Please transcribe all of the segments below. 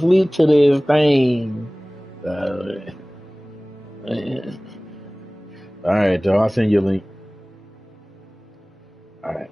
Lead to this thing. Uh, man. All right, Joe. I'll send you a link. All right.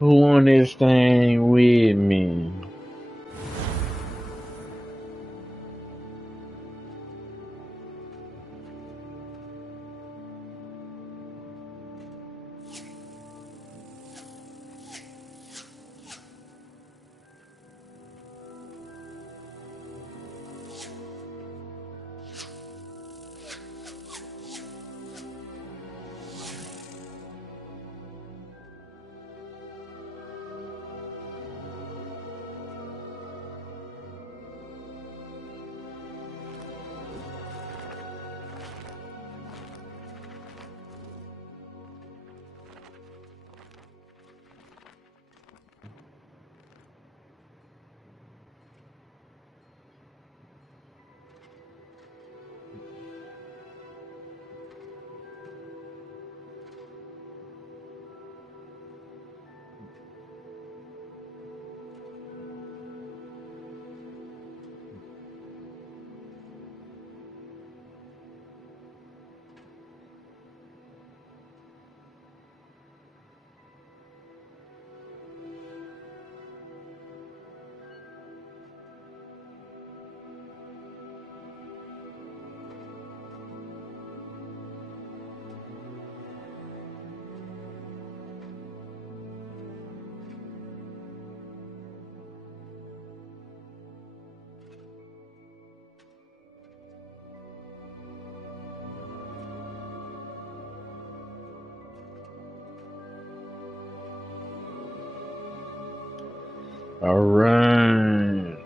Who on this thing with me? All right.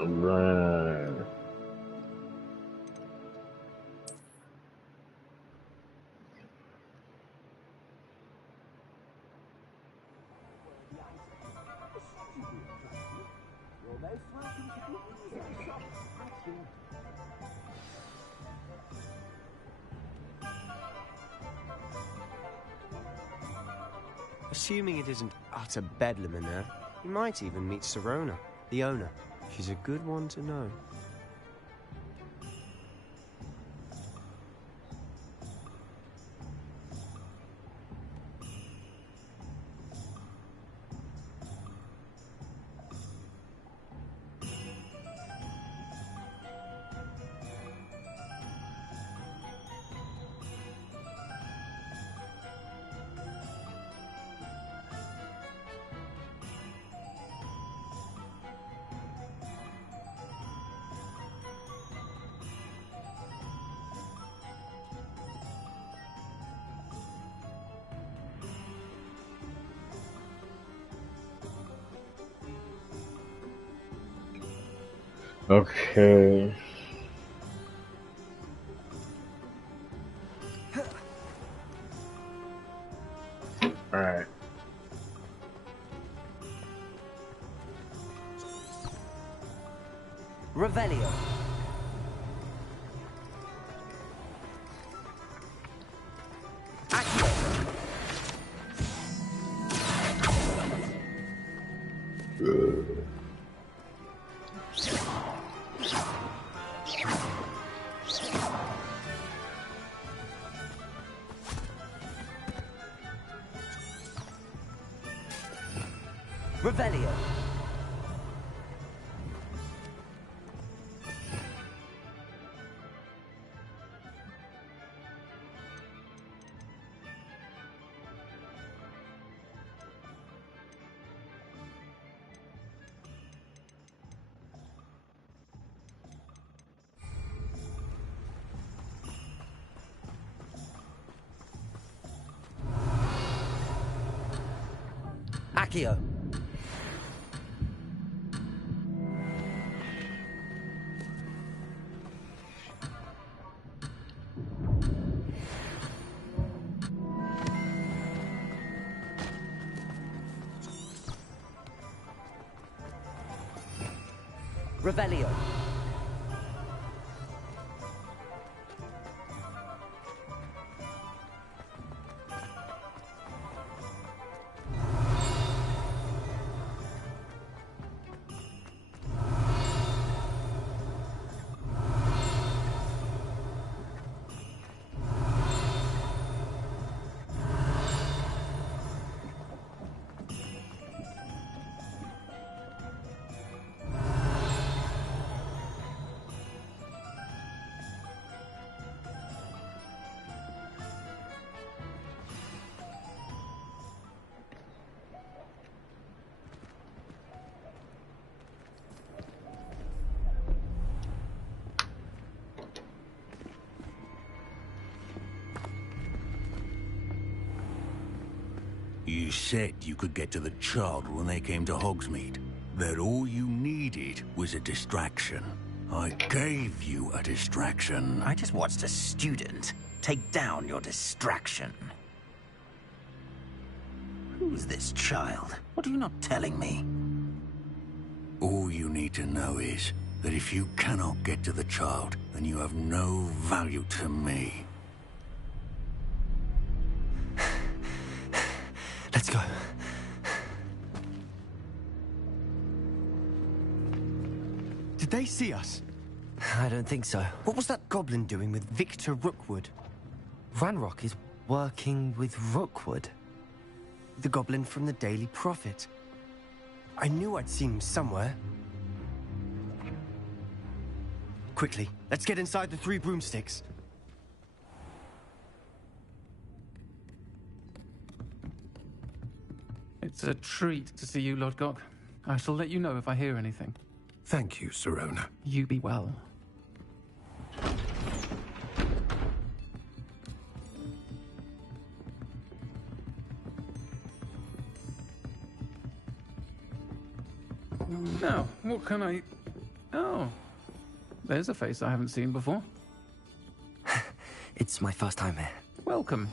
All right. Assuming it isn't utter bedlam in there, you might even meet Serona, the owner. She's a good one to know. Okay. All right. Revelio. Revelio. Accio. Revelio. You said you could get to the child when they came to Hogsmeade. That all you needed was a distraction. I gave you a distraction. I just watched a student take down your distraction. Who's this child? What are you not telling me? All you need to know is that if you cannot get to the child, then you have no value to me. Let's go. Did they see us? I don't think so. What was that goblin doing with Victor Rookwood? Ranrock is working with Rookwood. The goblin from the Daily Prophet. I knew I'd seen him somewhere. Quickly, let's get inside the 3 broomsticks. It's a treat to see you, Lodgok. I shall let you know if I hear anything. Thank you, Sirona. You be well. Now, what can I... Oh, there's a face I haven't seen before. It's my first time here. Welcome.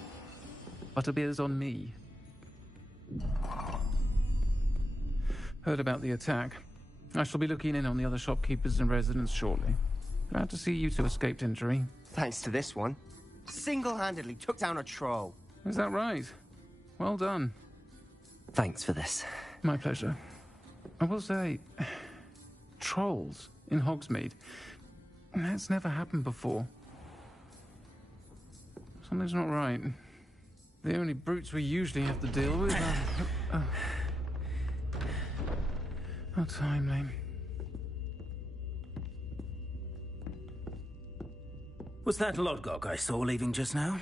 Butterbeer's on me. Heard about the attack. I shall be looking in on the other shopkeepers and residents shortly. Glad to see you two escaped injury. Thanks to this one. Single-handedly took down a troll. Is that right? Well done. Thanks for this. My pleasure. I will say, trolls in Hogsmeade. That's never happened before. Something's not right. The only brutes we usually have to deal with are... How timely. Was that Lodgok I saw leaving just now?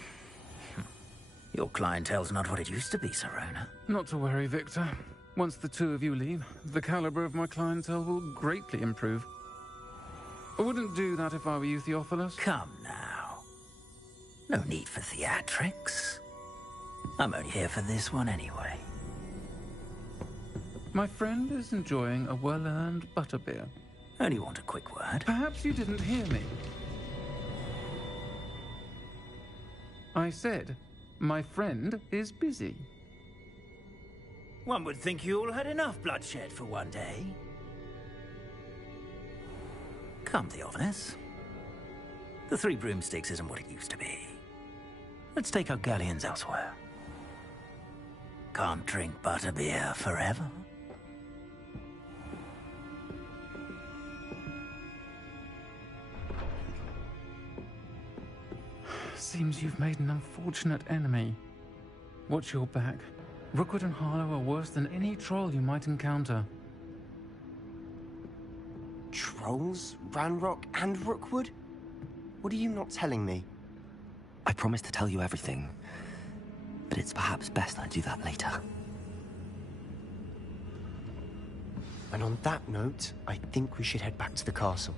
Your clientele's not what it used to be, Sirona. Not to worry, Victor. Once the 2 of you leave, the caliber of my clientele will greatly improve. I wouldn't do that if I were you, Theophilus. Come now. No need for theatrics. I'm only here for this one anyway. My friend is enjoying a well-earned butterbeer. Only want a quick word. Perhaps you didn't hear me. I said, my friend is busy. One would think you all had enough bloodshed for one day. Come, Theophilus. The 3 broomsticks isn't what it used to be. Let's take our galleons elsewhere. Can't drink butterbeer forever. Seems you've made an unfortunate enemy. Watch your back. Rookwood and Harlow are worse than any troll you might encounter. Trolls? Ranrock and Rookwood? What are you not telling me? I promised to tell you everything, but it's perhaps best I do that later. And on that note, I think we should head back to the castle.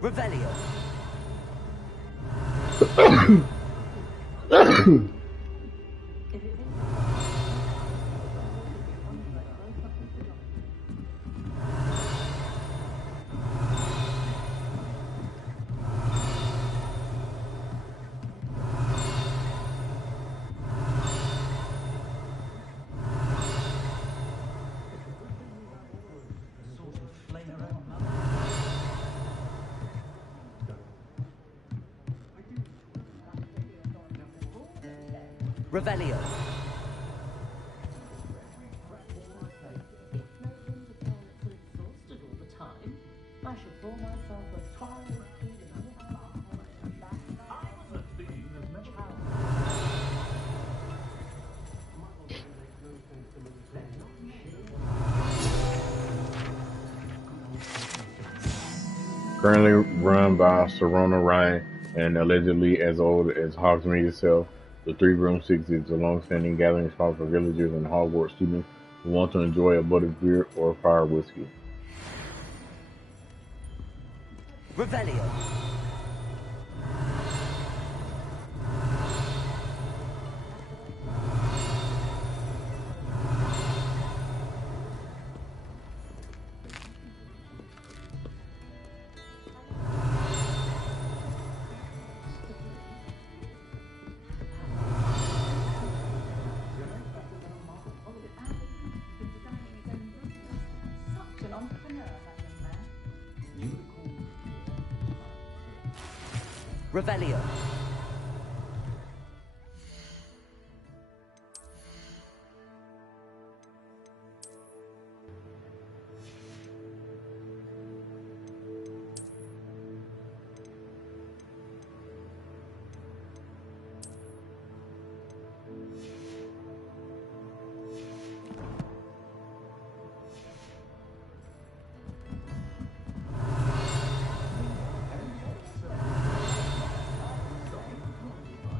Revelio. Revelio. Currently run by Serona Ryan and allegedly as old as Hogsmeade itself, the Three Broomsticks is a long-standing gathering spot for villagers and Hogwarts students who want to enjoy a butterbeer or fire whiskey. Revelio. Revelio.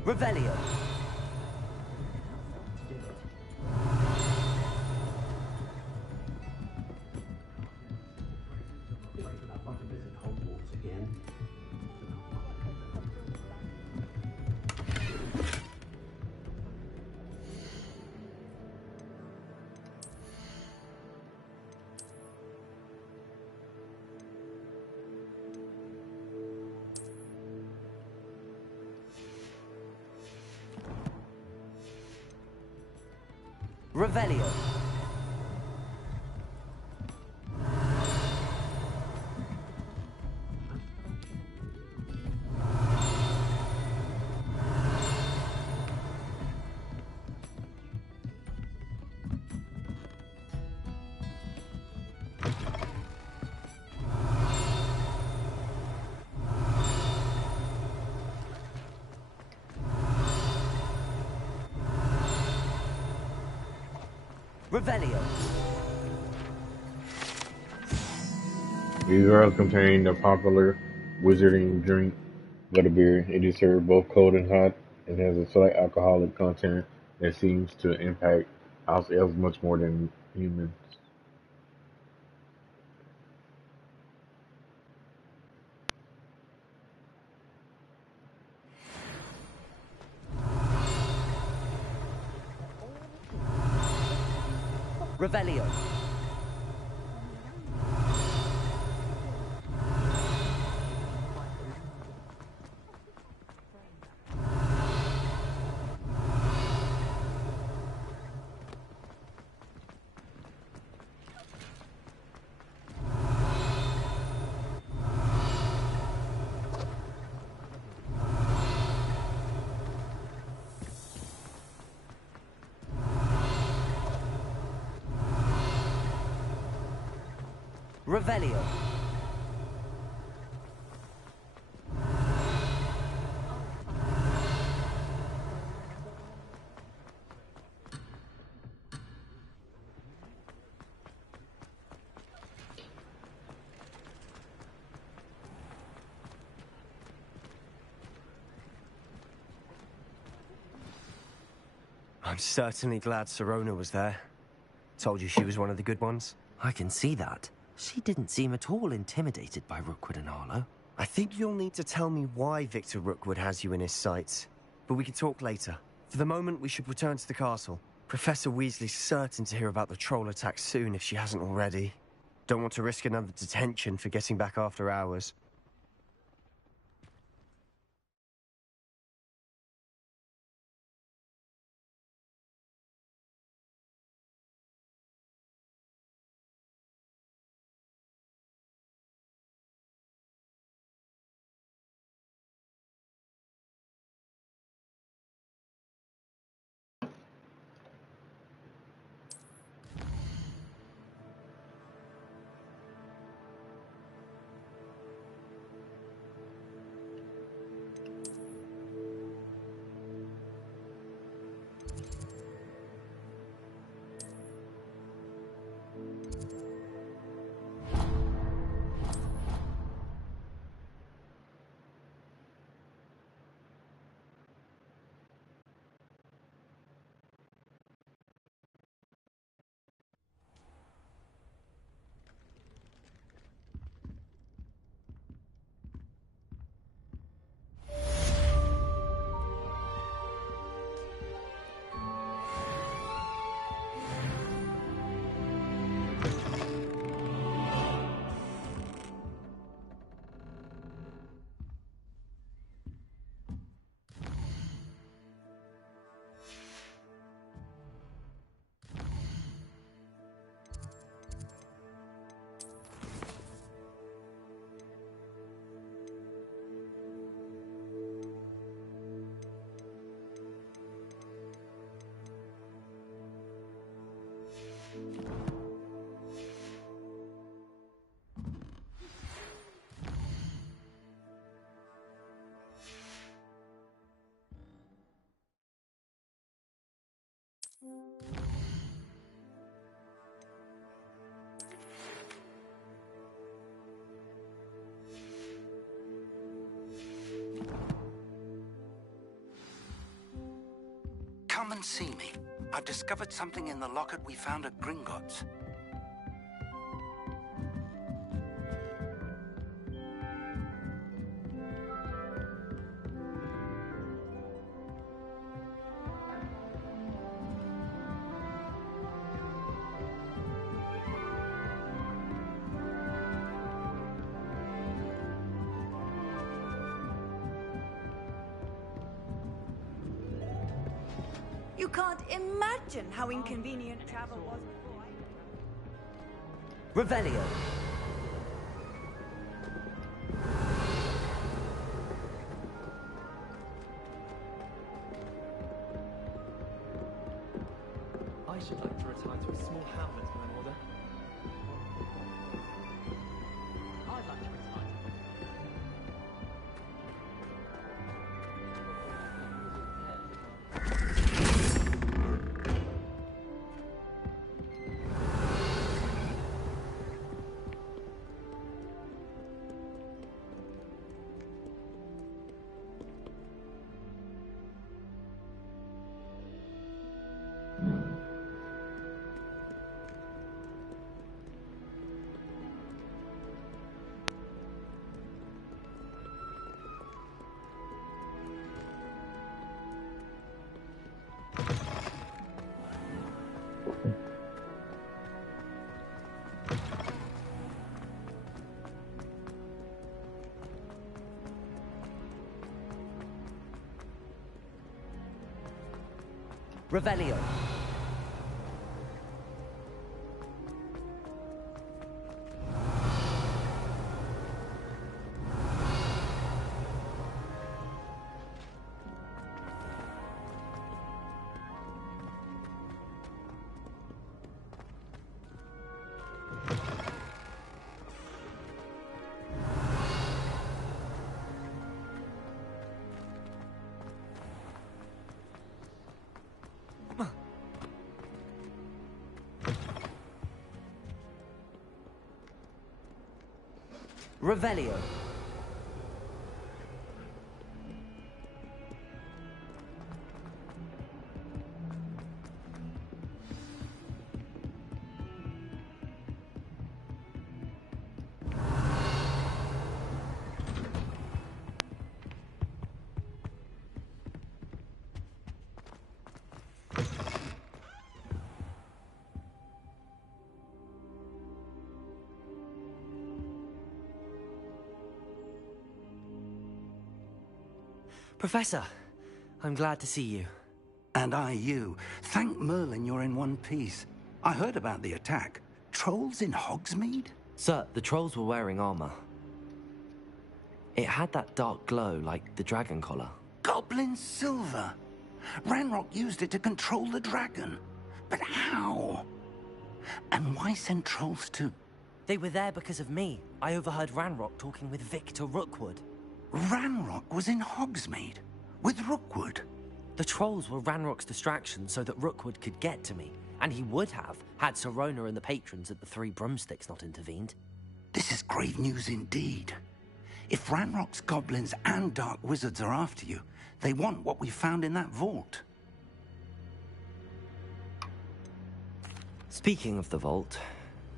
Revelio. Revelio. Revelio. These are contain the popular wizarding drink butterbeer. It is served both cold and hot and has a slight alcoholic content that seems to impact house elves much more than humans. Revelio. Revelio. I'm certainly glad Sirona was there. Told you she was one of the good ones. I can see that. She didn't seem at all intimidated by Rookwood and Harlow. I think you'll need to tell me why Victor Rookwood has you in his sights. But we can talk later. For the moment, we should return to the castle. Professor Weasley's certain to hear about the troll attack soon if she hasn't already. Don't want to risk another detention for getting back after hours. Come and see me. I've discovered something in the locket we found at Gringotts. You can't imagine how inconvenient travel was before. Revelio. I should like to retire to a small hamlet in an order. I'd like to retire to Revelio. Revelio. Professor, I'm glad to see you. And I you. Thank Merlin you're in one piece. I heard about the attack. Trolls in Hogsmeade? Sir, the trolls were wearing armor. It had that dark glow like the dragon collar. Goblin silver. Ranrock used it to control the dragon. But how? And why send trolls to... They were there because of me. I overheard Ranrock talking with Victor Rookwood. Ranrock was in Hogsmeade? With Rookwood? The trolls were Ranrock's distraction so that Rookwood could get to me. And he would have, had Sirona and the patrons at the Three Broomsticks not intervened. This is grave news indeed. If Ranrock's goblins and dark wizards are after you, they want what we found in that vault. Speaking of the vault,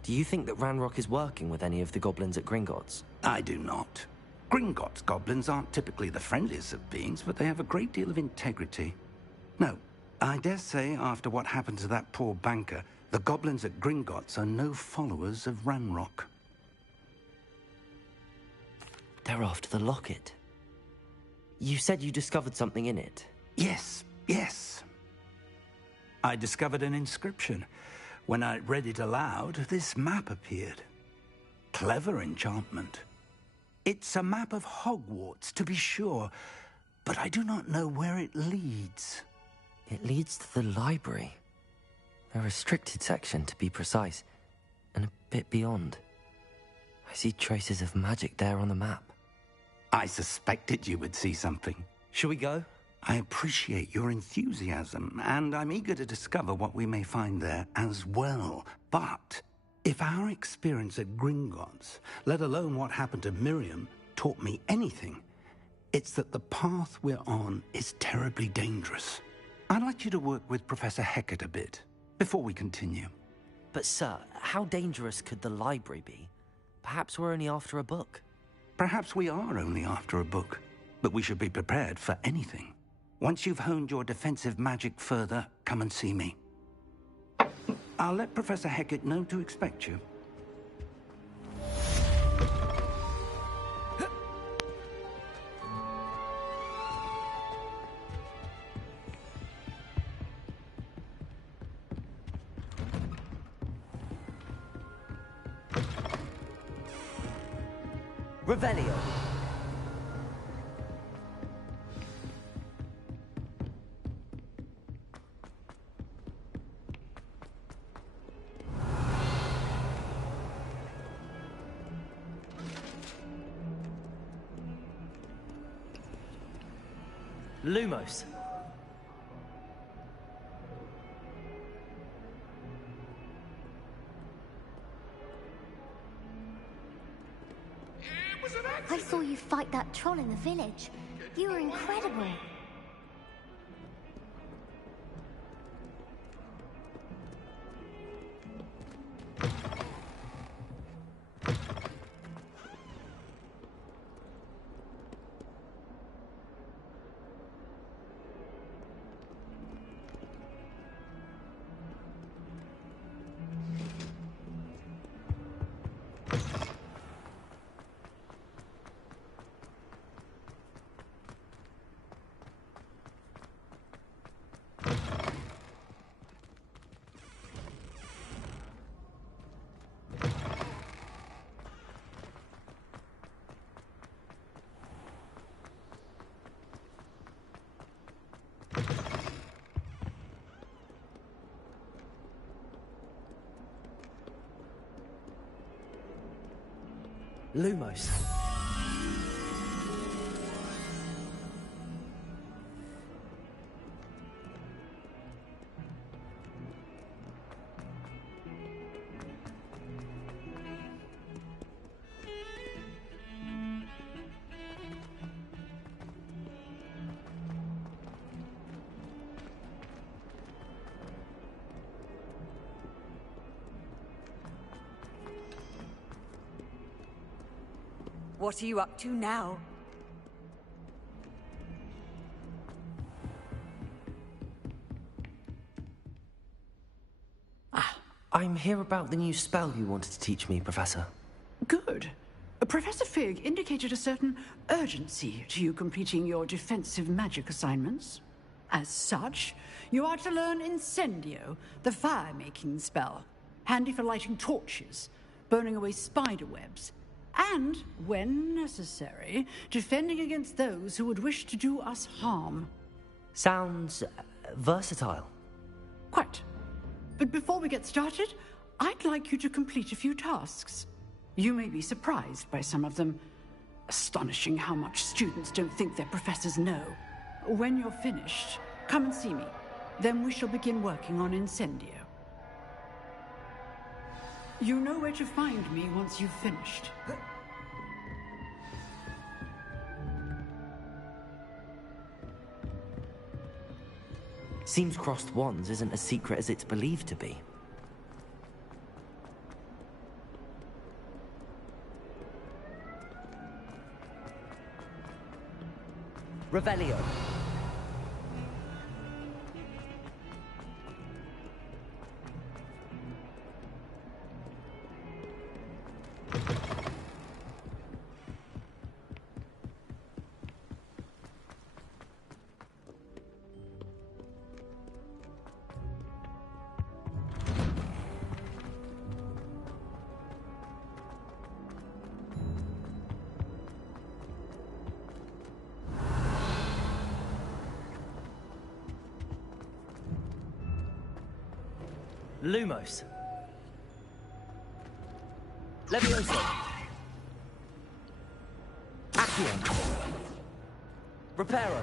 do you think that Ranrock is working with any of the goblins at Gringotts? I do not. Gringotts goblins aren't typically the friendliest of beings, but they have a great deal of integrity. No, I dare say after what happened to that poor banker, the goblins at Gringotts are no followers of Ranrock. They're after the locket. You said you discovered something in it. Yes. I discovered an inscription. When I read it aloud, this map appeared. Clever enchantment. It's a map of Hogwarts, to be sure, but I do not know where it leads. It leads to the library. A restricted section, to be precise, and a bit beyond. I see traces of magic there on the map. I suspected you would see something. Shall we go? I appreciate your enthusiasm, and I'm eager to discover what we may find there as well. But if our experience at Gringotts, let alone what happened to Miriam, taught me anything, it's that the path we're on is terribly dangerous. I'd like you to work with Professor Hecat a bit before we continue. But sir, how dangerous could the library be? Perhaps we're only after a book. Perhaps we are only after a book, but we should be prepared for anything. Once you've honed your defensive magic further, come and see me. I'll let Professor Hecat know to expect you. Revelio. Lumos. I saw you fight that troll in the village. You were incredible. Lumos. What are you up to now? I'm here about the new spell you wanted to teach me, Professor. Good. Professor Fig indicated a certain urgency to you completing your defensive magic assignments. As such, you are to learn Incendio, the fire-making spell, handy for lighting torches, burning away spider webs, and, when necessary, defending against those who would wish to do us harm. Sounds versatile. Quite. But before we get started, I'd like you to complete a few tasks. You may be surprised by some of them. Astonishing how much students don't think their professors know. When you're finished, come and see me. Then we shall begin working on Incendio. You know where to find me once you've finished. Seems crossed wands isn't as secret as it's believed to be. Revelio. Lumos. Levioso. Accio. Reparo.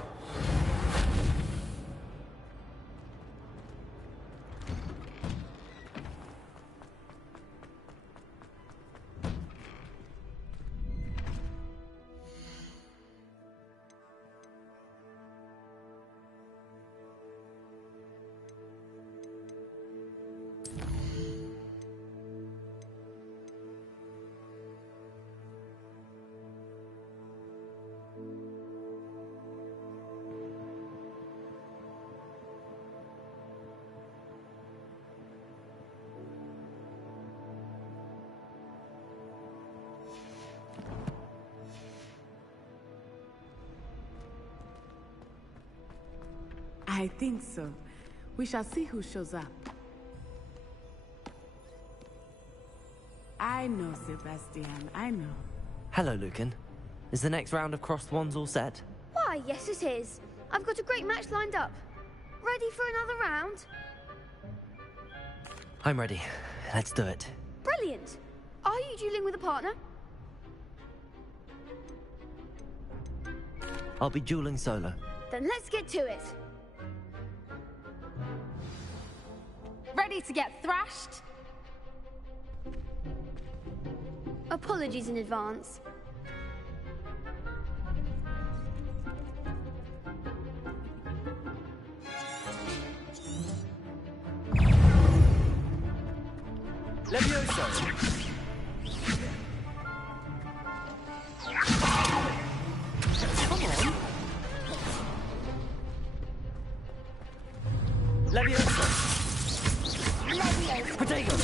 I think so. We shall see who shows up. I know, Sebastian, I know. Hello, Lucan. Is the next round of crossed wands all set? Why, yes it is. I've got a great match lined up. Ready for another round? I'm ready. Let's do it. Brilliant. Are you dueling with a partner? I'll be dueling solo. Then let's get to it. Ready to get thrashed? Apologies in advance. Levioso! Come on! Levioso! Potato!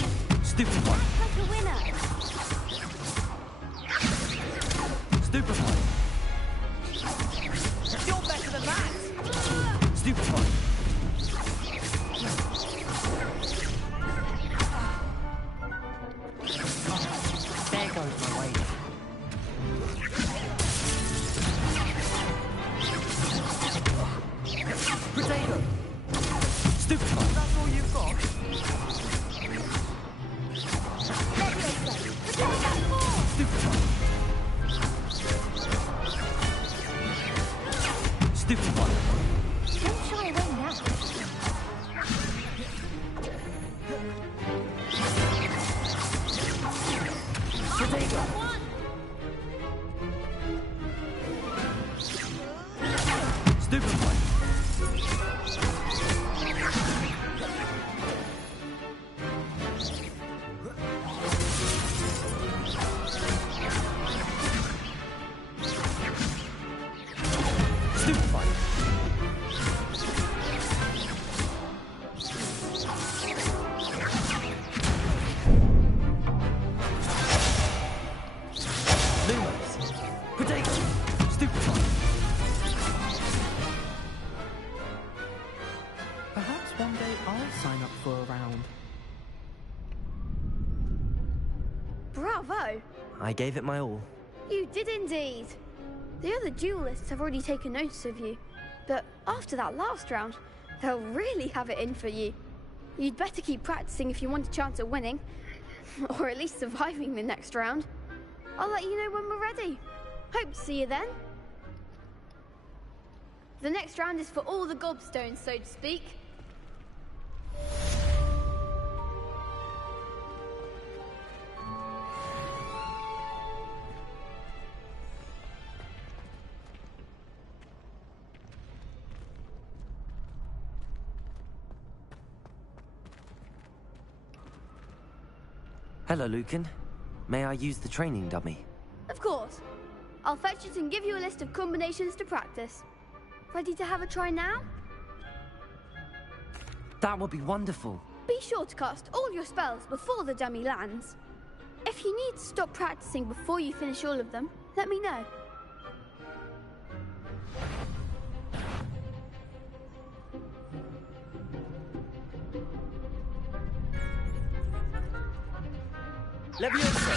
Stupid one! Like a winner! Stupid one! You're better than that! Stupid one! There goes my way. Potato! Stupid one! That's all you've got? Stupid one! Stupid one! Don't shy away now. Potato! Stupid one! Stupid one! Lumos. Potato. Stupefy. Perhaps one day I'll sign up for a round. Bravo! I gave it my all. You did indeed. The other duelists have already taken notice of you, but after that last round, they'll really have it in for you. You'd better keep practicing if you want a chance at winning, or at least surviving the next round. I'll let you know when we're ready. Hope to see you then. The next round is for all the gobstones, so to speak. Hello, Lucan. May I use the training dummy? Of course. I'll fetch it and give you a list of combinations to practice. Ready to have a try now? That would be wonderful. Be sure to cast all your spells before the dummy lands. If you need to stop practicing before you finish all of them, let me know. Leviosa!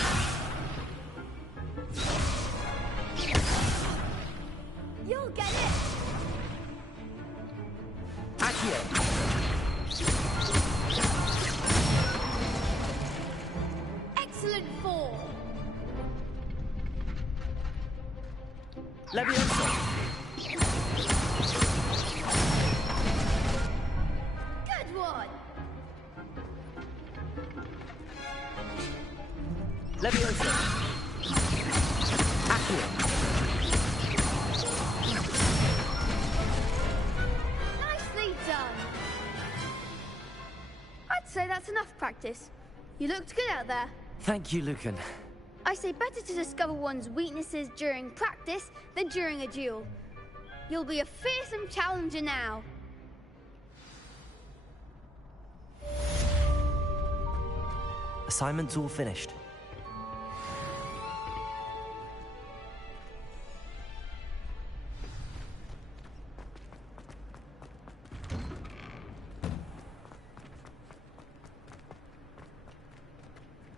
You'll get it! Accio! Excellent form! Leviosa! Good one! Leviosa! Accio! Nicely done! I'd say that's enough practice. You looked good out there. Thank you, Lucan. I say better to discover one's weaknesses during practice than during a duel. You'll be a fearsome challenger now. Assignment's all finished.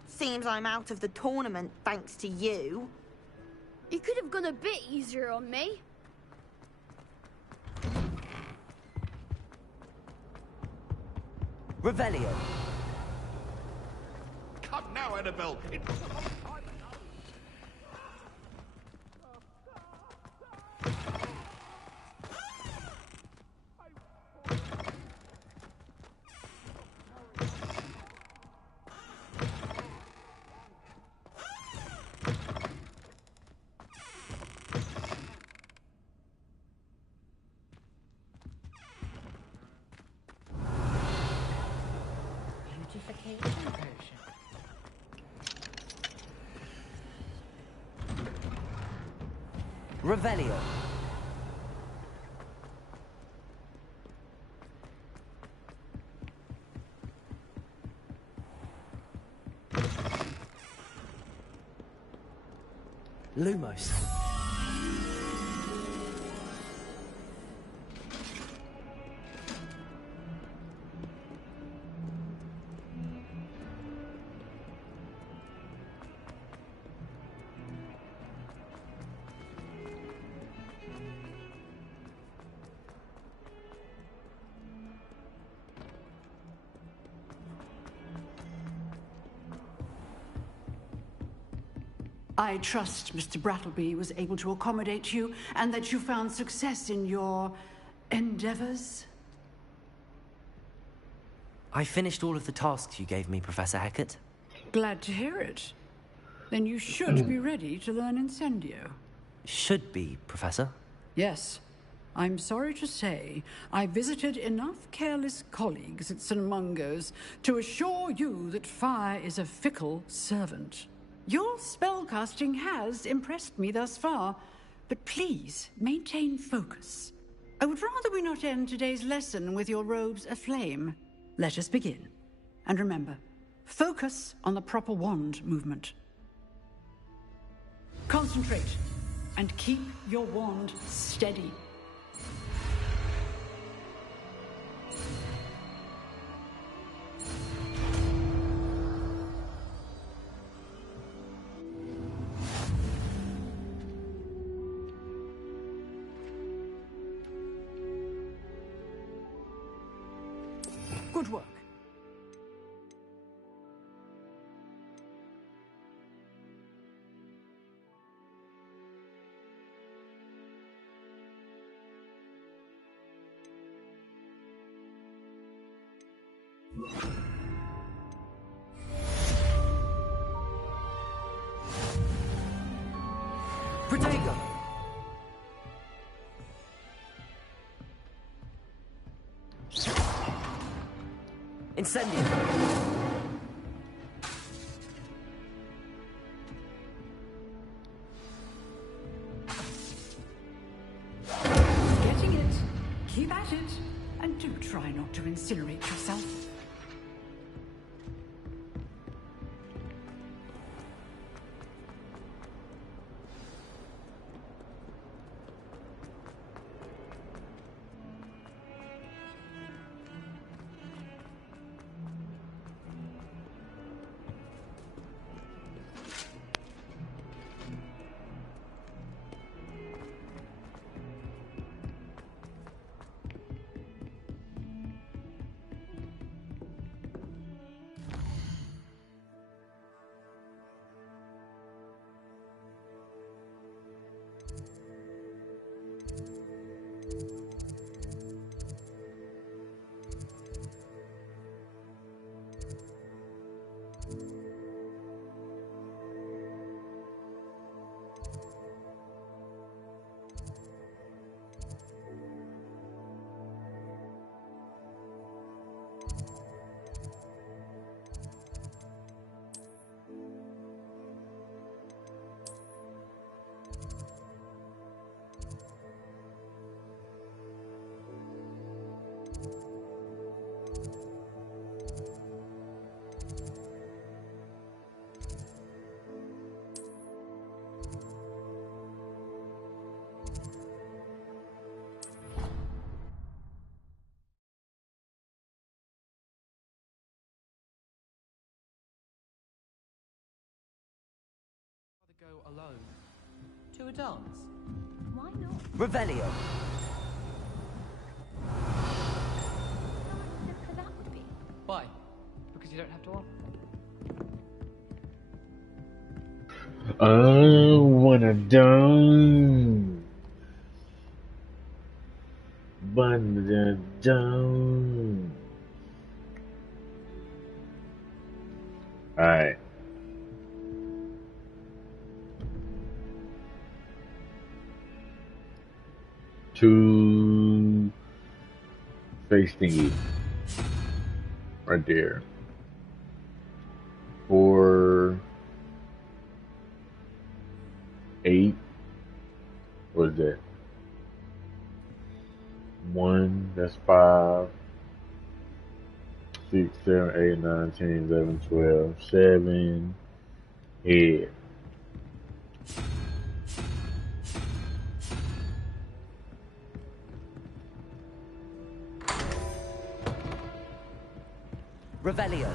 Seems I'm out of the tournament thanks to you. You could have gone a bit easier on me. Revelio. Come now, Annabelle. Beautification potion. Revelio. Lumos. I trust Mr. Brattleby was able to accommodate you and that you found success in your endeavors. I finished all of the tasks you gave me, Professor Hecat. Glad to hear it. Then you should be ready to learn Incendio. Should be, Professor. Yes. I'm sorry to say, I visited enough careless colleagues at St. Mungo's to assure you that fire is a fickle servant. Your spellcasting has impressed me thus far, but please maintain focus. I would rather we not end today's lesson with your robes aflame. Let us begin. And remember, focus on the proper wand movement. Concentrate, and keep your wand steady. Good work. Protego! Incendio! Getting it. Keep at it. And do try not to incinerate yourself. Go alone. To a dance. Why not? Revelio! How difficult that would be. Why? Because you don't have to offer. I wanna dance. Wanna dance. Alright. Two face thingy. Right there. 4, 8. What is that? 1, that's 5. 6, 7, 8, 9, 10, 11, 12, 7. Head. Revelio!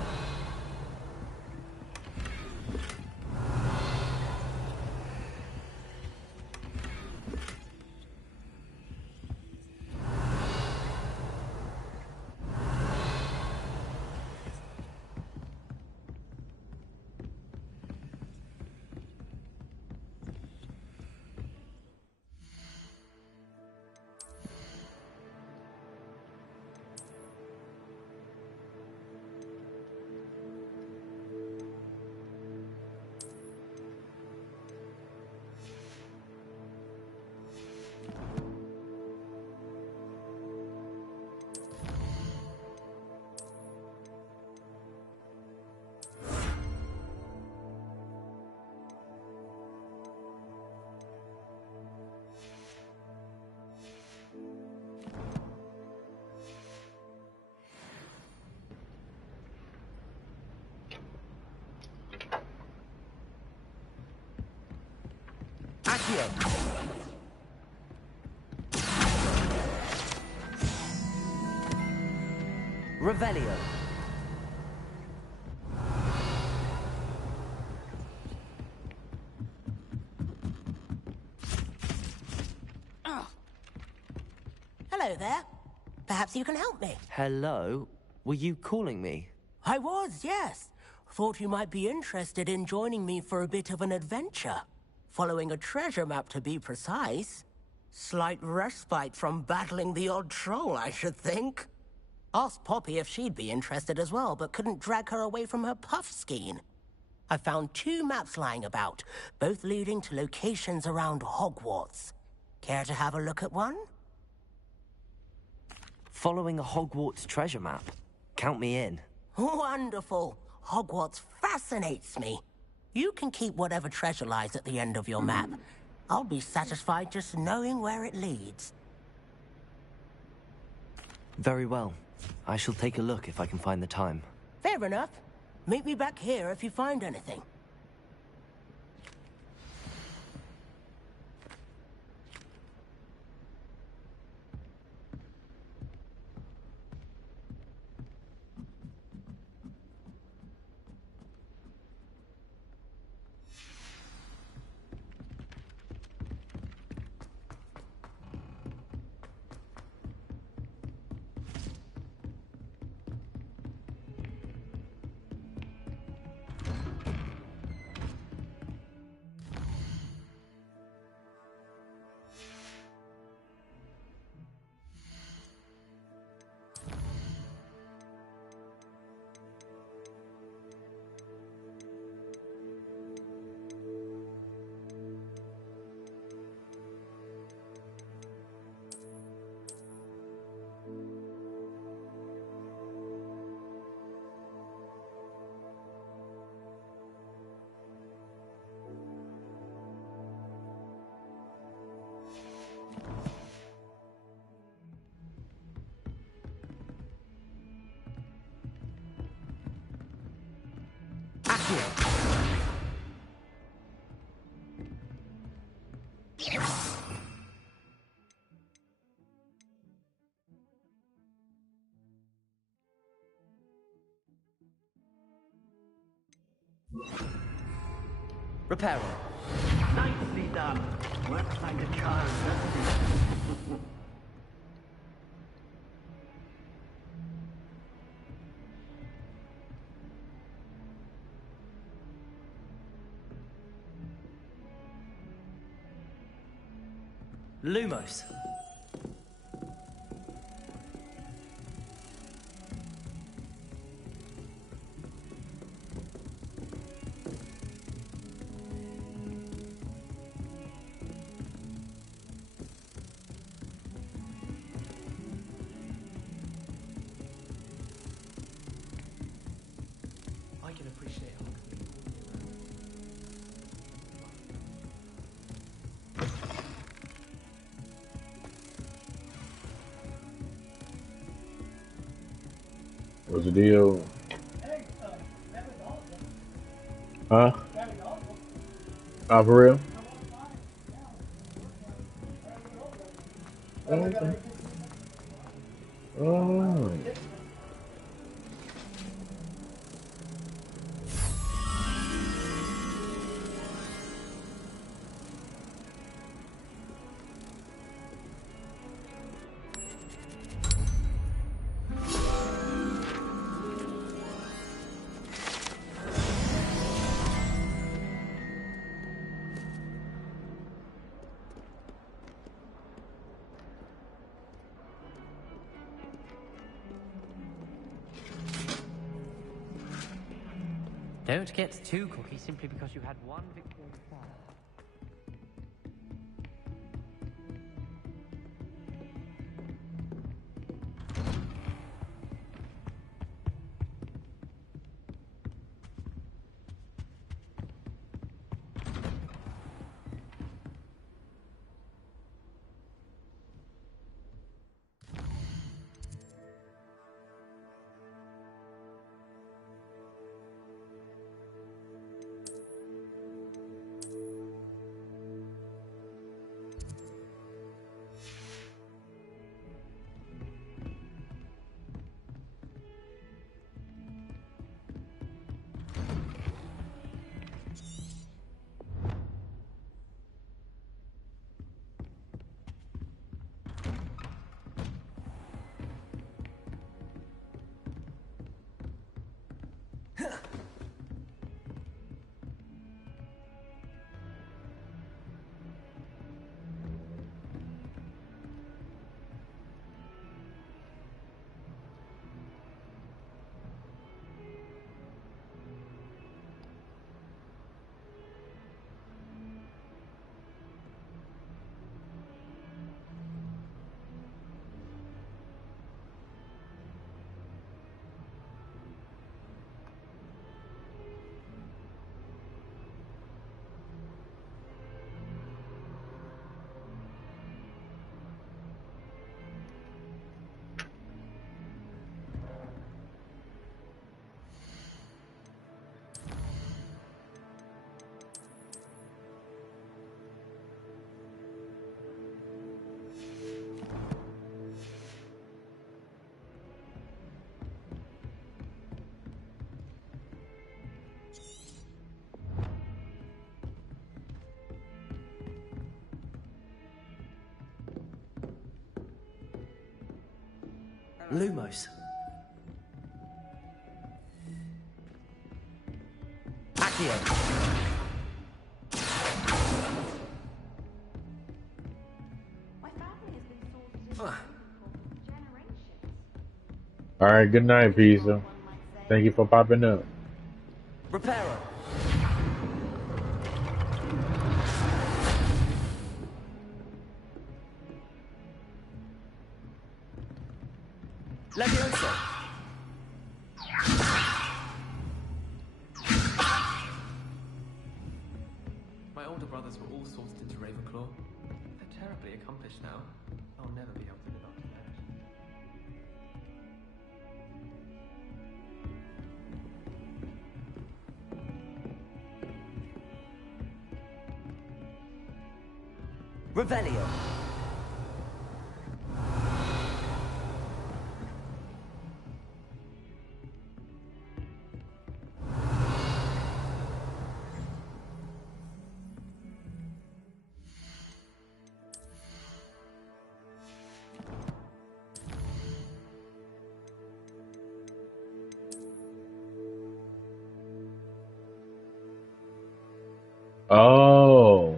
Accio. Revelio. Hello there. Perhaps you can help me. Hello? Were you calling me? I was, yes. Thought you might be interested in joining me for a bit of an adventure. Following a treasure map, to be precise. Slight respite from battling the odd troll, I should think. Asked Poppy if she'd be interested as well, but couldn't drag her away from her puff skein. I found 2 maps lying about, both leading to locations around Hogwarts. Care to have a look at one? Following a Hogwarts treasure map. Count me in. Wonderful. Hogwarts fascinates me. You can keep whatever treasure lies at the end of your map. I'll be satisfied just knowing where it leads. Very well. I shall take a look if I can find the time. Fair enough. Meet me back here if you find anything. Repairing. Nicely done. Works like a charm, doesn't it? Lumos. I can appreciate how What's the deal? Huh? Oh, for real? Oh, okay. Oh. Don't get too cocky simply because you had one victorious fire. Lumos. Accio. All right, good night, Pizza. Thank you for popping up. Reparo. Levioso. My older brothers were all sorted into Ravenclaw. They're terribly accomplished now. I'll never be able to live up to that. Revelio. Oh.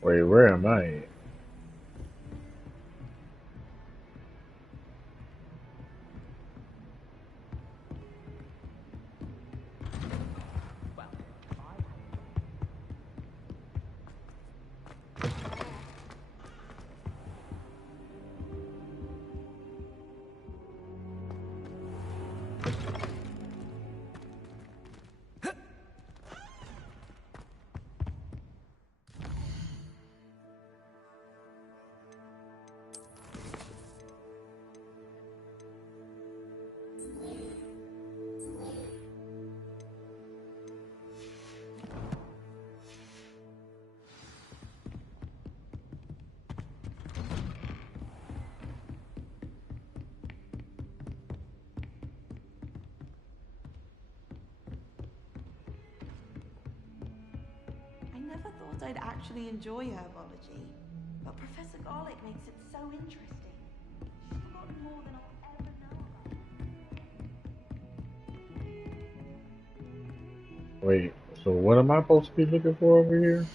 Wait, where am I? I never thought I'd actually enjoy herbology, but Professor Garlick makes it so interesting. She's forgotten more than I'll ever know about. Wait, so what am I supposed to be looking for over here?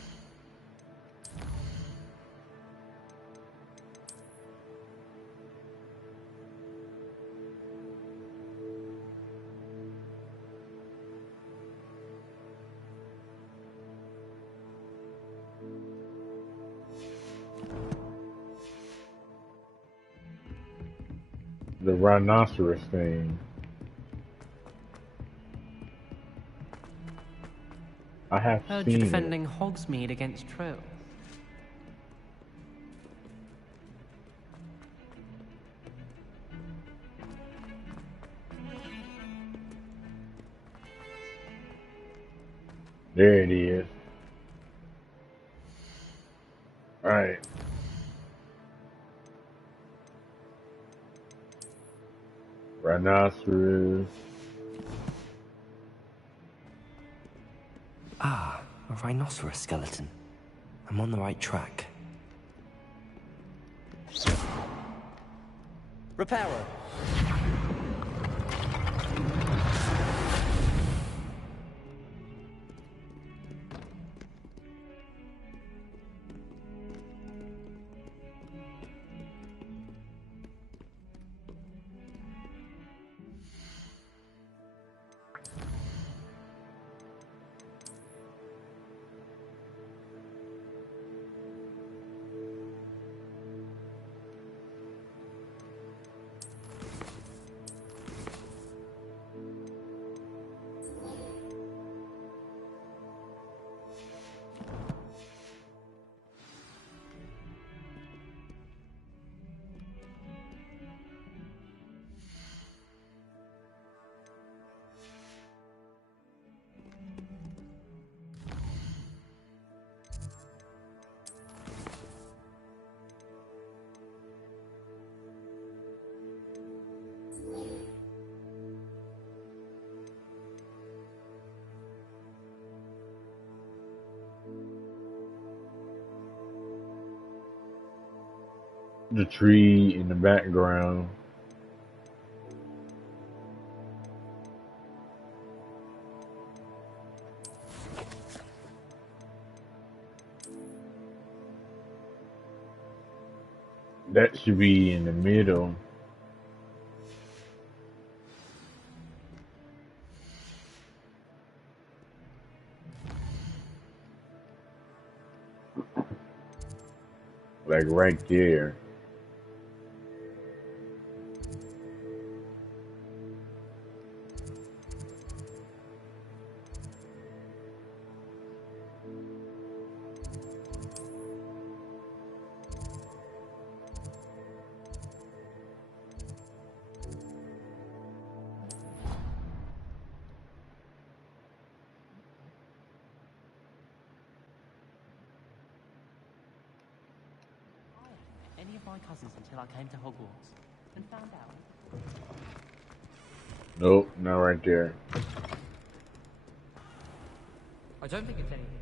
The rhinoceros thing. I have Heard seen you're it. defending Hogsmeade against trolls. There it is. Alright. Rhinoceros. Ah, a rhinoceros skeleton. I'm on the right track. Reparo. the tree in the background. That should be in the middle. Like right there. Any of my cousins until I came to Hogwarts and found out. Nope, not right there. I don't think it's anything.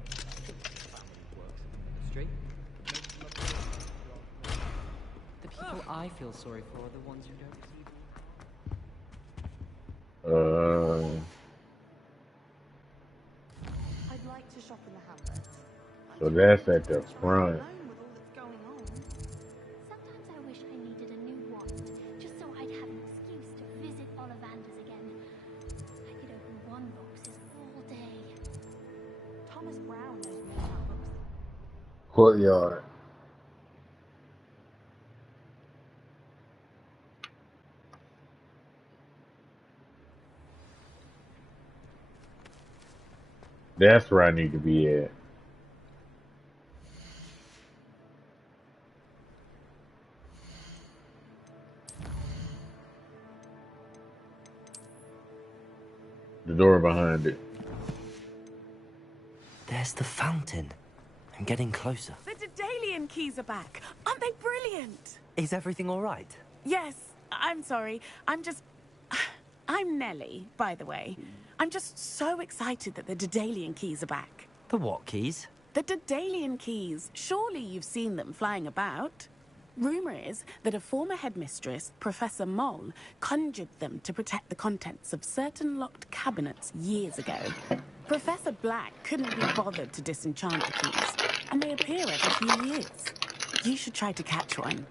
Family works in the industry. The people I feel sorry for are the ones who don't receive. I'd like to shop in the hamlets. So that's at the front. Sometimes I wish I needed a new wand, just so I'd have an excuse to visit Ollivander's again. I could open wand boxes all day. Thomas Brown knows more about books. Courtyard. That's where I need to be at. The door behind it. There's the fountain. I'm getting closer. The Daedalian keys are back. Aren't they brilliant? Is everything all right? Yes, I'm sorry. I'm Nellie, by the way. I'm just so excited that the Daedalian keys are back. The what keys? The Daedalian keys. Surely you've seen them flying about. Rumour is that a former headmistress, Professor Mole, conjured them to protect the contents of certain locked cabinets years ago. Professor Black couldn't be bothered to disenchant the keys, and they appear every few years. You should try to catch one.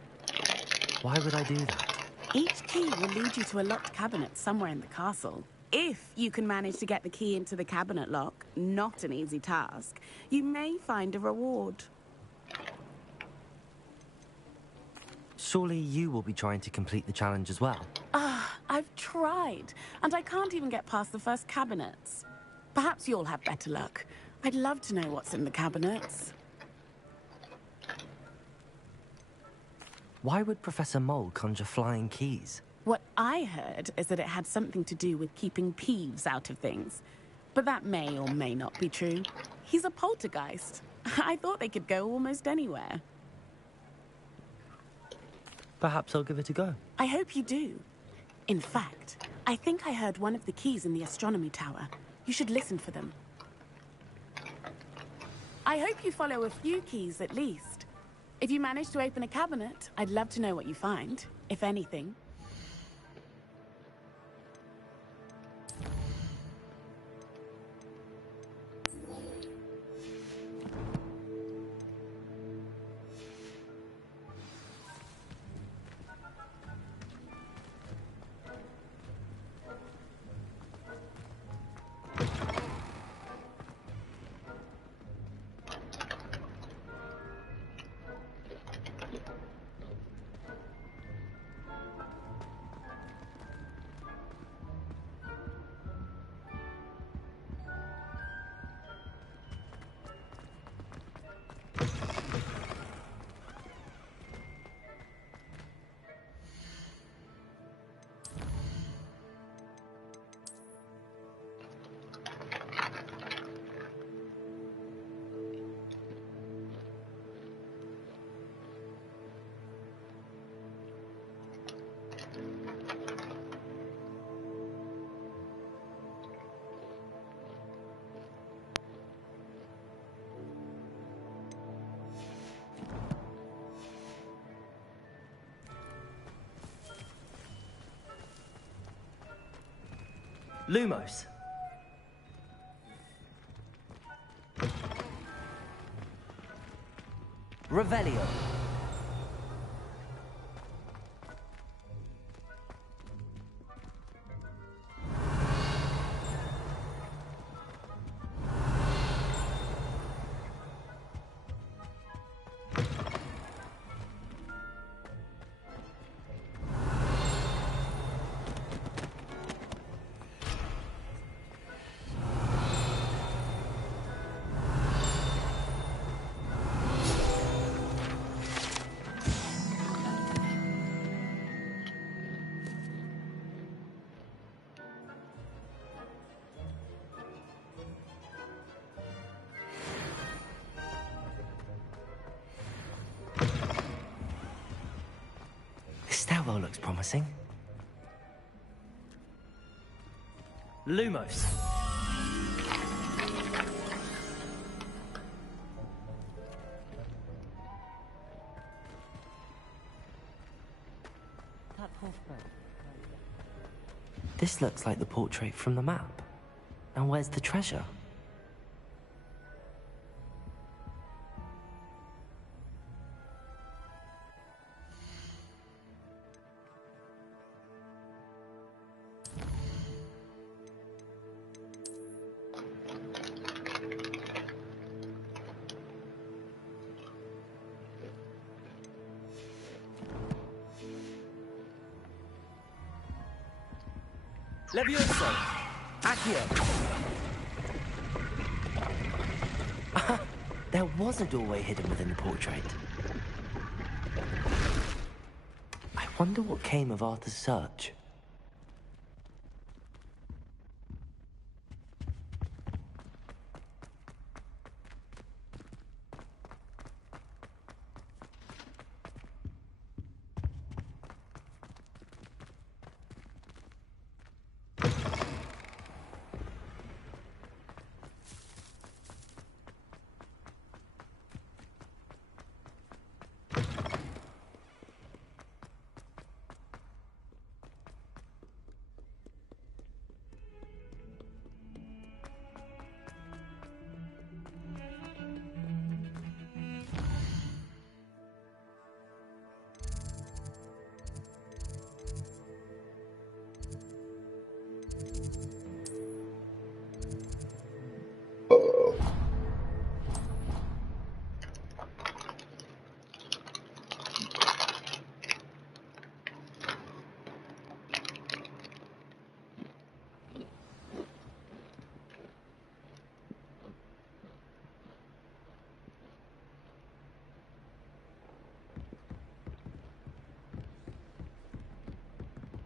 Why would I do that? Each key will lead you to a locked cabinet somewhere in the castle. If you can manage to get the key into the cabinet lock, not an easy task, you may find a reward. Surely you will be trying to complete the challenge as well. I've tried, and I can't even get past the first cabinets. Perhaps you'll have better luck. I'd love to know what's in the cabinets. Why would Professor Mole conjure flying keys? What I heard is that it had something to do with keeping Peeves out of things. But that may or may not be true. He's a poltergeist. I thought they could go almost anywhere. Perhaps I'll give it a go. I hope you do. In fact, I think I heard one of the keys in the astronomy tower. You should listen for them. I hope you follow a few keys at least. If you manage to open a cabinet, I'd love to know what you find, if anything. Lumos. Revelio. This stairwell looks promising. Lumos. This looks like the portrait from the map. Now where's the treasure? Levioso! Accio! There was a doorway hidden within the portrait. I wonder what came of Arthur's search.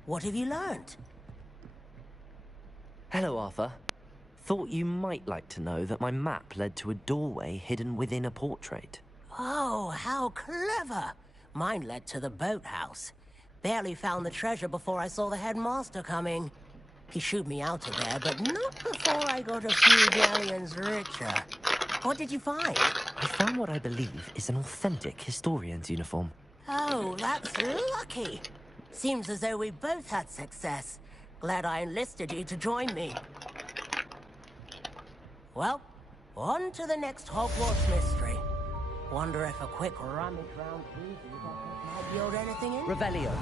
What have you learnt? Hello, Arthur. Thought you might like to know that my map led to a doorway hidden within a portrait. Oh, how clever! Mine led to the boathouse. Barely found the treasure before I saw the headmaster coming. He shooed me out of there, but not before I got a few galleons richer. What did you find? I found what I believe is an authentic historian's uniform. Oh, that's lucky. Seems as though we both had success. Glad I enlisted you to join me. Well, on to the next Hogwarts mystery. Wonder if a quick rummage round Weasley's office might yield anything in? Revelio.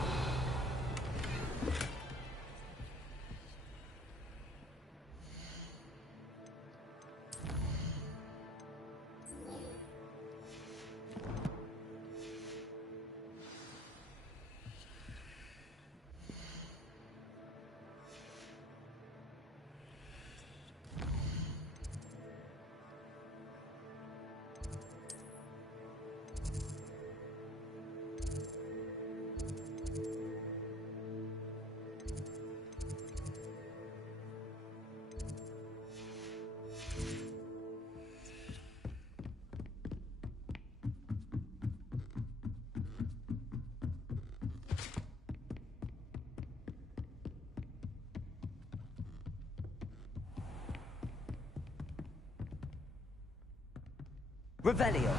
Revelio.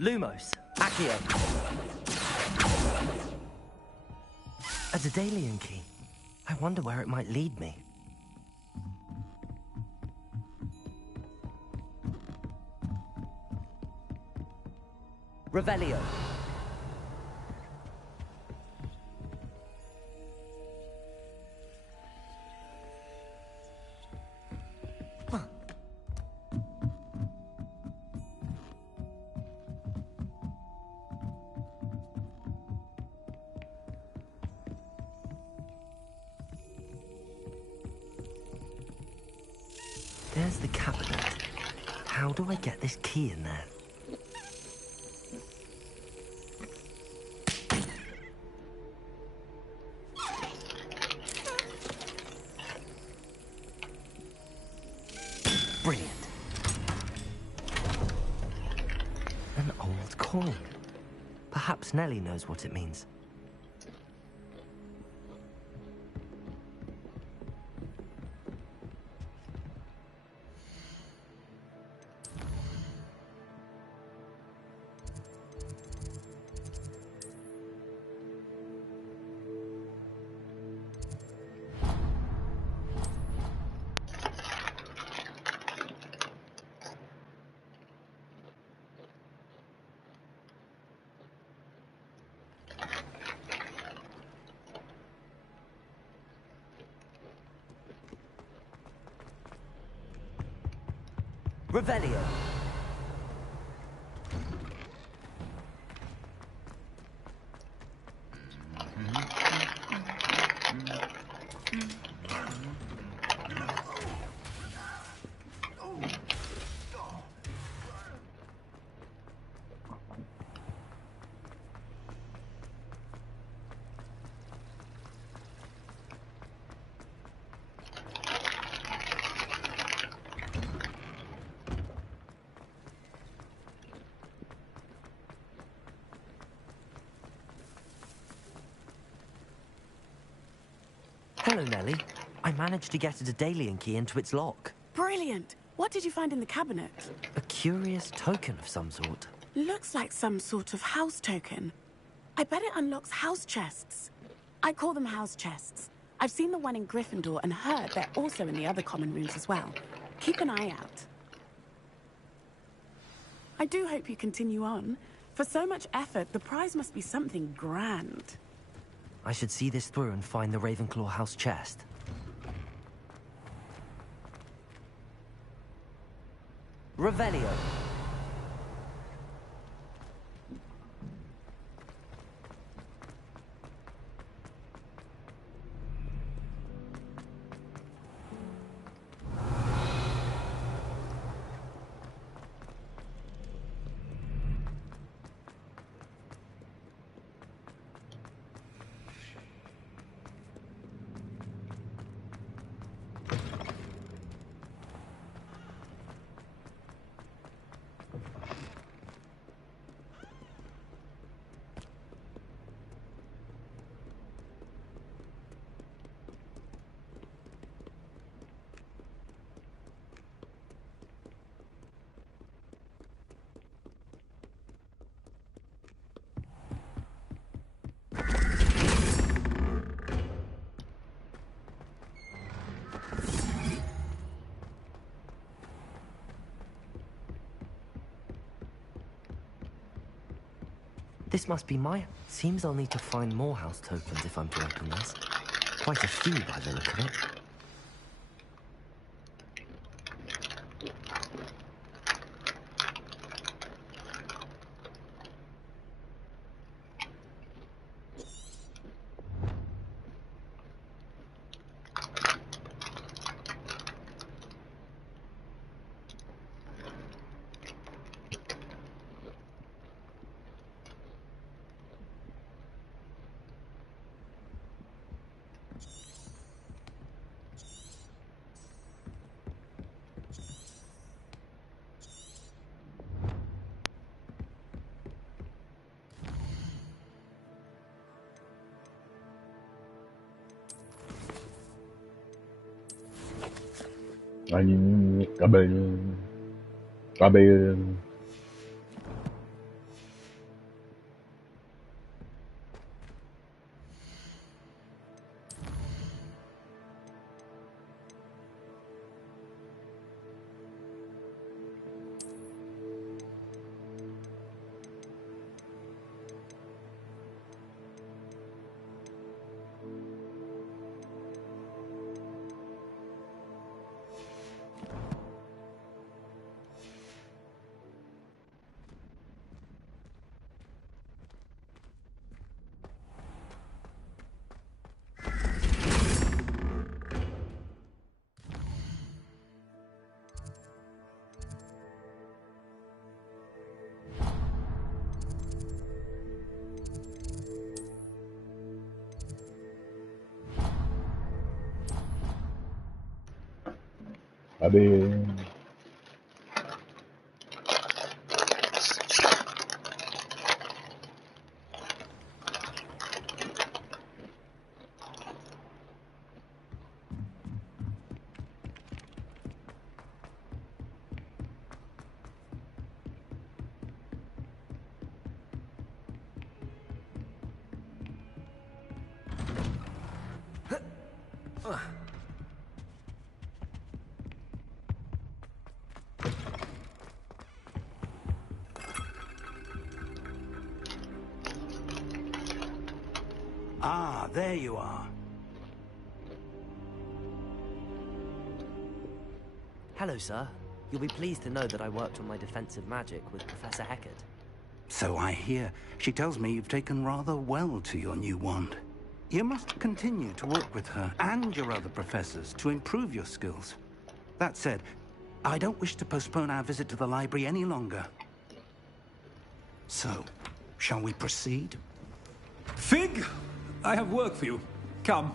Lumos, Accio. A Daedalian key. I wonder where it might lead me. Revelio. There's the cabinet. How do I get this key in there? Brilliant. An old coin. Perhaps Nellie knows what it means. Revelio. Hello, Nellie. I managed to get a Daedalian key into its lock. Brilliant! What did you find in the cabinet? A curious token of some sort. Looks like some sort of house token. I bet it unlocks house chests. I call them house chests. I've seen the one in Gryffindor and heard they're also in the other common rooms as well. Keep an eye out. I do hope you continue on. For so much effort, the prize must be something grand. I should see this through and find the Ravenclaw house chest. Revelio. This must be my... Seems I'll need to find more house tokens if I'm to open this. Quite a few by the look of it. I did. Ah, there you are. Hello, sir. You'll be pleased to know that I worked on my defensive magic with Professor Heckert. So I hear. She tells me you've taken rather well to your new wand. You must continue to work with her and your other professors to improve your skills. That said, I don't wish to postpone our visit to the library any longer. So, shall we proceed? Fig! I have work for you. Come.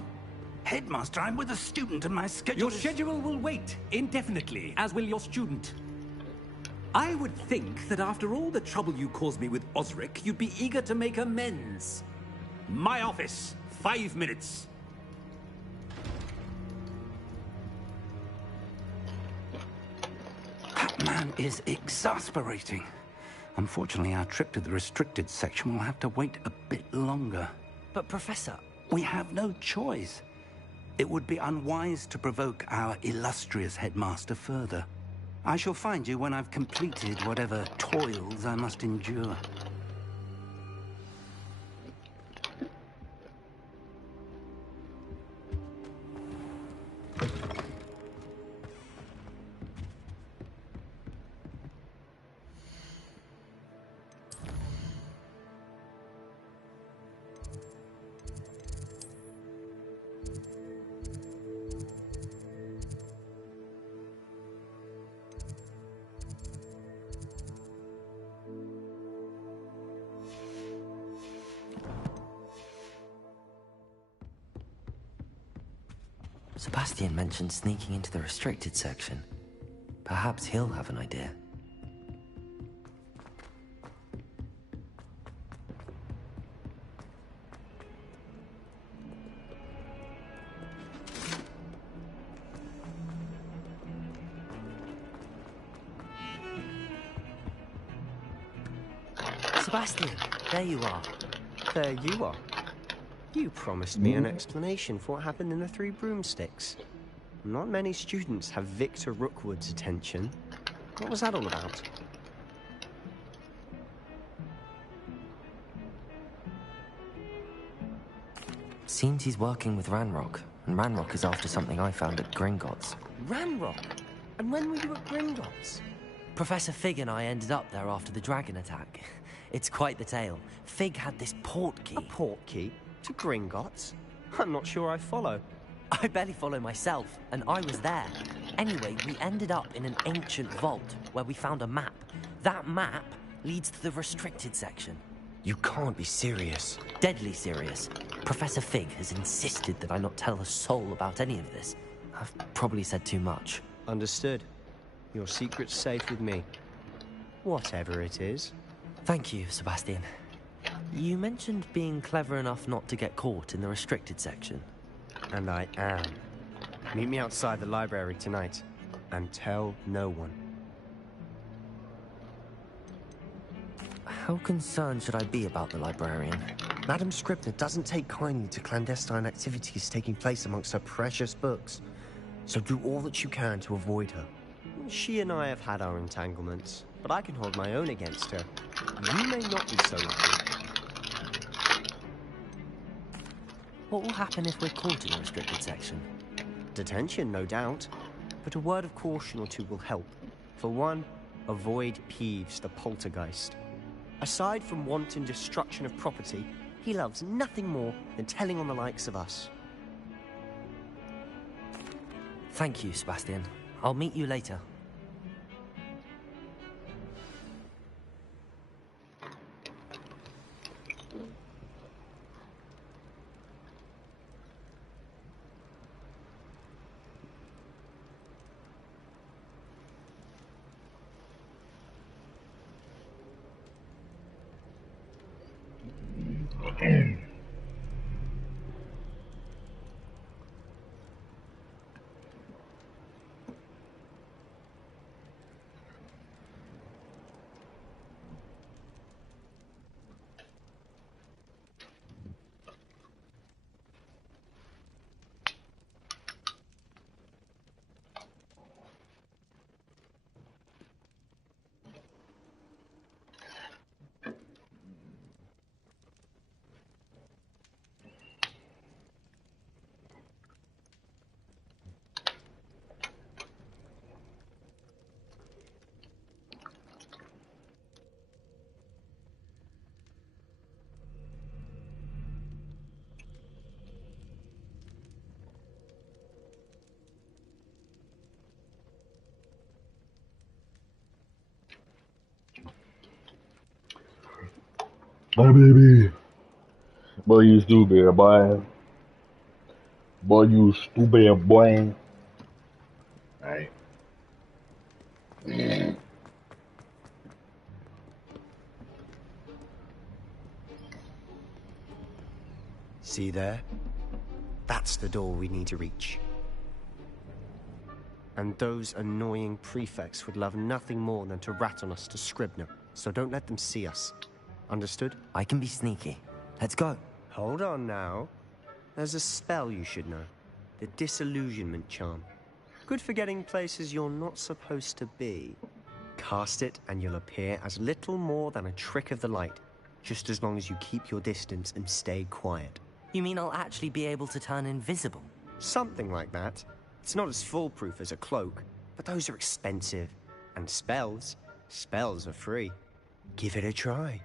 Headmaster, I'm with a student and my schedule Your schedule will wait indefinitely, as will your student. I would think that after all the trouble you caused me with Osric, you'd be eager to make amends. My office. 5 minutes. That man is exasperating. Unfortunately, our trip to the restricted section will have to wait a bit longer. But, Professor... We have no choice. It would be unwise to provoke our illustrious headmaster further. I shall find you when I've completed whatever toils I must endure. Sebastian mentioned sneaking into the restricted section. Perhaps he'll have an idea. Sebastian, there you are. There you are. You promised me an explanation for what happened in the Three Broomsticks. Not many students have Victor Rookwood's attention. What was that all about? Seems he's working with Ranrock, and Ranrock is after something I found at Gringotts. Ranrock? And when were you at Gringotts? Professor Fig and I ended up there after the dragon attack. It's quite the tale. Fig had this port key. A port key? To Gringotts? I'm not sure I follow. I barely follow myself, and I was there. Anyway, we ended up in an ancient vault where we found a map. That map leads to the restricted section. You can't be serious. Deadly serious. Professor Fig has insisted that I not tell a soul about any of this. I've probably said too much. Understood. Your secret's safe with me. Whatever it is. Thank you, Sebastian. You mentioned being clever enough not to get caught in the restricted section. And I am. Meet me outside the library tonight, and tell no one. How concerned should I be about the librarian? Madam Scribner doesn't take kindly to clandestine activities taking place amongst her precious books. So do all that you can to avoid her. She and I have had our entanglements, but I can hold my own against her. You may not be so lucky. What will happen if we're caught in the restricted section? Detention, no doubt. But a word of caution or two will help. For one, avoid Peeves, the poltergeist. Aside from wanton destruction of property, he loves nothing more than telling on the likes of us. Thank you, Sebastian. I'll meet you later. My baby. Boy, you stupid, boy. Boy, you stupid, boy. Alright. See there? That's the door we need to reach. And those annoying prefects would love nothing more than to rat on us to Scribner, so don't let them see us. Understood? I can be sneaky. Let's go. Hold on now. There's a spell you should know. The Disillusionment Charm. Good for getting places you're not supposed to be. Cast it and you'll appear as little more than a trick of the light, just as long as you keep your distance and stay quiet. You mean I'll actually be able to turn invisible? Something like that. It's not as foolproof as a cloak, but those are expensive. And spells are free. Give it a try.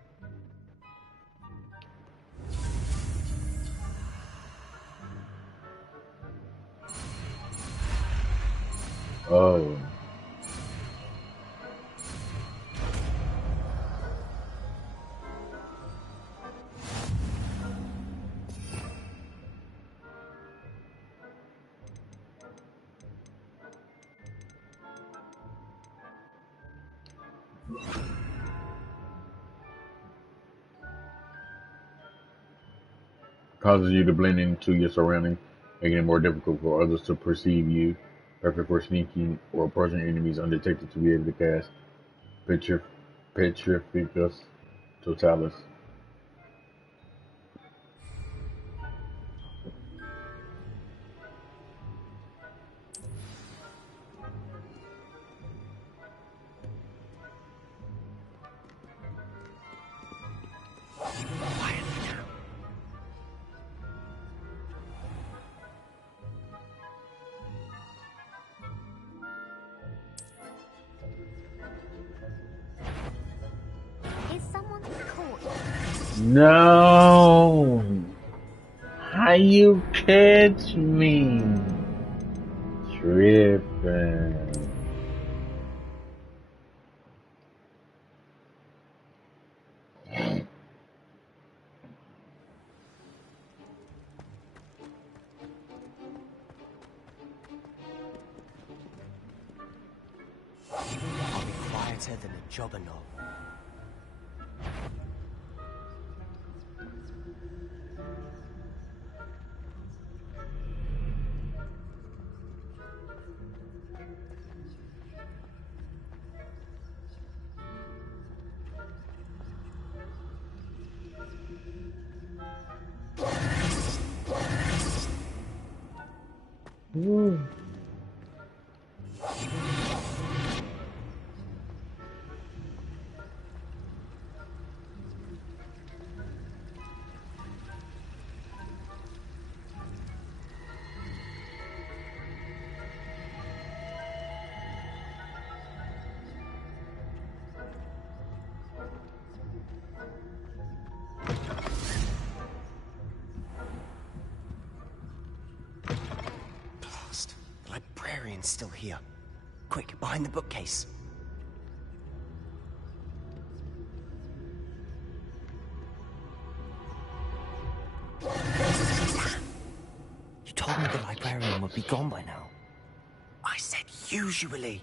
Oh. Causes you to blend into your surroundings, making it more difficult for others to perceive you. Perfect for sneaking or approaching enemies undetected to be able to cast Petrificus Totalis. Is someone caught? No! How you catch me? Tripping. I'll be quieter than a juggernaut. Ooh. Blast. The librarian's still here. Quick, behind the bookcase. You told me the librarian would be gone by now. I said usually,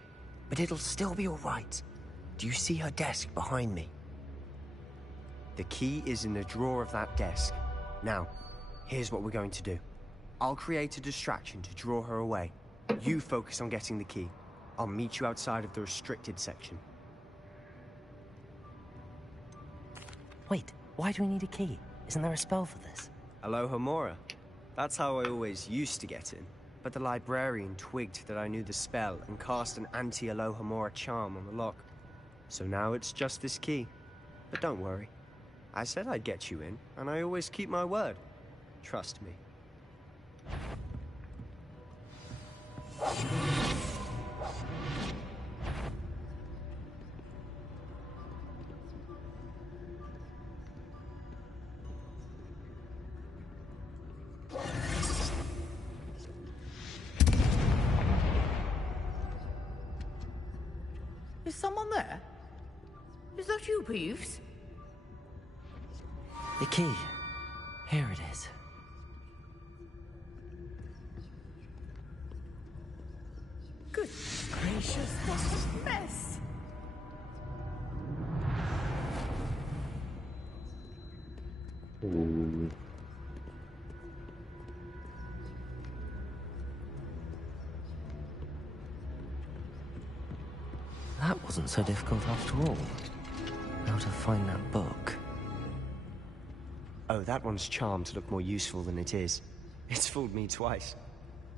but it'll still be all right. Do you see her desk behind me? The key is in the drawer of that desk. Now, here's what we're going to do. I'll create a distraction to draw her away. You focus on getting the key. I'll meet you outside of the restricted section. Wait, why do we need a key? Isn't there a spell for this? Alohomora. That's how I always used to get in. But the librarian twigged that I knew the spell and cast an anti-Alohomora charm on the lock. So now it's just this key. But don't worry. I said I'd get you in, and I always keep my word. Trust me. Is someone there? Is that you, Peeves? The key. Here it is. Good gracious, what a mess! Ooh. That wasn't so difficult after all. How to find that book? Oh, that one's charmed to look more useful than it is. It's fooled me twice.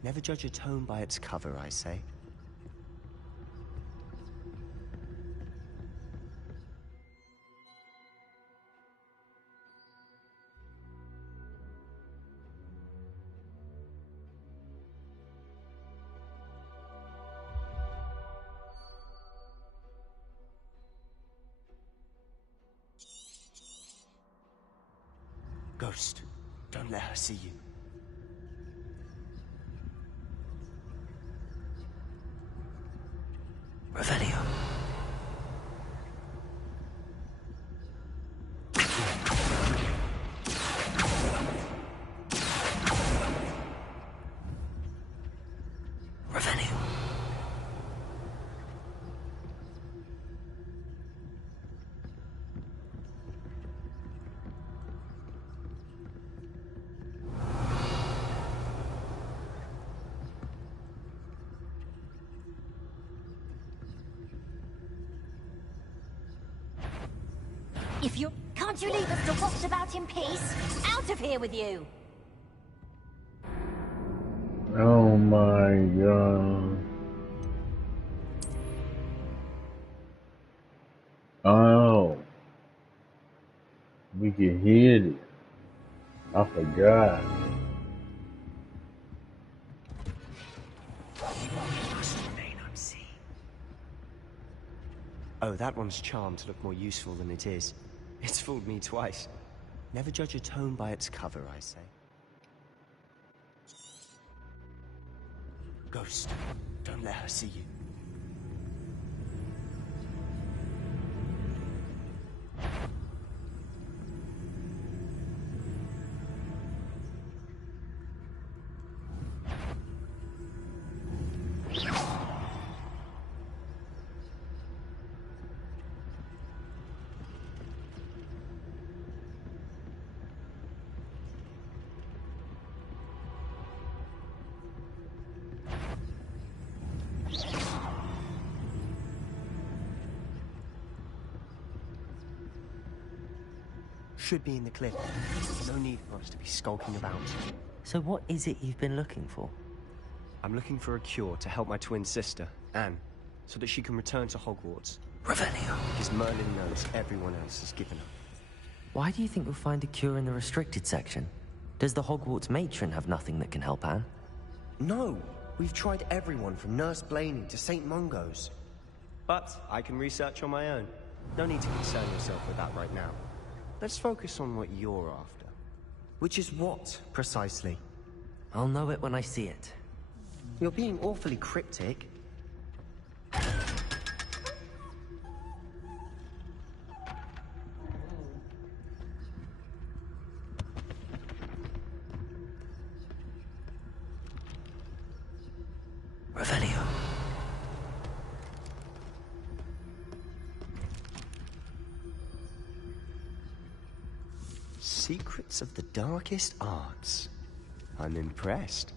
Never judge a tome by its cover, I say. Ghost, don't let her see you. Revelio. Revelio. If you... Can't you leave us to watch about in peace? Out of here with you! Oh my god. Oh. We can hit it. I forgot. Oh, that one's charmed to look more useful than it is. It's fooled me twice. Never judge a tome by its cover, I say. Ghost, don't let her see you. Should be in the cliff. No need for us to be skulking about. So what is it you've been looking for? I'm looking for a cure to help my twin sister, Anne, so that she can return to Hogwarts. Revelio. Because Merlin knows everyone else has given up. Why do you think we'll find a cure in the restricted section? Does the Hogwarts matron have nothing that can help Anne? No! We've tried everyone from Nurse Blaney to St. Mungo's. But I can research on my own. No need to concern yourself with that right now. Let's focus on what you're after. Which is what, precisely? I'll know it when I see it. You're being awfully cryptic. Revelio. secrets of the darkest arts. I'm impressed.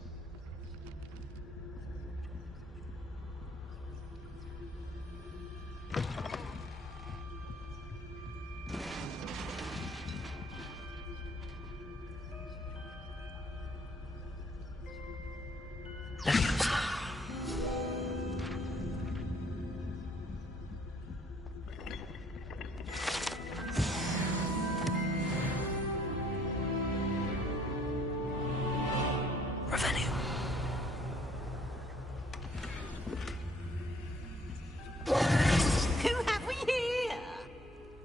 Who have we here?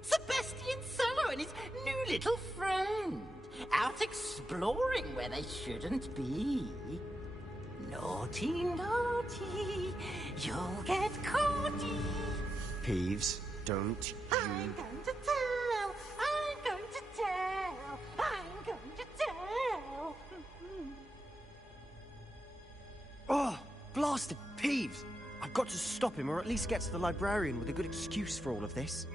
Sebastian Solo and his new little friend. Out exploring where they shouldn't be. Naughty, naughty. You'll get caughty. Peeves, don't you... I'm going to tell. I'm going to tell. I'm going to tell. Oh, blasted Peeves! I've got to stop him, or at least get to the librarian with a good excuse for all of this.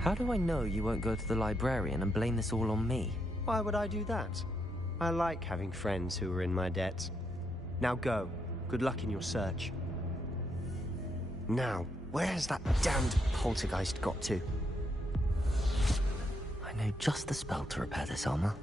How do I know you won't go to the librarian and blame this all on me? Why would I do that? I like having friends who are in my debt. Now go. Good luck in your search. Now, where has that damned poltergeist got to? I know just the spell to repair this armor.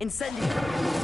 Incendio!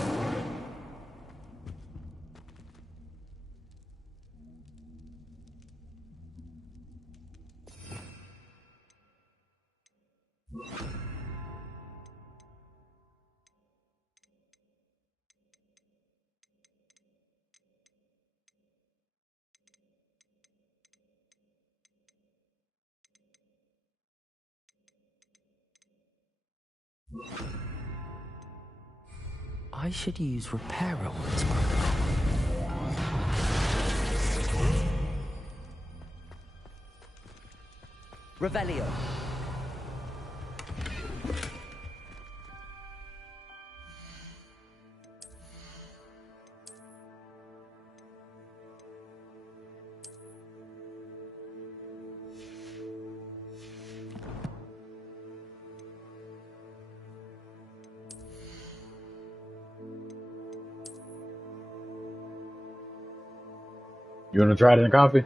I should use repair at once. Revelio. You wanna try it in the coffee?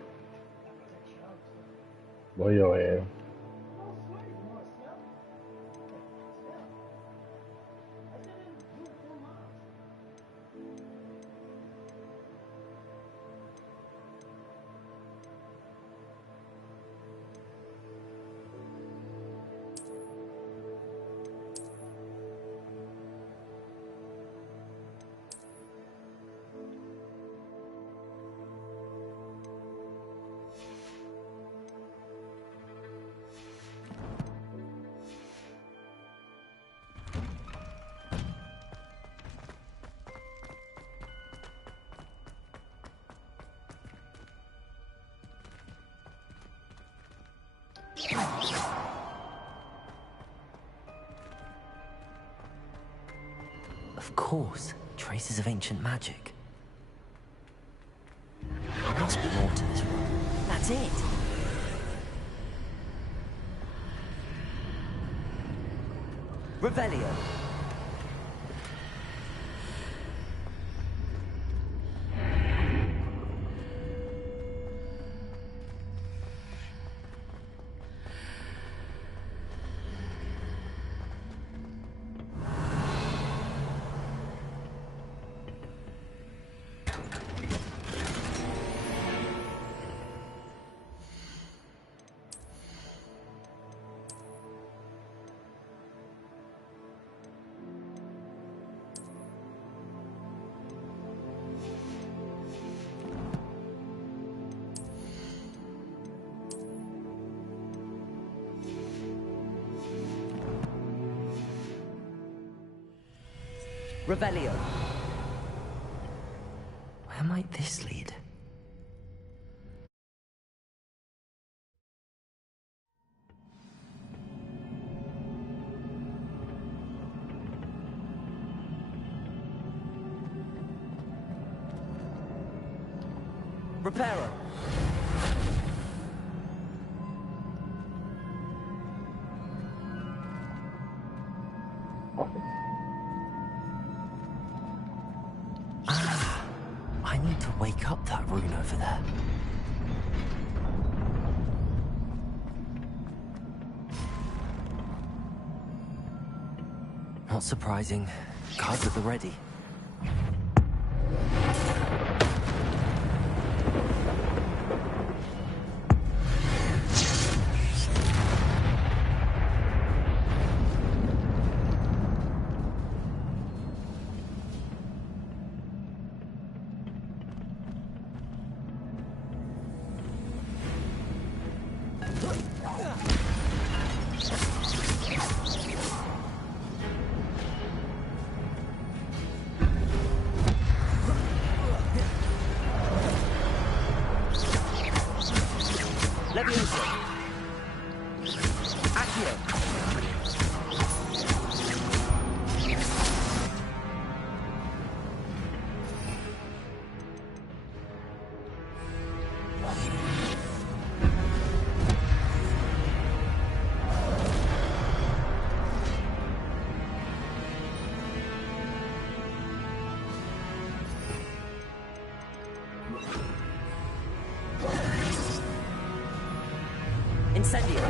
Boy, your ass. Of course, traces of ancient magic. There must be more to this room. That's it! Revelio. Revelio. Where might this lead? Reparo. I need to wake up that rune over there. Not surprising. Guards at the ready. Incendio.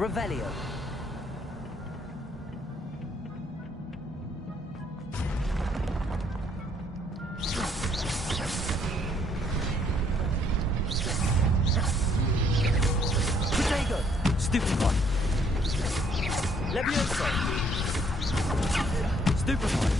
Revelio. Protego. Stupefy. Levioso. Stupefy.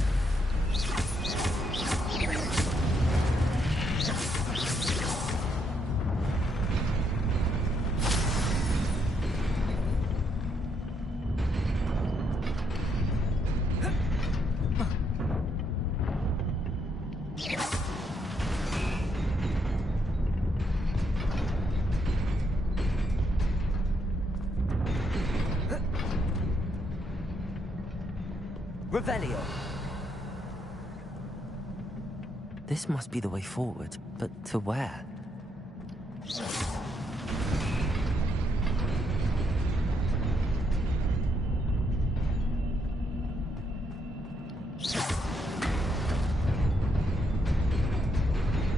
Revelio. This must be the way forward, but to where?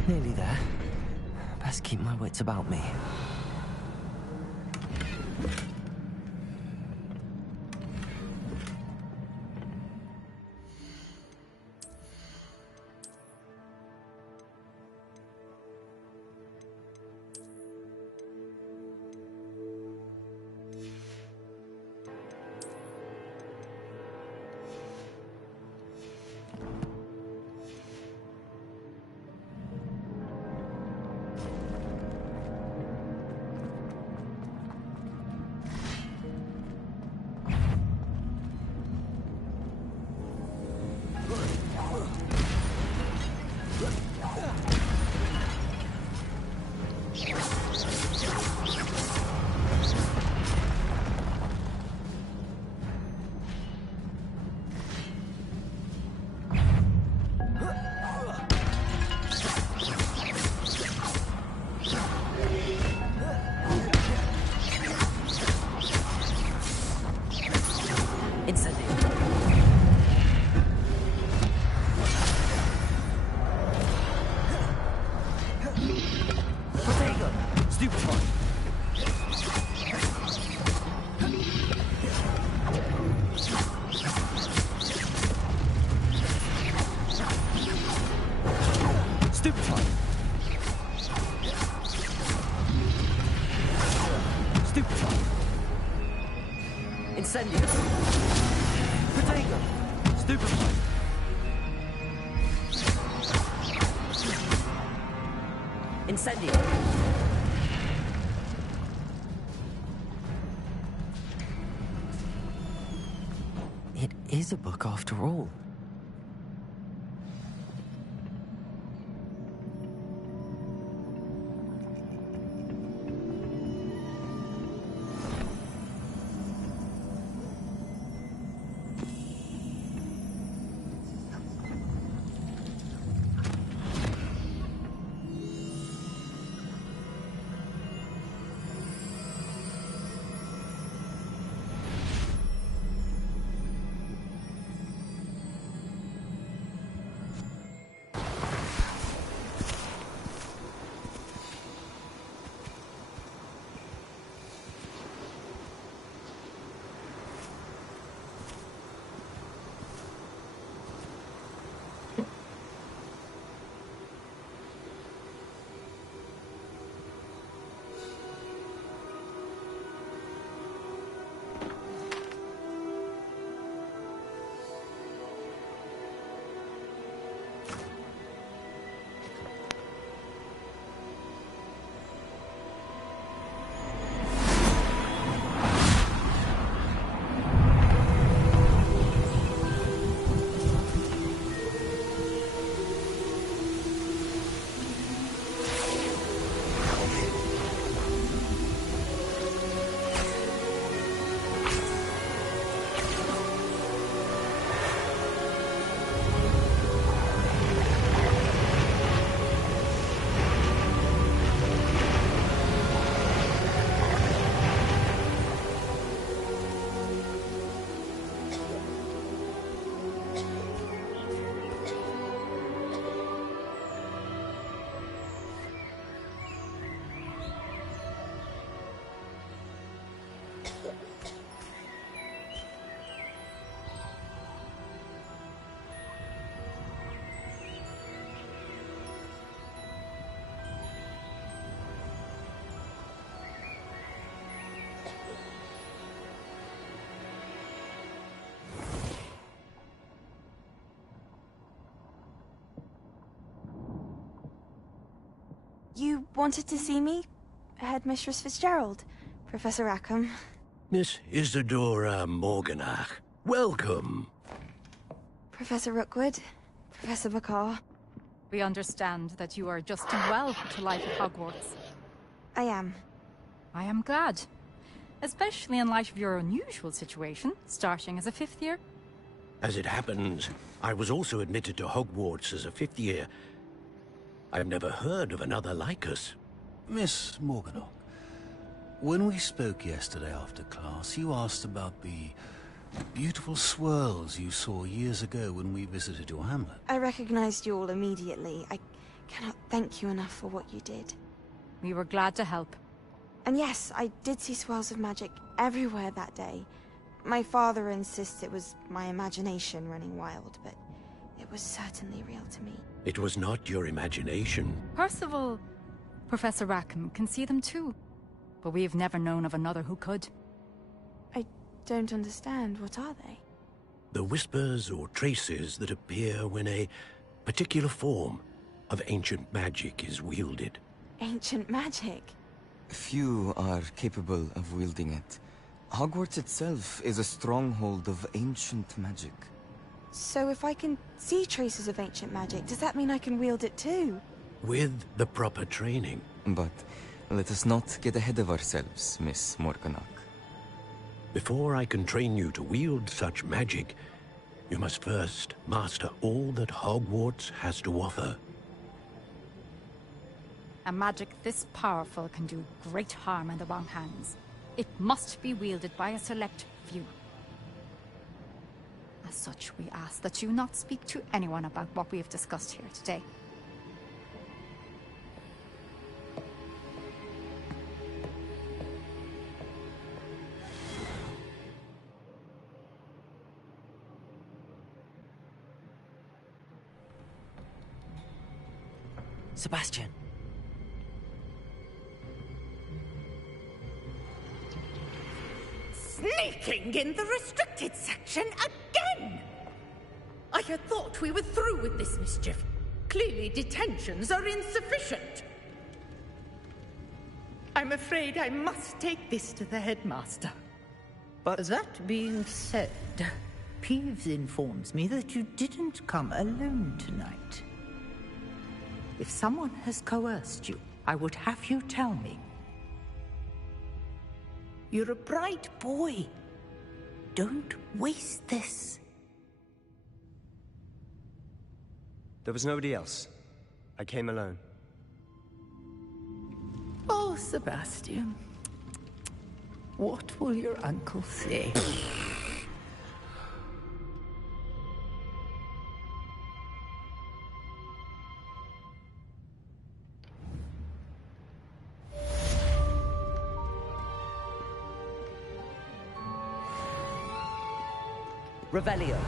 Nearly there. Best keep my wits about me. Stupefy. Stupefy. Incendio. Protego. Stupefy. Incendio. It is a book after all. You wanted to see me? Headmistress Fitzgerald, Professor Rackham. Miss Isadora Morganach, welcome. Professor Rookwood, Professor McCaw. We understand that you are adjusting well to life at Hogwarts. I am. I am glad. Especially in light of your unusual situation, starting as a 5th year. As it happens, I was also admitted to Hogwarts as a 5th year. I've never heard of another like us. Miss Morganock, when we spoke yesterday after class, you asked about the beautiful swirls you saw years ago when we visited your hamlet. I recognized you all immediately. I cannot thank you enough for what you did. We were glad to help. And yes, I did see swirls of magic everywhere that day. My father insists it was my imagination running wild, but it was certainly real to me. It was not your imagination. Percival, Professor Rackham can see them too. But we have never known of another who could. I don't understand. What are they? The whispers or traces that appear when a particular form of ancient magic is wielded. Ancient magic? Few are capable of wielding it. Hogwarts itself is a stronghold of ancient magic. So if I can see traces of ancient magic, does that mean I can wield it too? With the proper training. But let us not get ahead of ourselves, Miss Morganock. Before I can train you to wield such magic, you must first master all that Hogwarts has to offer. A magic this powerful can do great harm in the wrong hands. It must be wielded by a select few. As such, we ask that you not speak to anyone about what we have discussed here today. Sebastian. Sneaking in the restricted section again! I had thought we were through with this mischief. Clearly detentions are insufficient. I'm afraid I must take this to the headmaster. But that being said, Peeves informs me that you didn't come alone tonight. If someone has coerced you, I would have you tell me. You're a bright boy. Don't waste this. There was nobody else. I came alone. Oh, Sebastian. What will your uncle say? Revelio.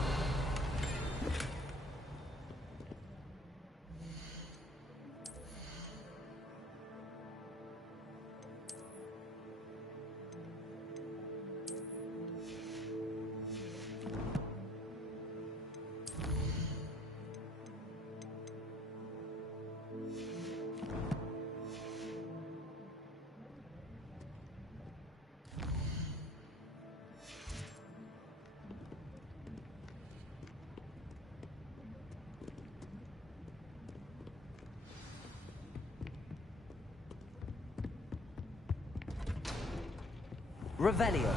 Revelio.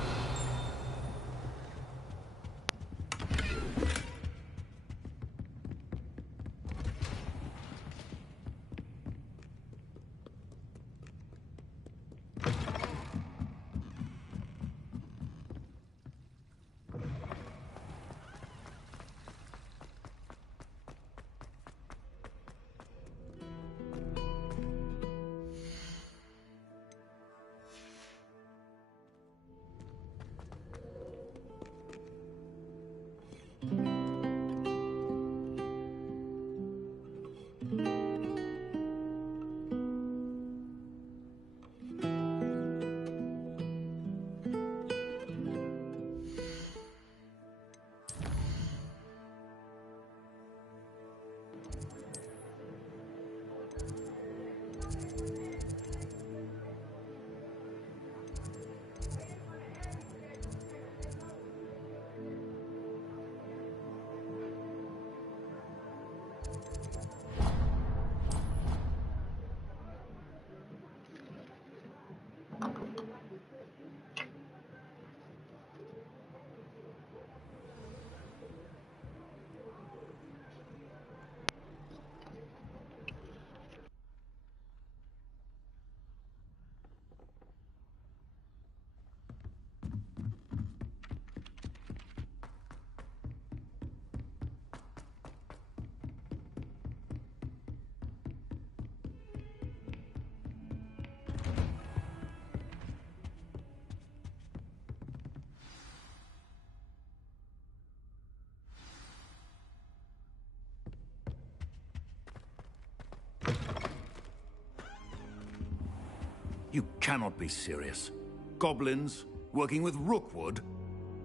You cannot be serious. Goblins working with Rookwood?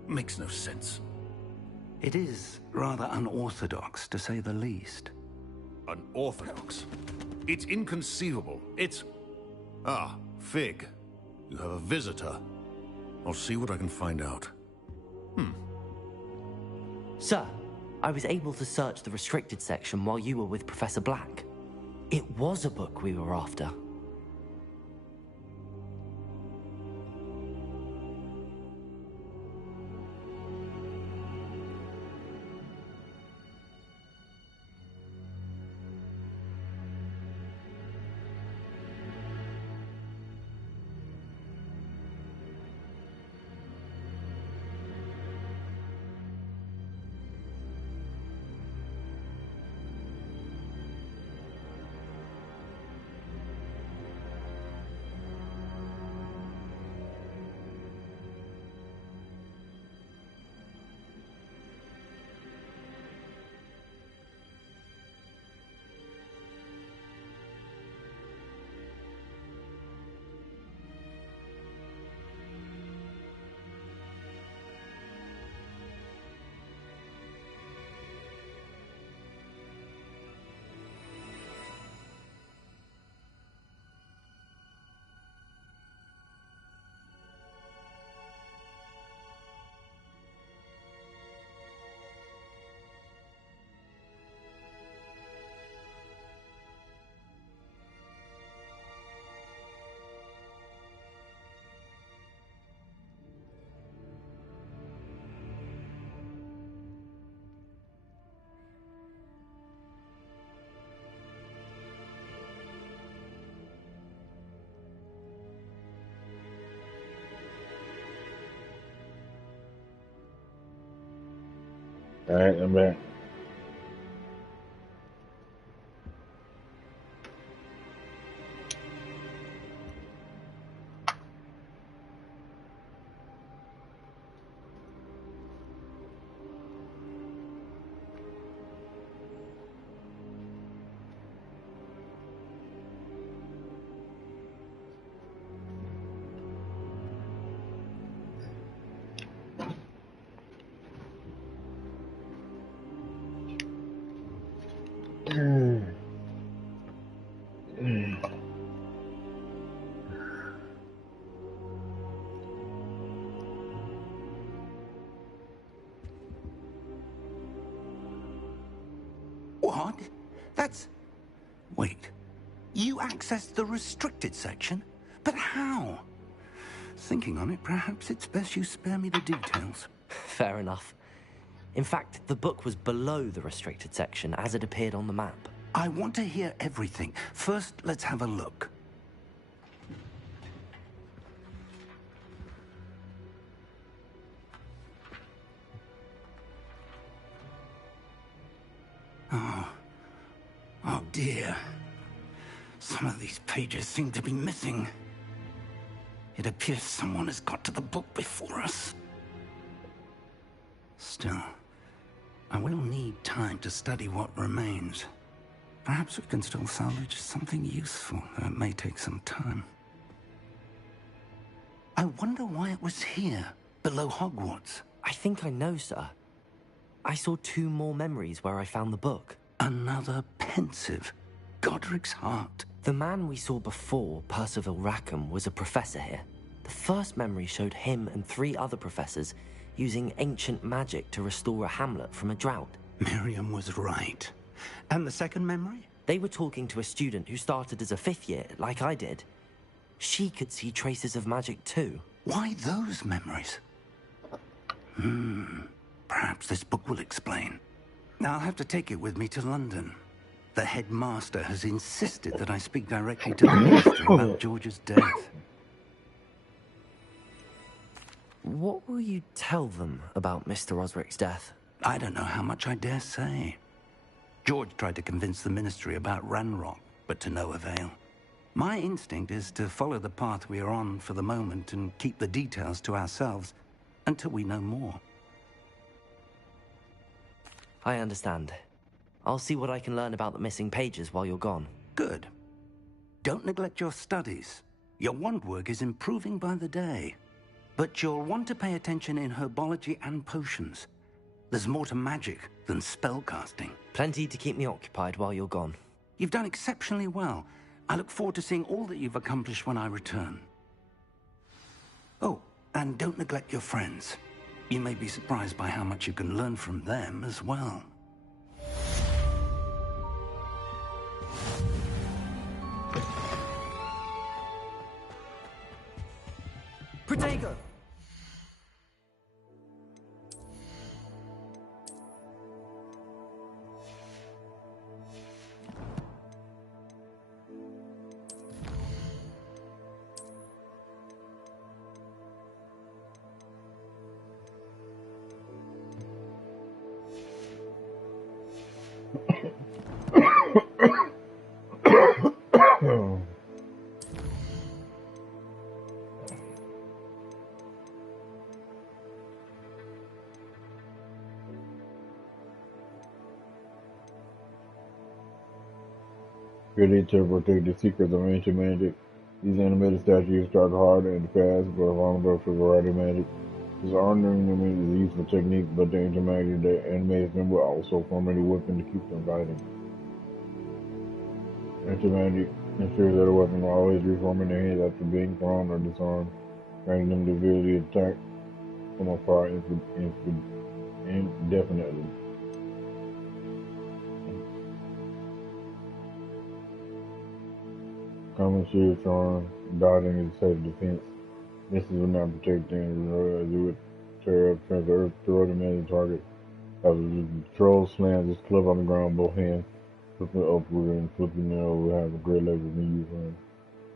Makes no sense. It is rather unorthodox, to say the least. Unorthodox? It's inconceivable. It's... Ah, Fig. You have a visitor. I'll see what I can find out. Sir, I was able to search the restricted section while you were with Professor Black. It was a book we were after. Alright, I'm back. What? That's... Wait. You accessed the restricted section? But how? Thinking on it, perhaps it's best you spare me the details. Fair enough. In fact, the book was below the restricted section as it appeared on the map. I want to hear everything. First, let's have a look. Oh dear. Some of these pages seem to be missing. It appears someone has got to the book before us. Still, I will need time to study what remains. Perhaps we can still salvage something useful, though it may take some time. I wonder why it was here, below Hogwarts. I think I know, sir. I saw 2 more memories where I found the book. Another pensive. Godric's heart. The man we saw before, Percival Rackham, was a professor here. The first memory showed him and 3 other professors using ancient magic to restore a hamlet from a drought. Miriam was right. And the second memory? They were talking to a student who started as a 5th year, like I did. She could see traces of magic too. Why those memories? Perhaps this book will explain. Now I'll have to take it with me to London. The headmaster has insisted that I speak directly to the ministry about George's death. What will you tell them about Mr. Osric's death? I don't know how much I dare say. George tried to convince the ministry about Ranrock, but to no avail. My instinct is to follow the path we are on for the moment and keep the details to ourselves until we know more. I understand. I'll see what I can learn about the missing pages while you're gone. Good. Don't neglect your studies. Your wand work is improving by the day. But you'll want to pay attention in herbology and potions. There's more to magic than spellcasting. Plenty to keep me occupied while you're gone. You've done exceptionally well. I look forward to seeing all that you've accomplished when I return. Oh, and don't neglect your friends. You may be surprised by how much you can learn from them as well. Protego! Ready to protect the secrets of ancient magic. These animated statues strike hard in the past, but are vulnerable for variety of magic. This ordinary image is a useful technique, but the ancient magic that animates them will also form a weapon to keep them fighting. Ancient magic ensures that a weapon will always reform in their hands after being thrown or disarmed, granting them the ability to attack from afar indefinitely. Common shield charm, dodging is safe defense. Misses will not protect them as it would tear up, transfer earth, throw the magic target. As the troll slams his club on the ground, both hands flipping upward and flipping it over, will have a great leverage when used on.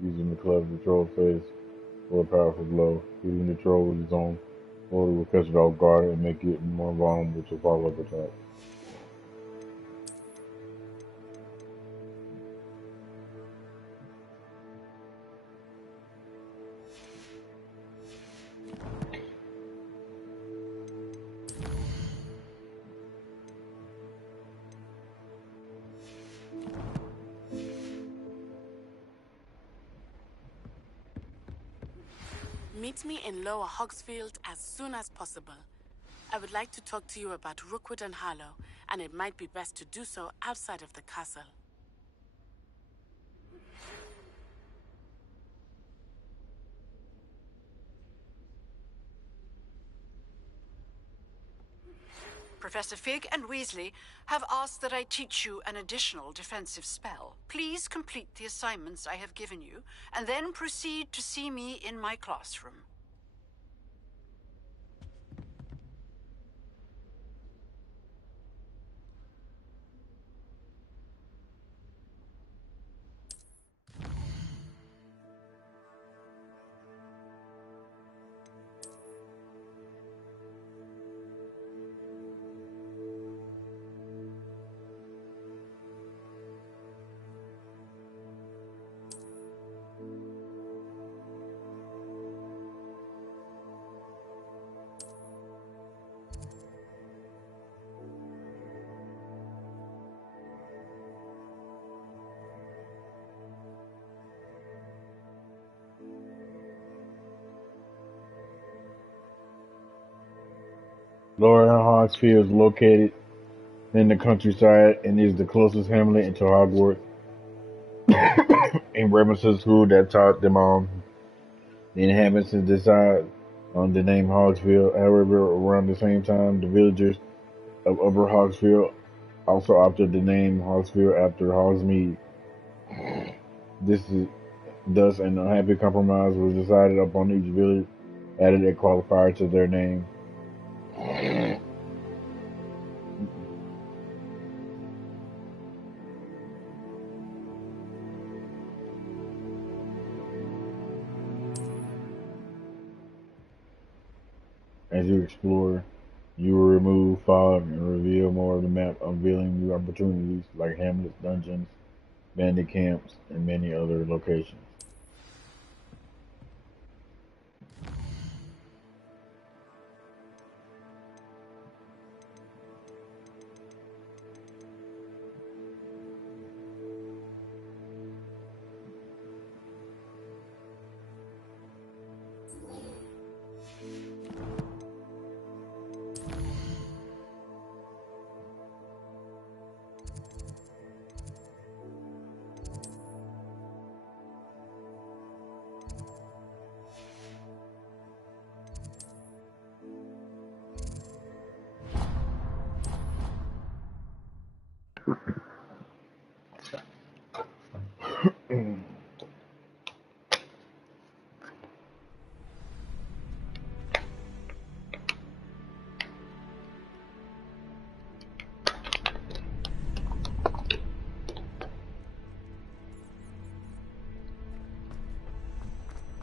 Using the club, the troll face for a powerful blow, hitting the troll with his own or will catch it off guard and make it more vulnerable to follow-up attacks. Meet me in Lower Hogsfield as soon as possible. I would like to talk to you about Rookwood and Harlow, and it might be best to do so outside of the castle. Professor Fig and Weasley have asked that I teach you an additional defensive spell. Please complete the assignments I have given you, and then proceed to see me in my classroom. Lower Hogsfield is located in the countryside and is the closest hamlet to Hogwarts. In reference to the school that taught them the inhabitants decide on the name Hogsfield. However, around the same time, the villagers of Upper Hogsfield also opted the name Hogsfield after Hogsmeade. This is thus an unhappy compromise was decided upon. Each village added a qualifier to their name. As you explore, you will remove fog and reveal more of the map, unveiling new opportunities like hamlets, dungeons, bandit camps, and many other locations.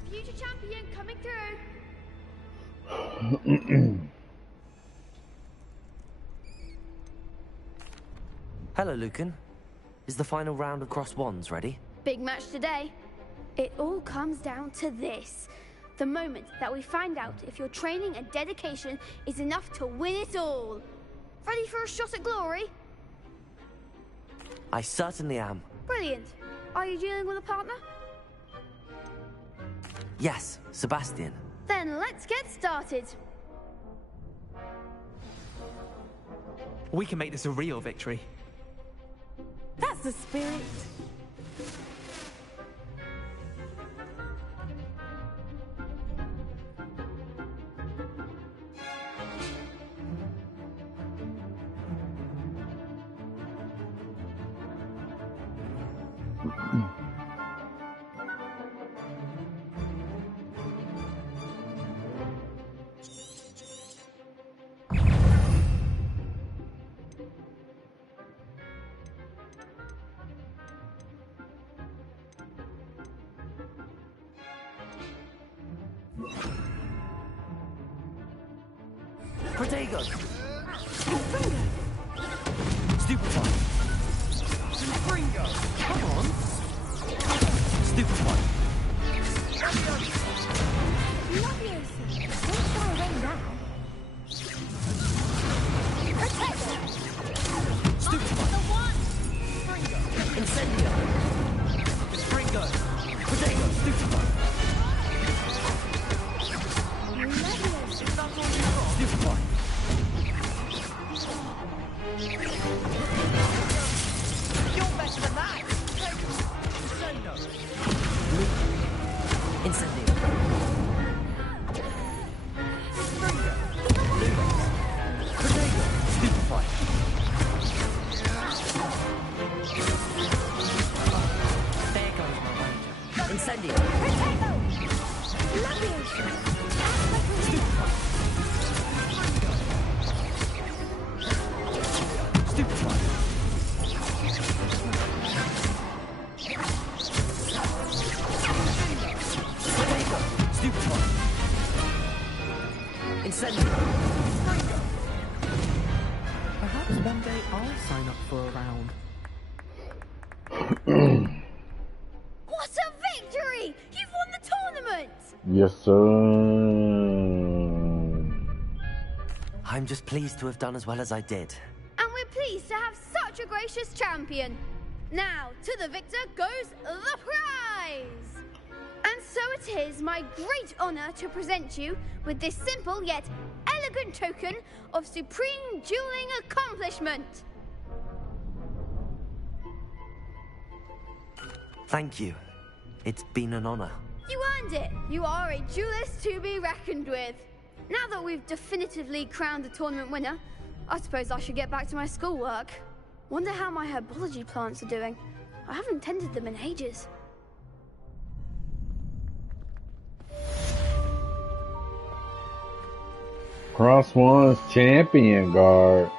Future champion coming through. Hello, Lucan. Is the final round of cross wands ready? Big match today. It all comes down to this. The moment that we find out if your training and dedication is enough to win it all. Ready for a shot at glory? I certainly am. Brilliant. Are you dealing with a partner? Yes, Sebastian. Then let's get started. We can make this a real victory. That's the spirit. Protego! Stupefy! Springo! Come on! Stupefy! Don't far away now. Stupefy! Incendio! Springo! Protego! Stupefy! Stupefy! You're better than that! Incendio! Stupefy! There goes my ranger. Incendio! Stupefy! Stupefy! Incendio! Perhaps one day I'll sign up for a round. What a victory! You've won the tournament! Yes, sir. I'm just pleased to have done as well as I did. And we're pleased to have such a gracious champion. Now, to the victor goes the prize! And so it is my great honor to present you with this simple yet elegant token of supreme dueling accomplishment. Thank you. It's been an honor. You earned it. You are a duelist to be reckoned with. Now that we've definitively crowned the tournament winner, I suppose I should get back to my schoolwork. Wonder how my herbology plants are doing. I haven't tended them in ages. Cross one's champion guard.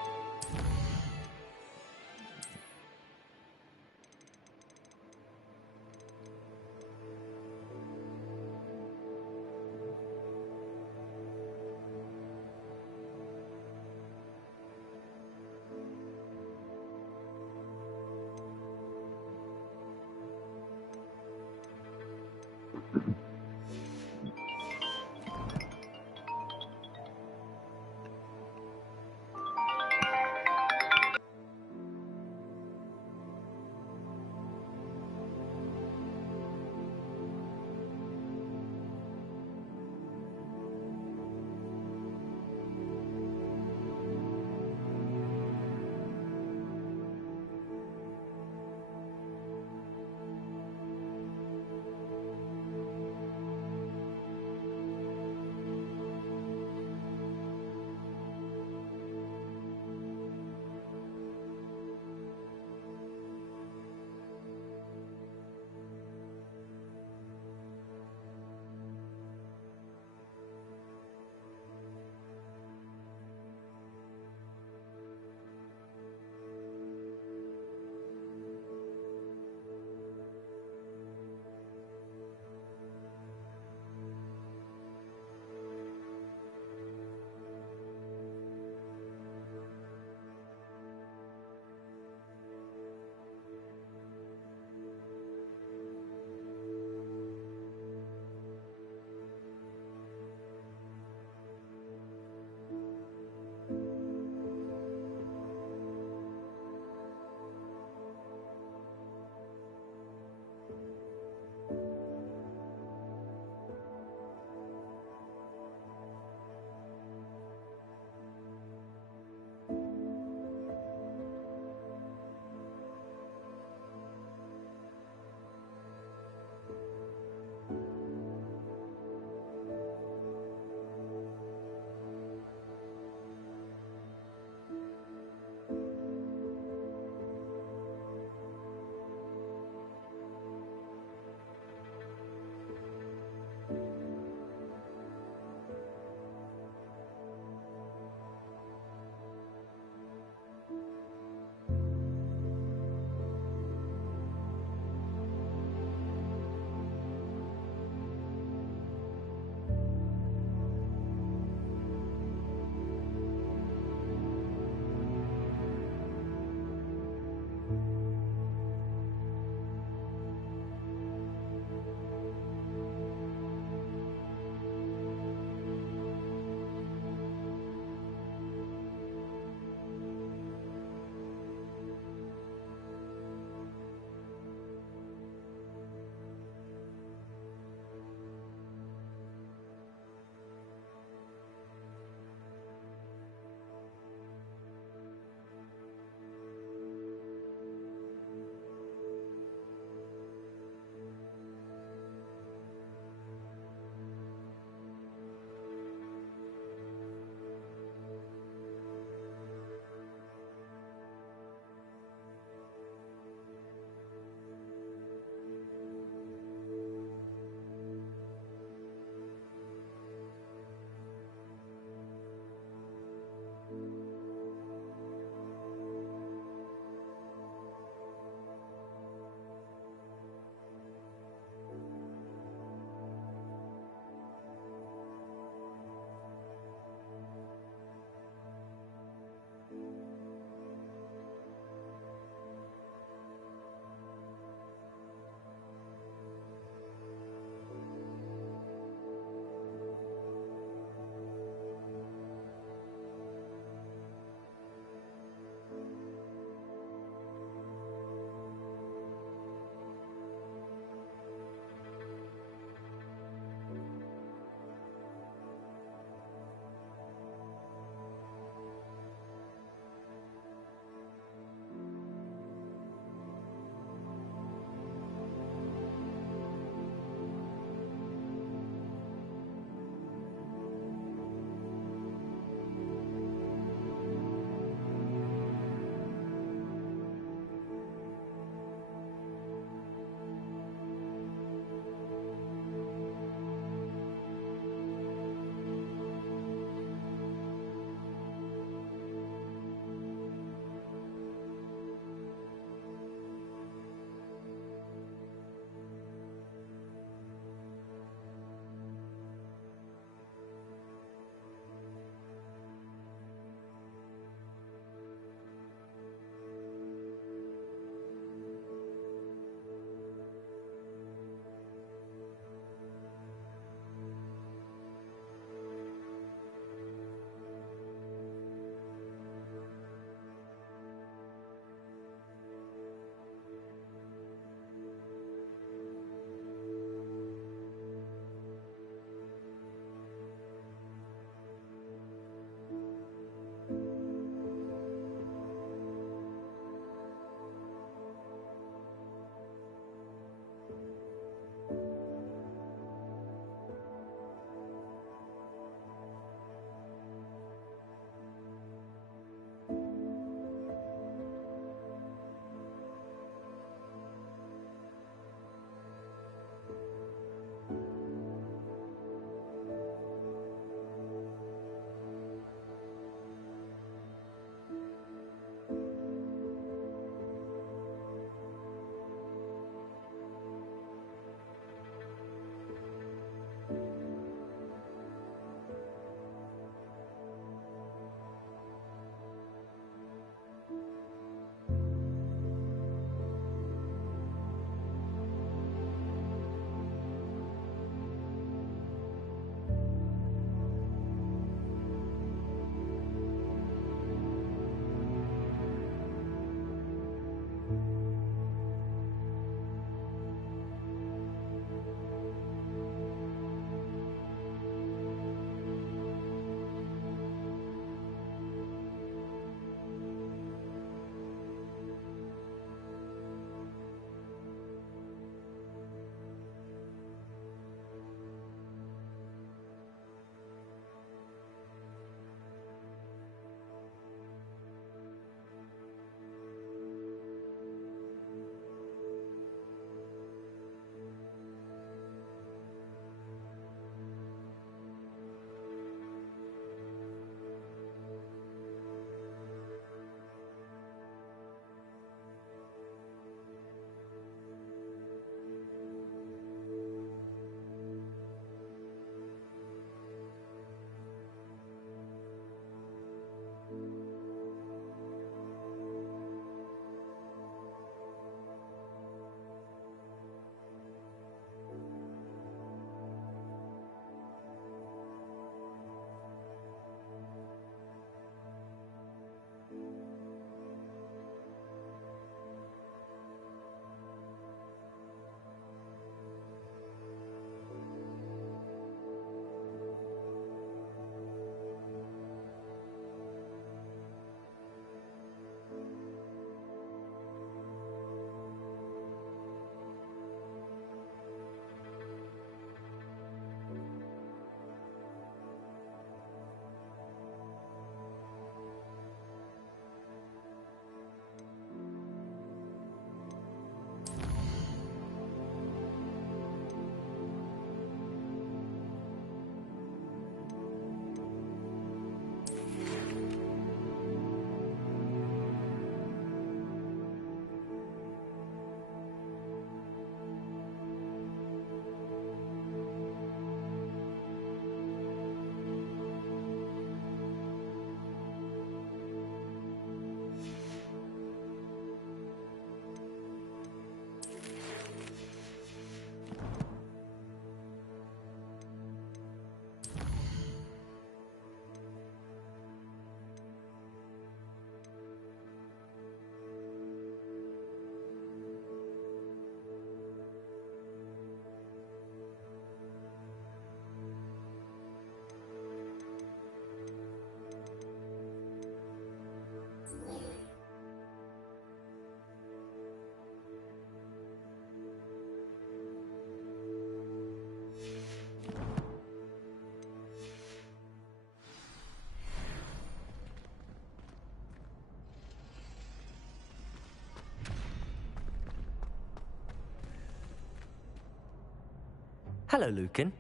Hello, Lucan.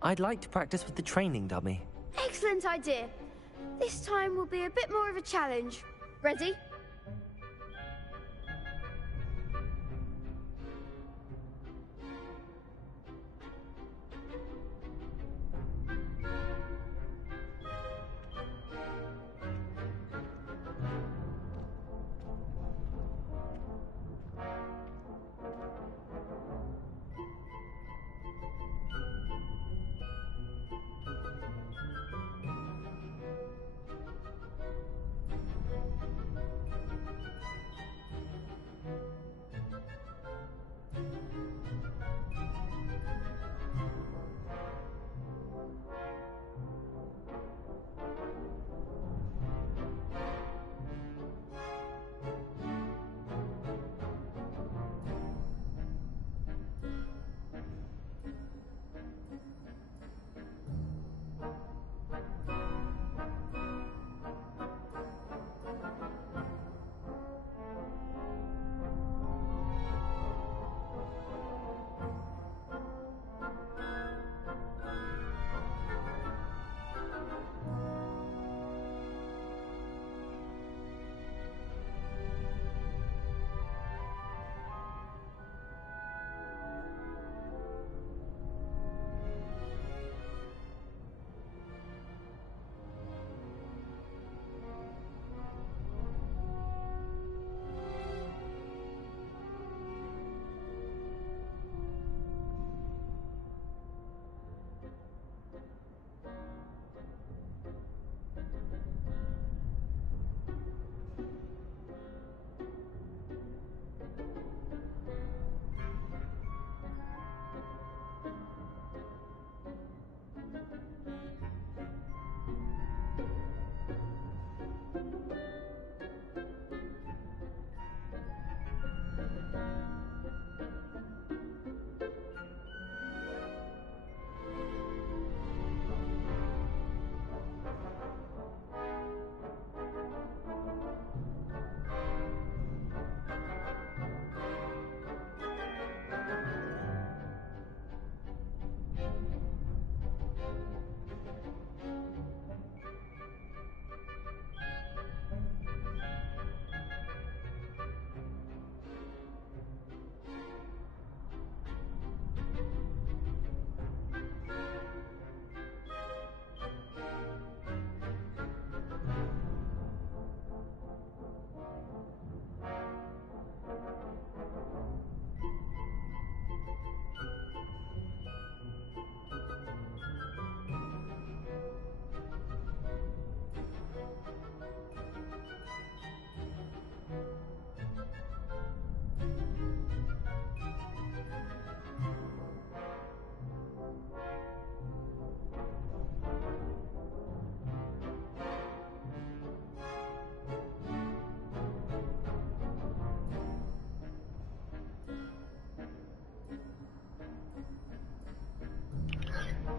I'd like to practice with the training dummy. Excellent idea. This time will be a bit more of a challenge. Ready?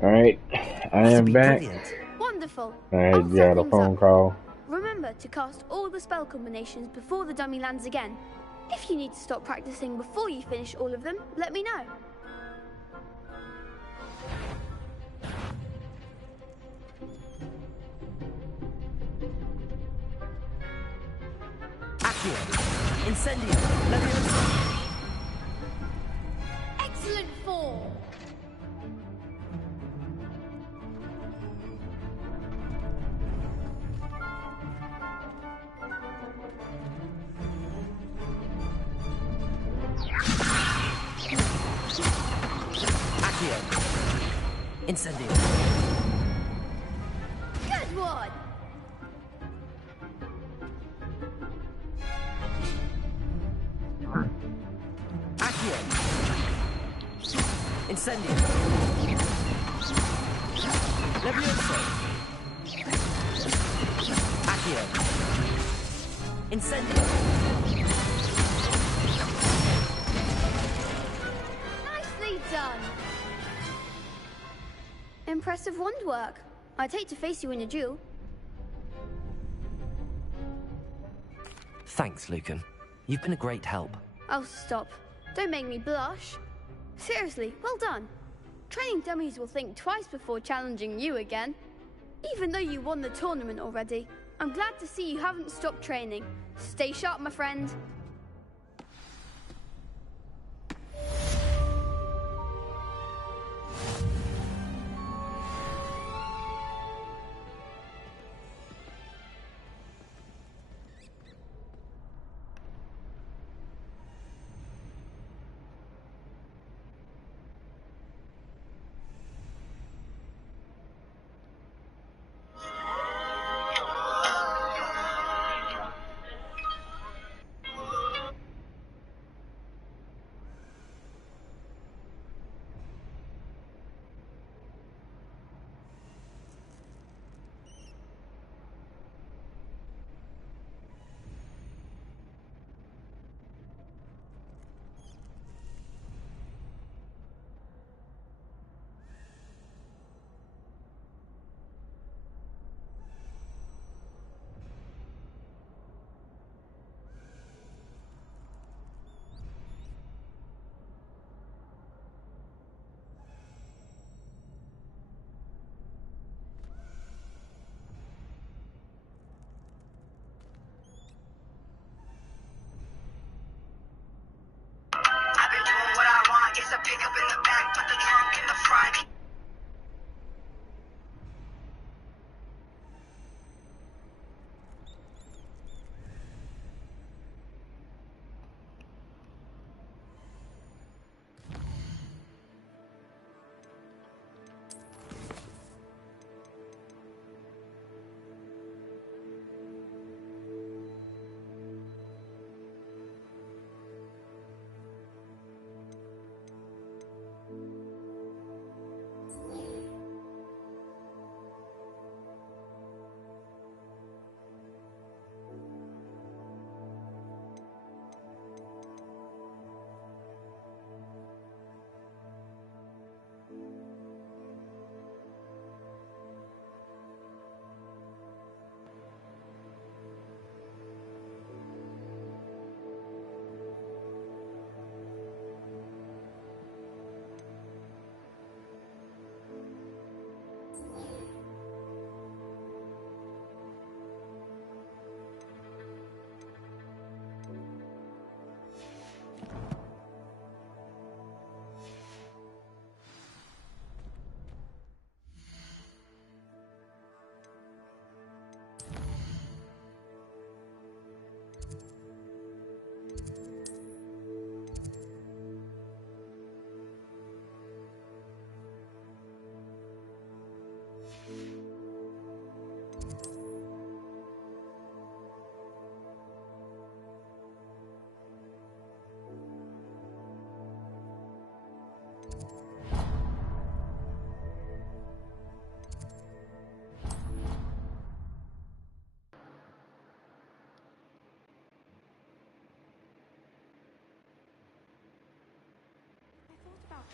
Alright, I am back. Wonderful. I I'll set got a things phone up. call. Remember to cast all the spell combinations before the dummy lands again. If you need to stop practicing before you finish all of them, let me know. Accio. Incendio. Leviosa. Excellent form. Accio. Incendio. Good one. Accio. Incendio. Leviosa. Accio. Incendio. Nicely done. Impressive wand work. I'd hate to face you in a duel. Thanks, Lucan. You've been a great help. Oh, stop. Don't make me blush. Seriously, well done. Training dummies will think twice before challenging you again. Even though you won the tournament already, I'm glad to see you haven't stopped training. Stay sharp, my friend.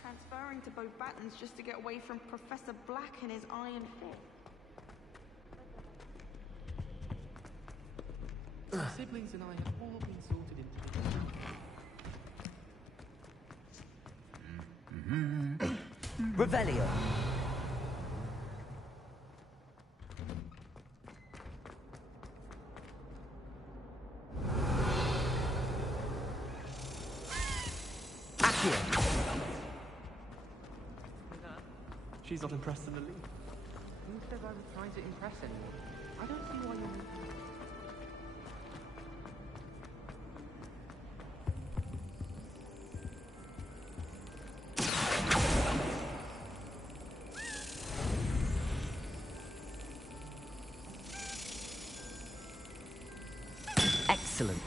Transferring to both battens just to get away from Professor Black and his iron fist. My siblings and I have all been sorted into Revelio. She's not impressed in the least. Who says I was trying to impress anyone? I don't see why you're... Excellent.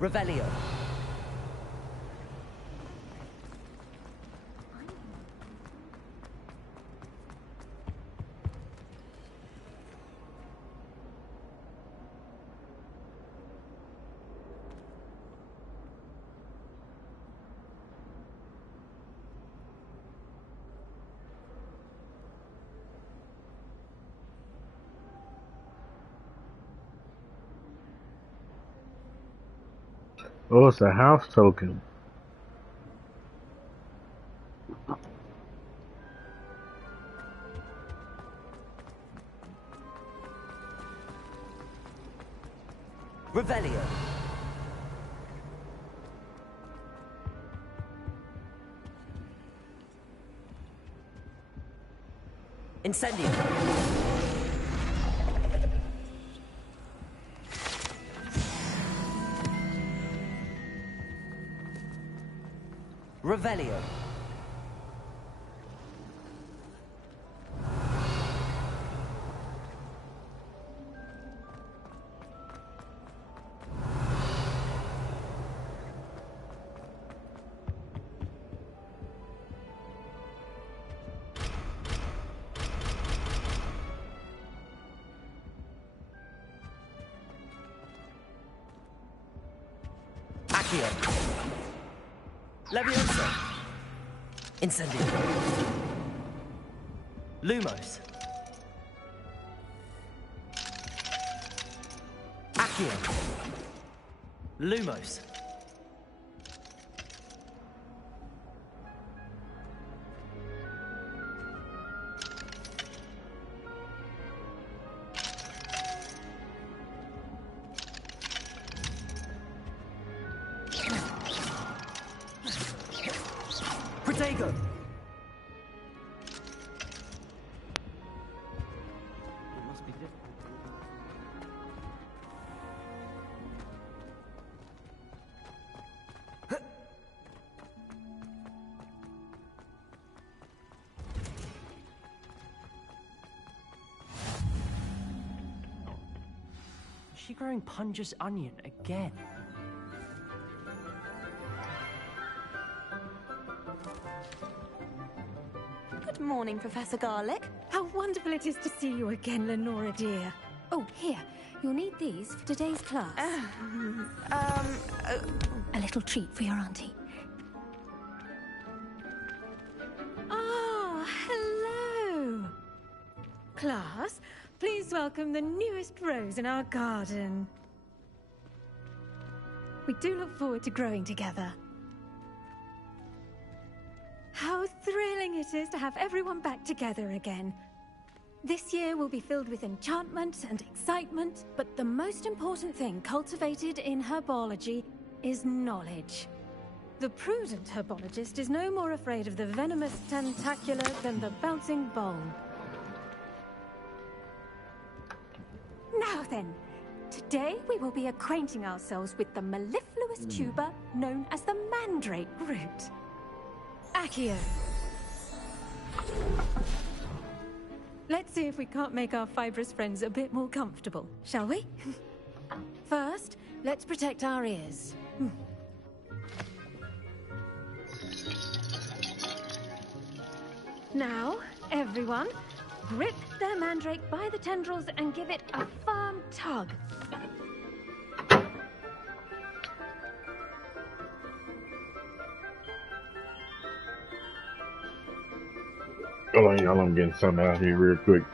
Revelio. Oh, it's a house token. Revelio. Incendio. Revelio. Accio. Levioso. Incendio. Lumos. Accio. Lumos. Protego. It must be difficult. Is she growing Punja's onion again? Good morning, Professor Garlick. How wonderful it is to see you again, Lenora dear. Oh, here. You'll need these for today's class. A little treat for your auntie. Ah, hello. Class, please welcome the newest rose in our garden. We do look forward to growing together. How thrilling it is to have everyone back together again. This year will be filled with enchantment and excitement, but the most important thing cultivated in herbology is knowledge. The prudent herbologist is no more afraid of the venomous tentacula than the bouncing bowl. Now then, today we will be acquainting ourselves with the mellifluous tuber known as the mandrake root. Accio. Let's see if we can't make our fibrous friends a bit more comfortable, shall we? First, let's protect our ears. Now, everyone, grip their mandrake by the tendrils and give it a firm tug. Hold on, y'all. I'm getting something out here real quick.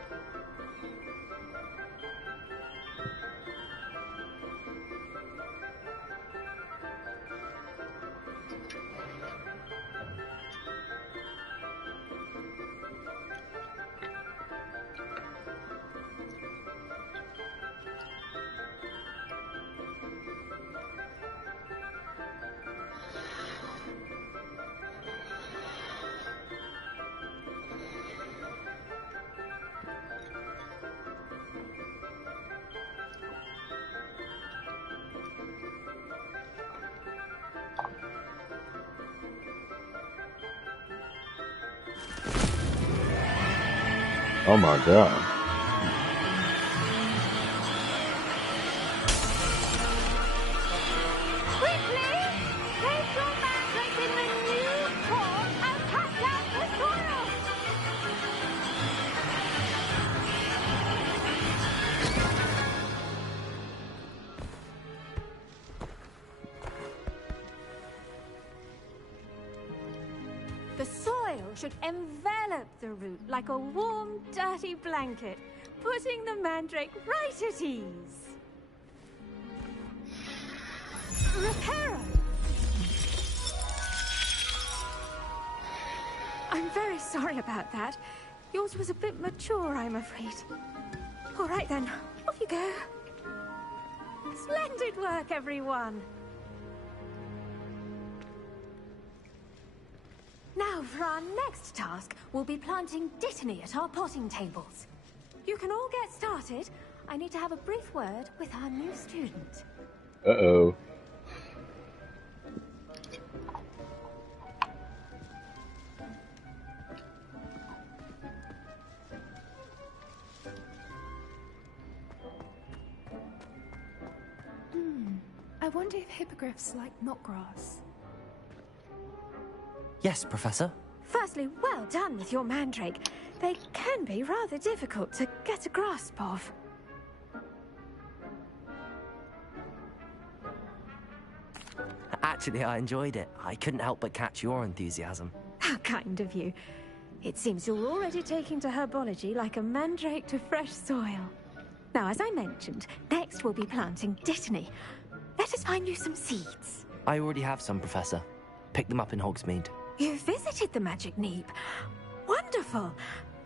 Oh my god. soil should envelop the root like a warm, dirty blanket, putting the mandrake right at ease. Reparo! I'm very sorry about that. Yours was a bit mature, I'm afraid. All right then, off you go. Splendid work, everyone. Now, for our next task, we'll be planting Dittany at our potting tables. You can all get started. I need to have a brief word with our new student. Uh-oh. I wonder if hippogriffs like knotgrass. Yes, Professor. Firstly, well done with your mandrake. They can be rather difficult to get a grasp of. Actually, I enjoyed it. I couldn't help but catch your enthusiasm. How kind of you. It seems you're already taking to herbology like a mandrake to fresh soil. Now, as I mentioned, next we'll be planting Dittany. Let us find you some seeds. I already have some, Professor. Picked them up in Hogsmeade. You visited the Magic Neep. Wonderful.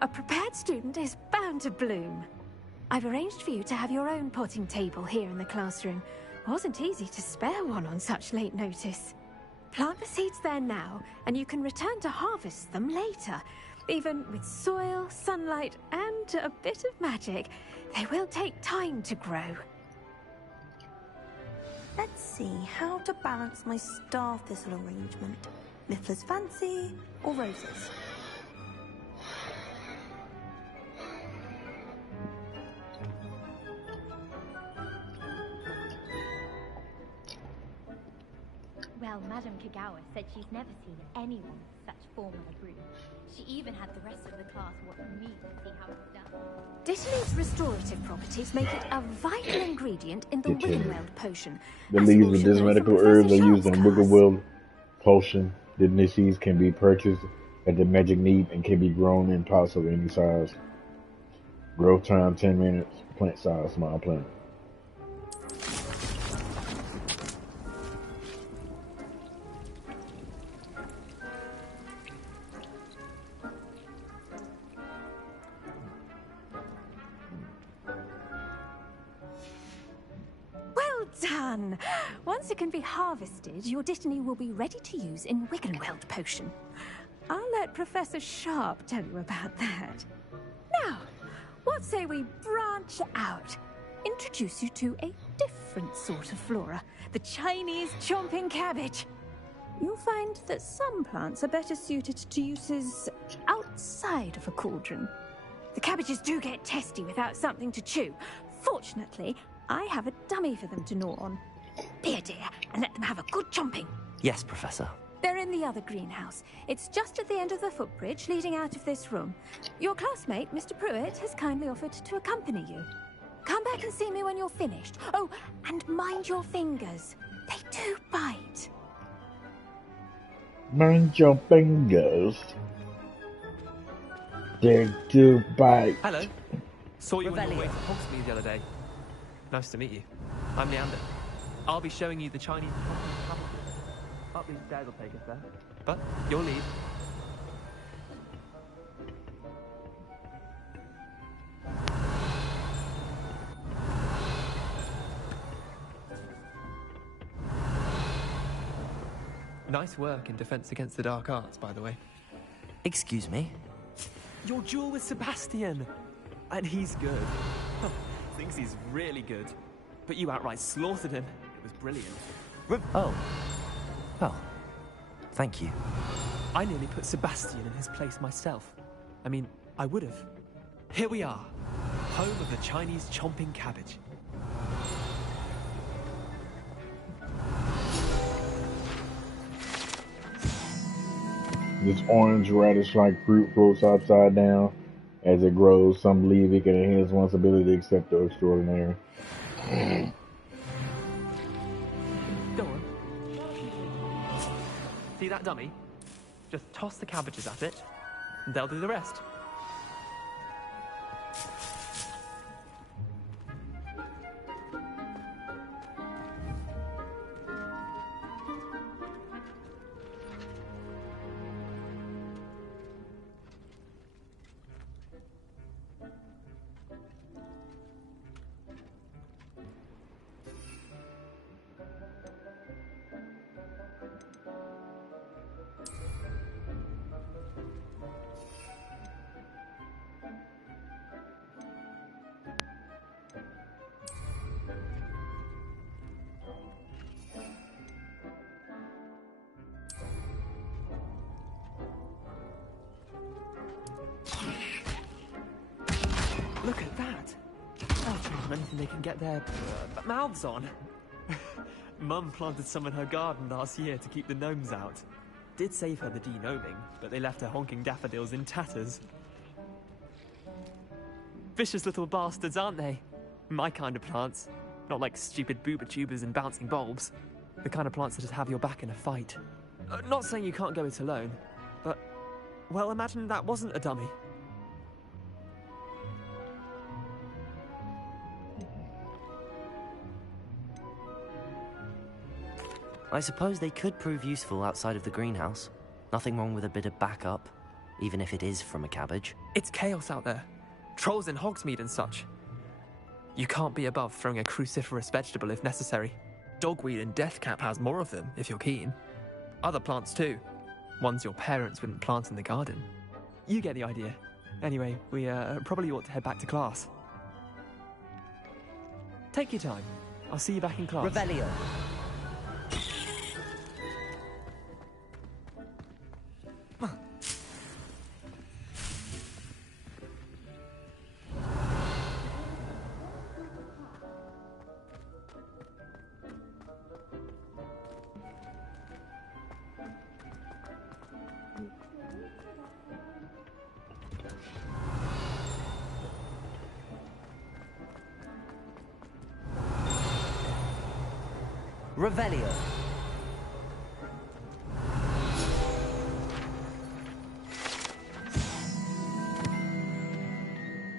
A prepared student is bound to bloom. I've arranged for you to have your own potting table here in the classroom. Wasn't easy to spare one on such late notice. Plant the seeds there now, and you can return to harvest them later. Even with soil, sunlight, and a bit of magic, they will take time to grow. Let's see how to balance my star thistle arrangement. Mifflin's fancy or roses? Well, Madame Kagawa said she's never seen anyone with such form on a broom. She even had the rest of the class watch me to see how it's done. Dittany's restorative properties make it a vital ingredient in the Wiggenweld potion. The leaves of this medical herbs are used in Wiggenweld potion. The seeds can be purchased at the Magic Neep and can be grown in pots of any size. Growth time 10 minutes. Plant size small plant. Well done! Once it can be harvested, your Dittany will be ready to use in Wiggenweld potion. I'll let Professor Sharp tell you about that. Now, what say we branch out? Introduce you to a different sort of flora, the Chinese chomping cabbage. You'll find that some plants are better suited to uses outside of a cauldron. The cabbages do get testy without something to chew. Fortunately, I have a dummy for them to gnaw on. Be a dear and let them have a good chomping. Yes, Professor. They're in the other greenhouse. It's just at the end of the footbridge leading out of this room. Your classmate, Mr. Pruitt, has kindly offered to accompany you. Come back and see me when you're finished. Oh, and mind your fingers. They do bite. Mind your fingers. They do bite. Hello. Saw you on your way to Hogsmeade the other day. Nice to meet you. I'm Leander. I'll be showing you the Chinese cavalry. Up these stairs will take us there. But your lead. Nice work in Defense Against the Dark Arts, by the way. Excuse me? Your duel with Sebastian! And he's good. Thinks he's really good. But you outright slaughtered him. It was brilliant. Oh. Well, thank you. I nearly put Sebastian in his place myself. I mean, I would have. Here we are. Home of the Chinese chomping cabbage. This orange radish-like fruit floats upside down as it grows. Some believe it can enhance one's ability to accept the extraordinary. Go on. See that dummy? Just toss the cabbages at it, They'll do the rest. Look at that! After all, anything they can get their mouths on. Mum planted some in her garden last year to keep the gnomes out. Did save her the de-gnoming, but they left her honking daffodils in tatters. Vicious little bastards, aren't they? My kind of plants. Not like stupid booba tubers and bouncing bulbs. The kind of plants that just have your back in a fight. Not saying you can't go it alone, but... well, imagine that wasn't a dummy. I suppose they could prove useful outside of the greenhouse. Nothing wrong with a bit of backup, even if it is from a cabbage. It's chaos out there. Trolls in Hogsmeade and such. You can't be above throwing a cruciferous vegetable if necessary. Dogweed and deathcap has more of them, if you're keen. Other plants too. Ones your parents wouldn't plant in the garden. You get the idea. Anyway, we probably ought to head back to class. Take your time. I'll see you back in class. Revelio. Revelio.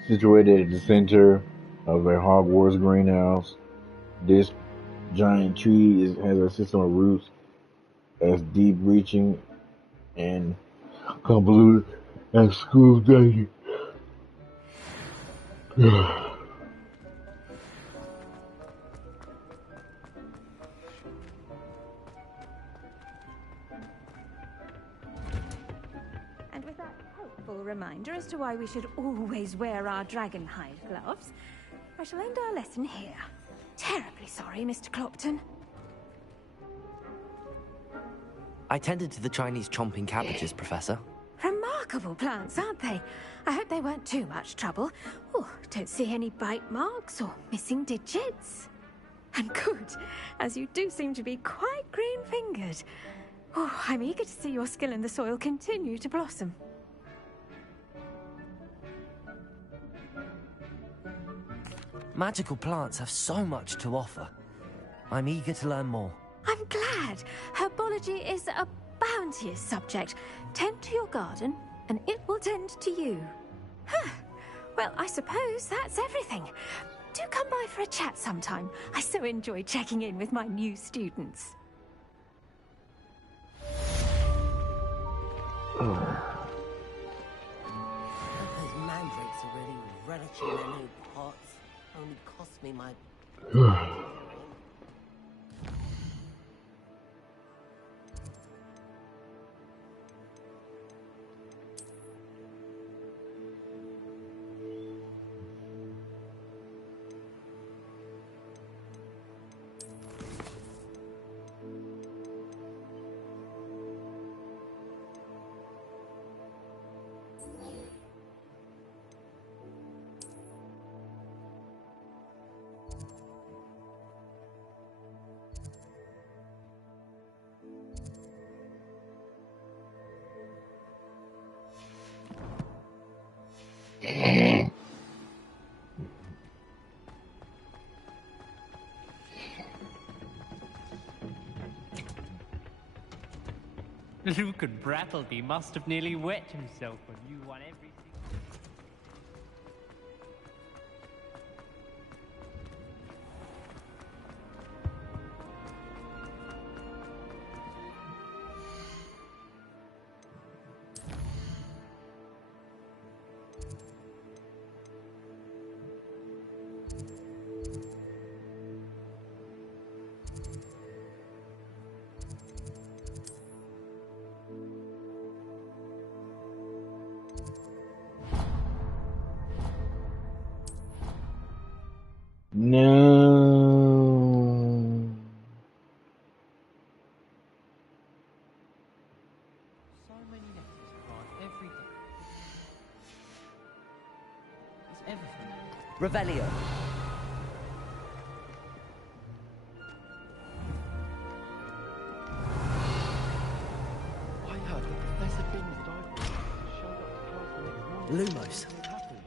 Situated at the center of a Hogwarts greenhouse, this giant tree has a system of roots as deep-reaching and convoluted as school dating. And with that helpful reminder as to why we should always wear our dragonhide gloves, I shall end our lesson here. Terribly sorry, Mr. Clopton. I tended to the Chinese chomping cabbages, Professor. Remarkable plants, aren't they? I hope they weren't too much trouble. Oh, don't see any bite marks or missing digits. And good, as you do seem to be quite green-fingered. Oh, I'm eager to see your skill in the soil continue to blossom. Magical plants have so much to offer. I'm eager to learn more. I'm glad. Herbology is a bounteous subject. Tend to your garden, and it will tend to you. Huh. Well, I suppose that's everything. Do come by for a chat sometime. I so enjoy checking in with my new students. Those mandrakes are really relishing their new pots. Only cost me my... Lucan Brattleby must have nearly wet himself when you won every single... No. So many letters arrive every day. Is everything... Revelio. I heard that Professor Bing's diary showed up to class the next morning. Lumos. What happened?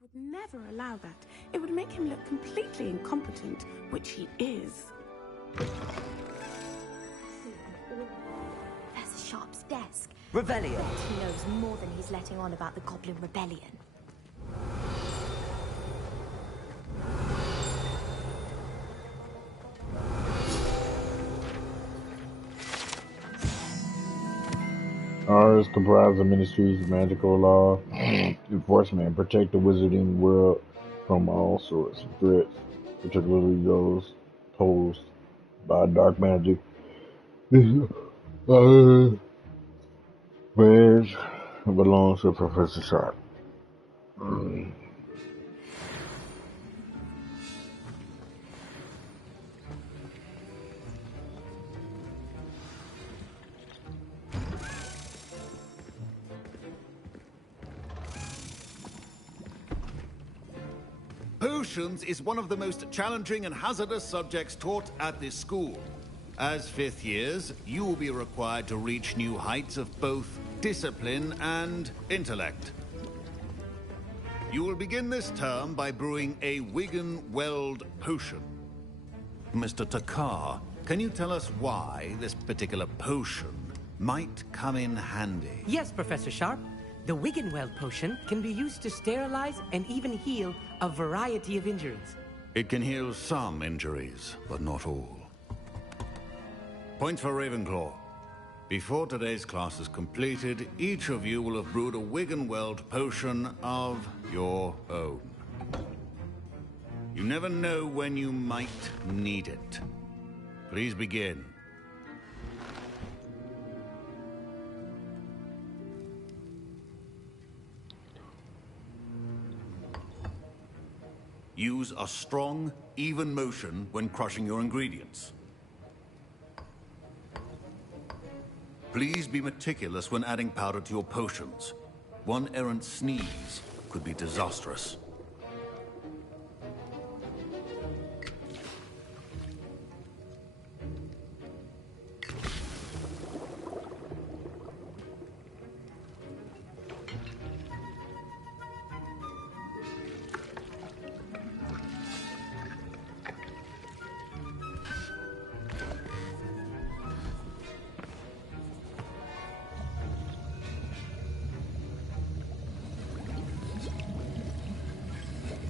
Would never allow that. It would make him look completely incompetent, which he is. Professor Sharp's desk. Revelio. He knows more than he's letting on about the Goblin Rebellion. Ours comprise the ministries, magical law, enforcement, and protect the wizarding world from all sorts of threats, particularly those posed by dark magic. This branch belongs to Professor Sharp. Potions is one of the most challenging and hazardous subjects taught at this school. As fifth years, you will be required to reach new heights of both discipline and intellect. You will begin this term by brewing a Wigan-Weld potion. Mr. Takar, can you tell us why this particular potion might come in handy? Yes, Professor Sharp. The Wiggenweld potion can be used to sterilize and even heal a variety of injuries. It can heal some injuries, but not all. Points for Ravenclaw. Before today's class is completed, each of you will have brewed a Wiggenweld potion of your own. You never know when you might need it. Please begin. Use a strong, even motion when crushing your ingredients. Please be meticulous when adding powder to your potions. One errant sneeze could be disastrous.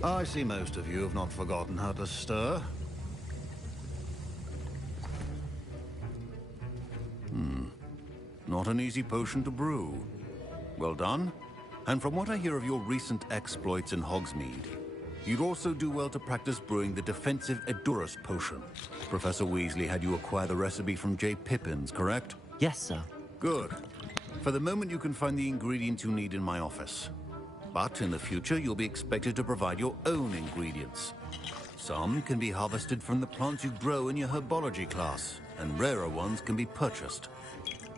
I see most of you have not forgotten how to stir. Not an easy potion to brew. Well done. And from what I hear of your recent exploits in Hogsmeade, you'd also do well to practice brewing the defensive Edurus potion. Professor Weasley had you acquire the recipe from J. Pippins, correct? Yes, sir. Good. For the moment, you can find the ingredients you need in my office. But in the future, you'll be expected to provide your own ingredients. Some can be harvested from the plants you grow in your herbology class, and rarer ones can be purchased.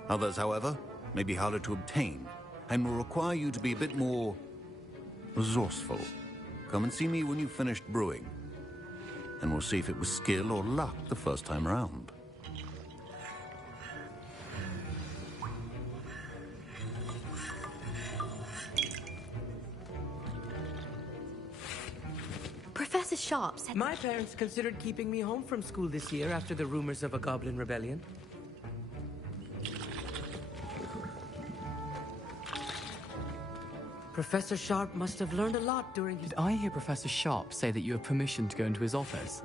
Others, however, may be harder to obtain, and will require you to be a bit more resourceful. Come and see me when you've finished brewing, and we'll see if it was skill or luck the first time around. Professor Sharp said... My parents considered keeping me home from school this year after the rumors of a goblin rebellion. Professor Sharp must have learned a lot during his... Did I hear Professor Sharp say that you have permission to go into his office?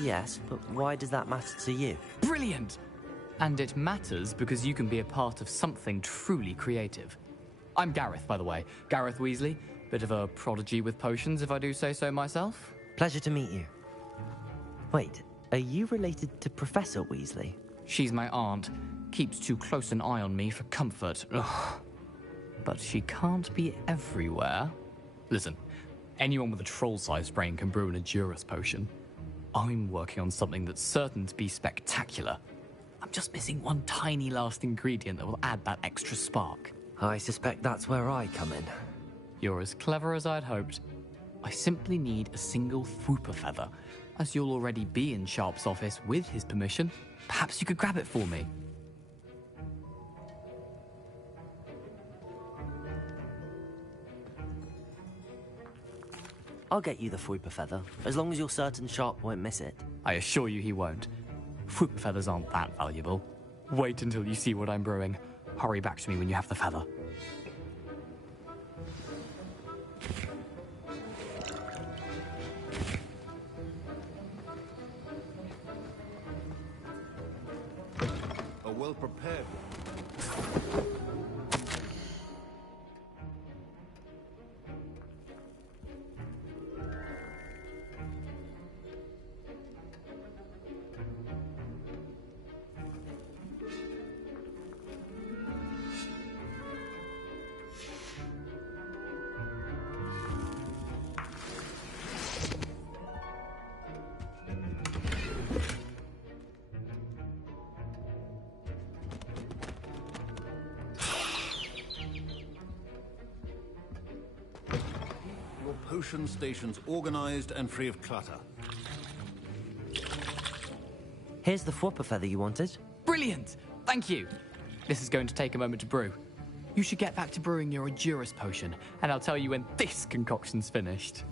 Yes, but why does that matter to you? Brilliant! And it matters because you can be a part of something truly creative. I'm Gareth, by the way. Gareth Weasley. Bit of a prodigy with potions, if I do say so myself. Pleasure to meet you. Wait, are you related to Professor Weasley? She's my aunt. Keeps too close an eye on me for comfort. Ugh. But she can't be everywhere. Listen, anyone with a troll-sized brain can brew an Edurus potion. I'm working on something that's certain to be spectacular. I'm just missing one tiny last ingredient that will add that extra spark. I suspect that's where I come in. You're as clever as I'd hoped. I simply need a single Fwooper feather. As you'll already be in Sharp's office with his permission, perhaps you could grab it for me. I'll get you the Fwooper feather, as long as you're certain Sharp won't miss it. I assure you he won't. Fwooper feathers aren't that valuable. Wait until you see what I'm brewing. Hurry back to me when you have the feather. A well-prepared potion stations organized and free of clutter. Here's the Fwopper feather you wanted. Brilliant! Thank you. This is going to take a moment to brew. You should get back to brewing your Edurus potion, and I'll tell you when this concoction's finished.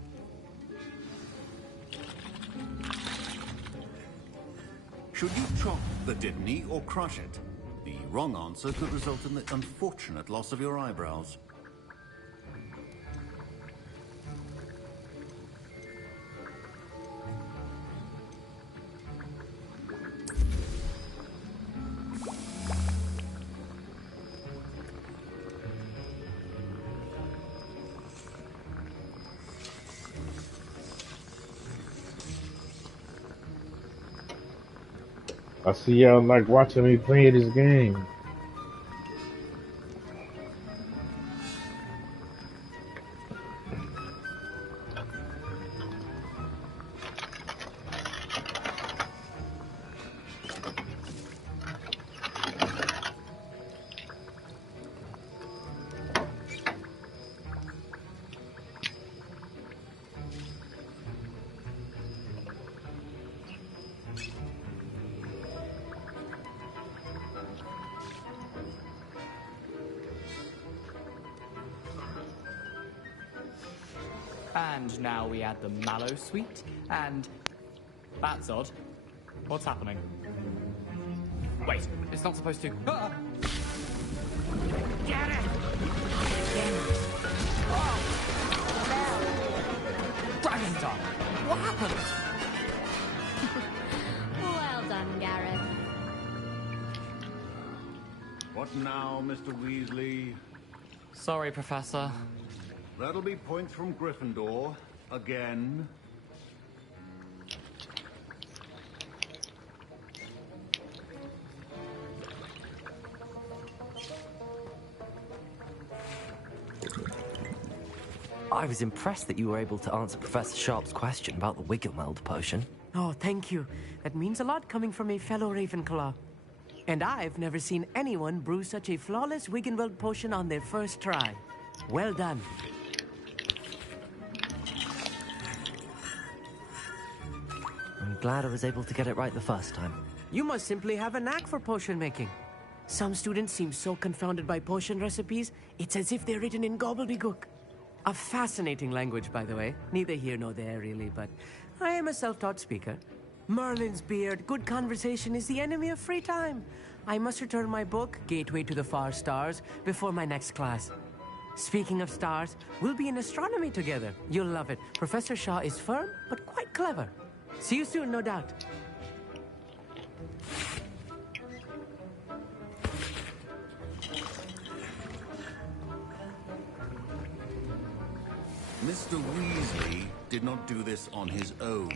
Should you chop the Dittany or crush it? The wrong answer could result in the unfortunate loss of your eyebrows. I see y'all like watching me play this game. And now we add the mallow sweet, and... That's odd. What's happening? Wait, it's not supposed to... Ah! Get it! Oh! Dragon tongue! What happened? Well done, Gareth. What now, Mr. Weasley? Sorry, Professor. That'll be points from Gryffindor. Again. I was impressed that you were able to answer Professor Sharp's question about the Wiggenweld potion. Oh, thank you. That means a lot coming from a fellow Ravenclaw. And I've never seen anyone brew such a flawless Wiggenweld potion on their first try. Well done. I'm glad I was able to get it right the first time. You must simply have a knack for potion making. Some students seem so confounded by potion recipes, it's as if they're written in gobbledygook. A fascinating language, by the way. Neither here nor there, really, but I am a self-taught speaker. Merlin's beard, good conversation is the enemy of free time. I must return my book, Gateway to the Far Stars, before my next class. Speaking of stars, we'll be in astronomy together. You'll love it. Professor Shaw is firm, but quite clever. See you soon, no doubt. Mr. Weasley did not do this on his own.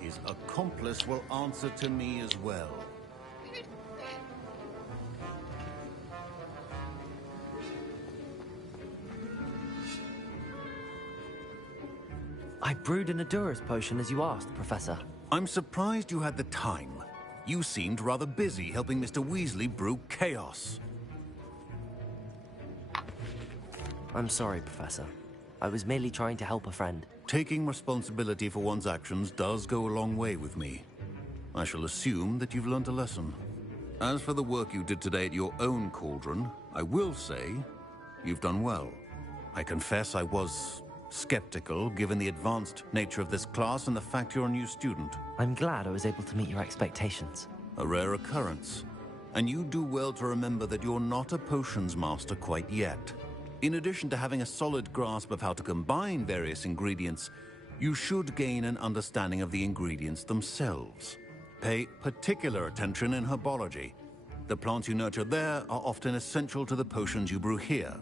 His accomplice will answer to me as well. I brewed an Edurus potion as you asked, Professor. I'm surprised you had the time. You seemed rather busy helping Mr. Weasley brew chaos. I'm sorry, Professor. I was merely trying to help a friend. Taking responsibility for one's actions does go a long way with me. I shall assume that you've learnt a lesson. As for the work you did today at your own cauldron, I will say you've done well. I confess I was skeptical, given the advanced nature of this class and the fact you're a new student. I'm glad I was able to meet your expectations. A rare occurrence. And you do well to remember that you're not a potions master quite yet. In addition to having a solid grasp of how to combine various ingredients, you should gain an understanding of the ingredients themselves. Pay particular attention in herbology. The plants you nurture there are often essential to the potions you brew here.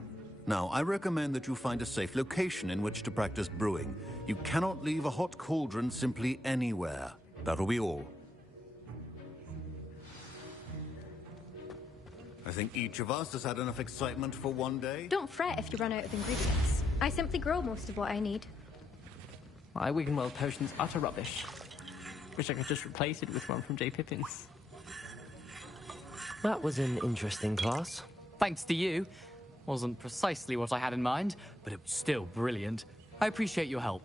Now, I recommend that you find a safe location in which to practice brewing. You cannot leave a hot cauldron simply anywhere. That'll be all. I think each of us has had enough excitement for one day. Don't fret if you run out of ingredients. I simply grow most of what I need. My Wiggenweld potion's utter rubbish. Wish I could just replace it with one from J. Pippin's. That was an interesting class. Thanks to you. Wasn't precisely what I had in mind, but it was still brilliant. I appreciate your help.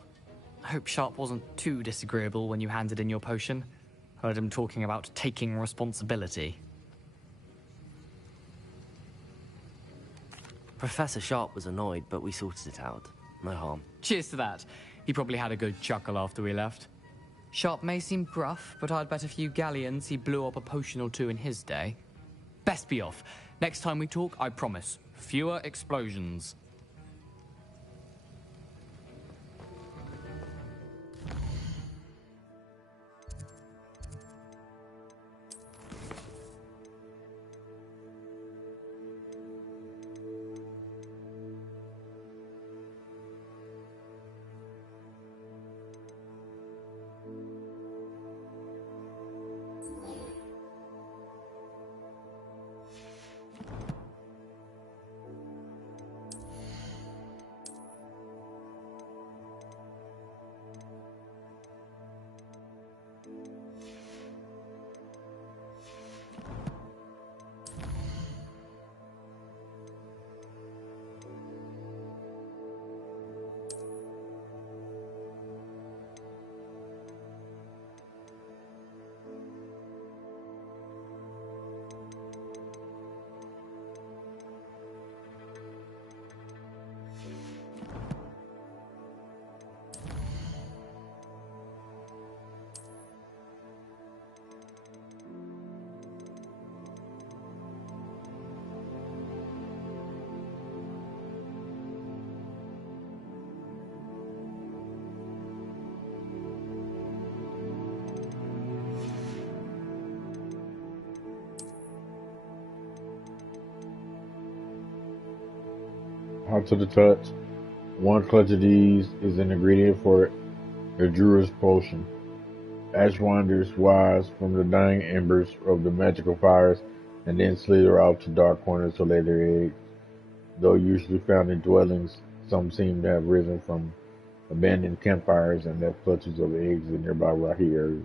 I hope Sharp wasn't too disagreeable when you handed in your potion. Heard him talking about taking responsibility. Professor Sharp was annoyed, but we sorted it out. No harm. Cheers to that. He probably had a good chuckle after we left. Sharp may seem gruff, but I'd bet a few galleons he blew up a potion or two in his day. Best be off. Next time we talk, I promise. Fewer explosions. Hot to the touch. One clutch of these is an ingredient for a Druid's potion. Ash wanders wise from the dying embers of the magical fires and then slither out to dark corners to lay their eggs. Though usually found in dwellings, some seem to have risen from abandoned campfires and left clutches of eggs in nearby rocky areas.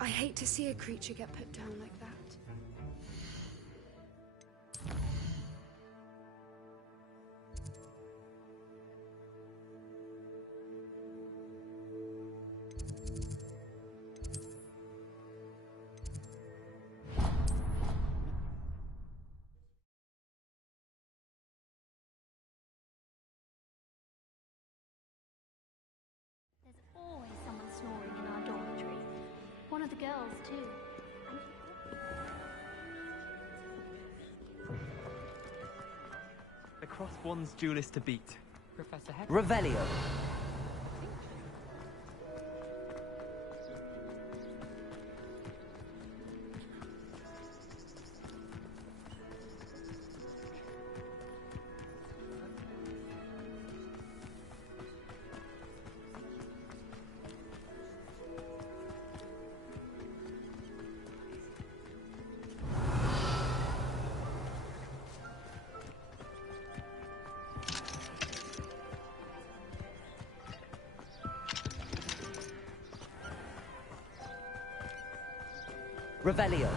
I hate to see a creature get put down like that. There's always someone snoring in our dormitory. One of the girls, too. The Crosswands duelist to beat. Professor Heck. Revelio. Revelio.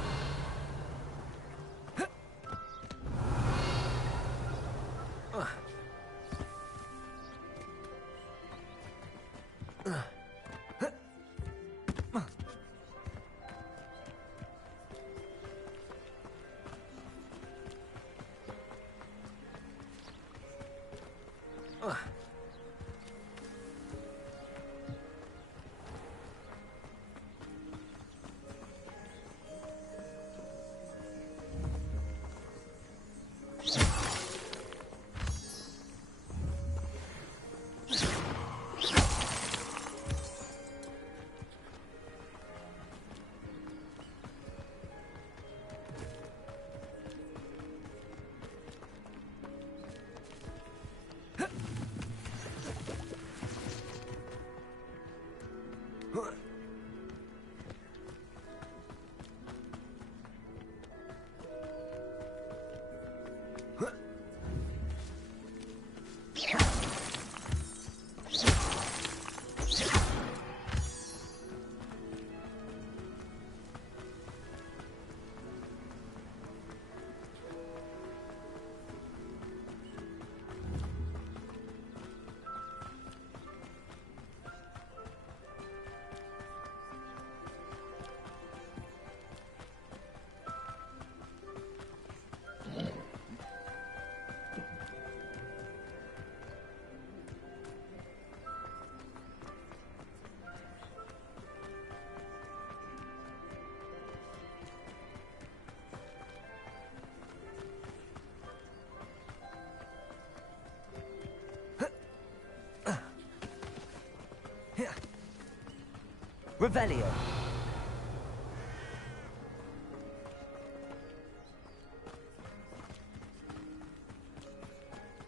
Revelio.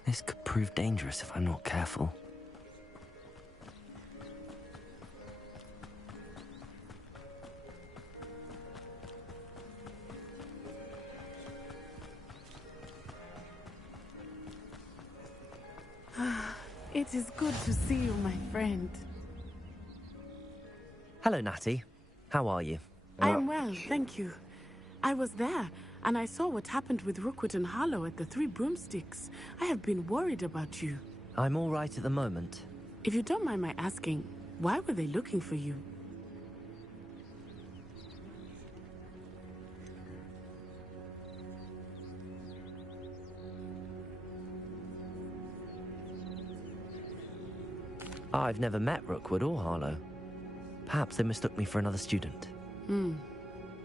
This could prove dangerous if I'm not careful. It is good to see you, my friend. Hello, Natty. How are you? I'm well, thank you. I was there, and I saw what happened with Rookwood and Harlow at the Three Broomsticks. I have been worried about you. I'm all right at the moment. If you don't mind my asking, why were they looking for you? I've never met Rookwood or Harlow. Perhaps they mistook me for another student.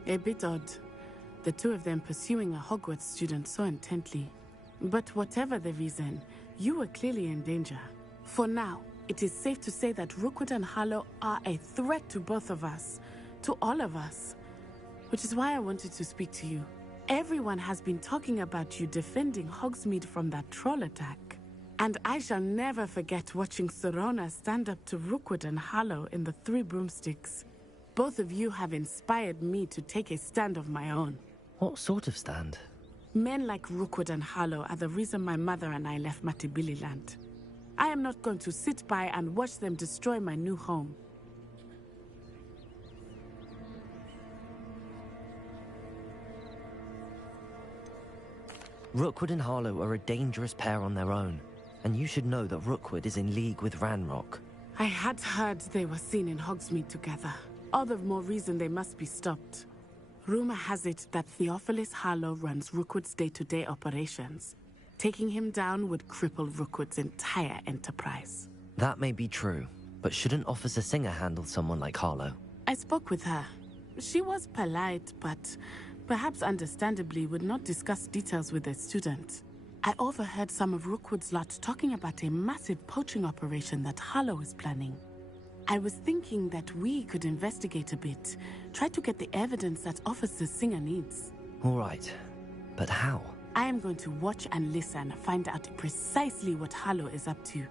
A bit odd. The two of them pursuing a Hogwarts student so intently. But whatever the reason, you were clearly in danger. For now, it is safe to say that Rookwood and Harlow are a threat to both of us. To all of us. Which is why I wanted to speak to you. Everyone has been talking about you defending Hogsmeade from that troll attack. And I shall never forget watching Serona stand up to Rookwood and Harlow in the Three Broomsticks. Both of you have inspired me to take a stand of my own. What sort of stand? Men like Rookwood and Harlow are the reason my mother and I left Matibililand. I am not going to sit by and watch them destroy my new home. Rookwood and Harlow are a dangerous pair on their own. And you should know that Rookwood is in league with Ranrock. I had heard they were seen in Hogsmeade together. All the more reason they must be stopped. Rumor has it that Theophilus Harlow runs Rookwood's day-to-day operations. Taking him down would cripple Rookwood's entire enterprise. That may be true, but shouldn't Officer Singer handle someone like Harlow? I spoke with her. She was polite, but perhaps understandably would not discuss details with a student. I overheard some of Rookwood's lot talking about a massive poaching operation that Harlow is planning. I was thinking that we could investigate a bit, try to get the evidence that Officer Singer needs. All right, but how? I am going to watch and listen, find out precisely what Harlow is up to.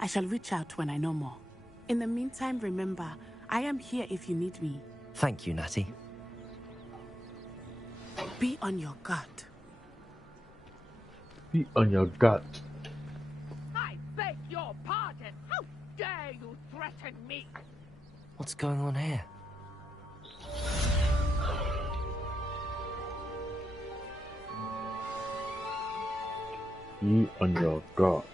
I shall reach out when I know more. In the meantime, remember, I am here if you need me. Thank you, Natty. Be on your guard. Be on your gut. I beg your pardon. How dare you threaten me? What's going on here? Be on your guard.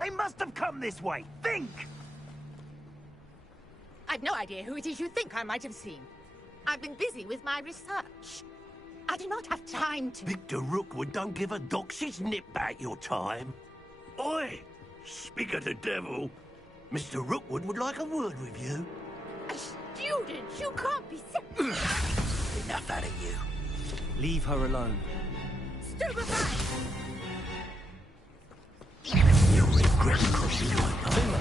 They must have come this way. Think! I've no idea who it is you think I might have seen. I've been busy with my research. I do not have time to... Victor Rookwood don't give a doxy's nip back your time. Oi! Speak of the devil. Mr. Rookwood would like a word with you. A student? You can't be serious. Enough out of you. Leave her alone. Stupefy! You'll regret crossing my path.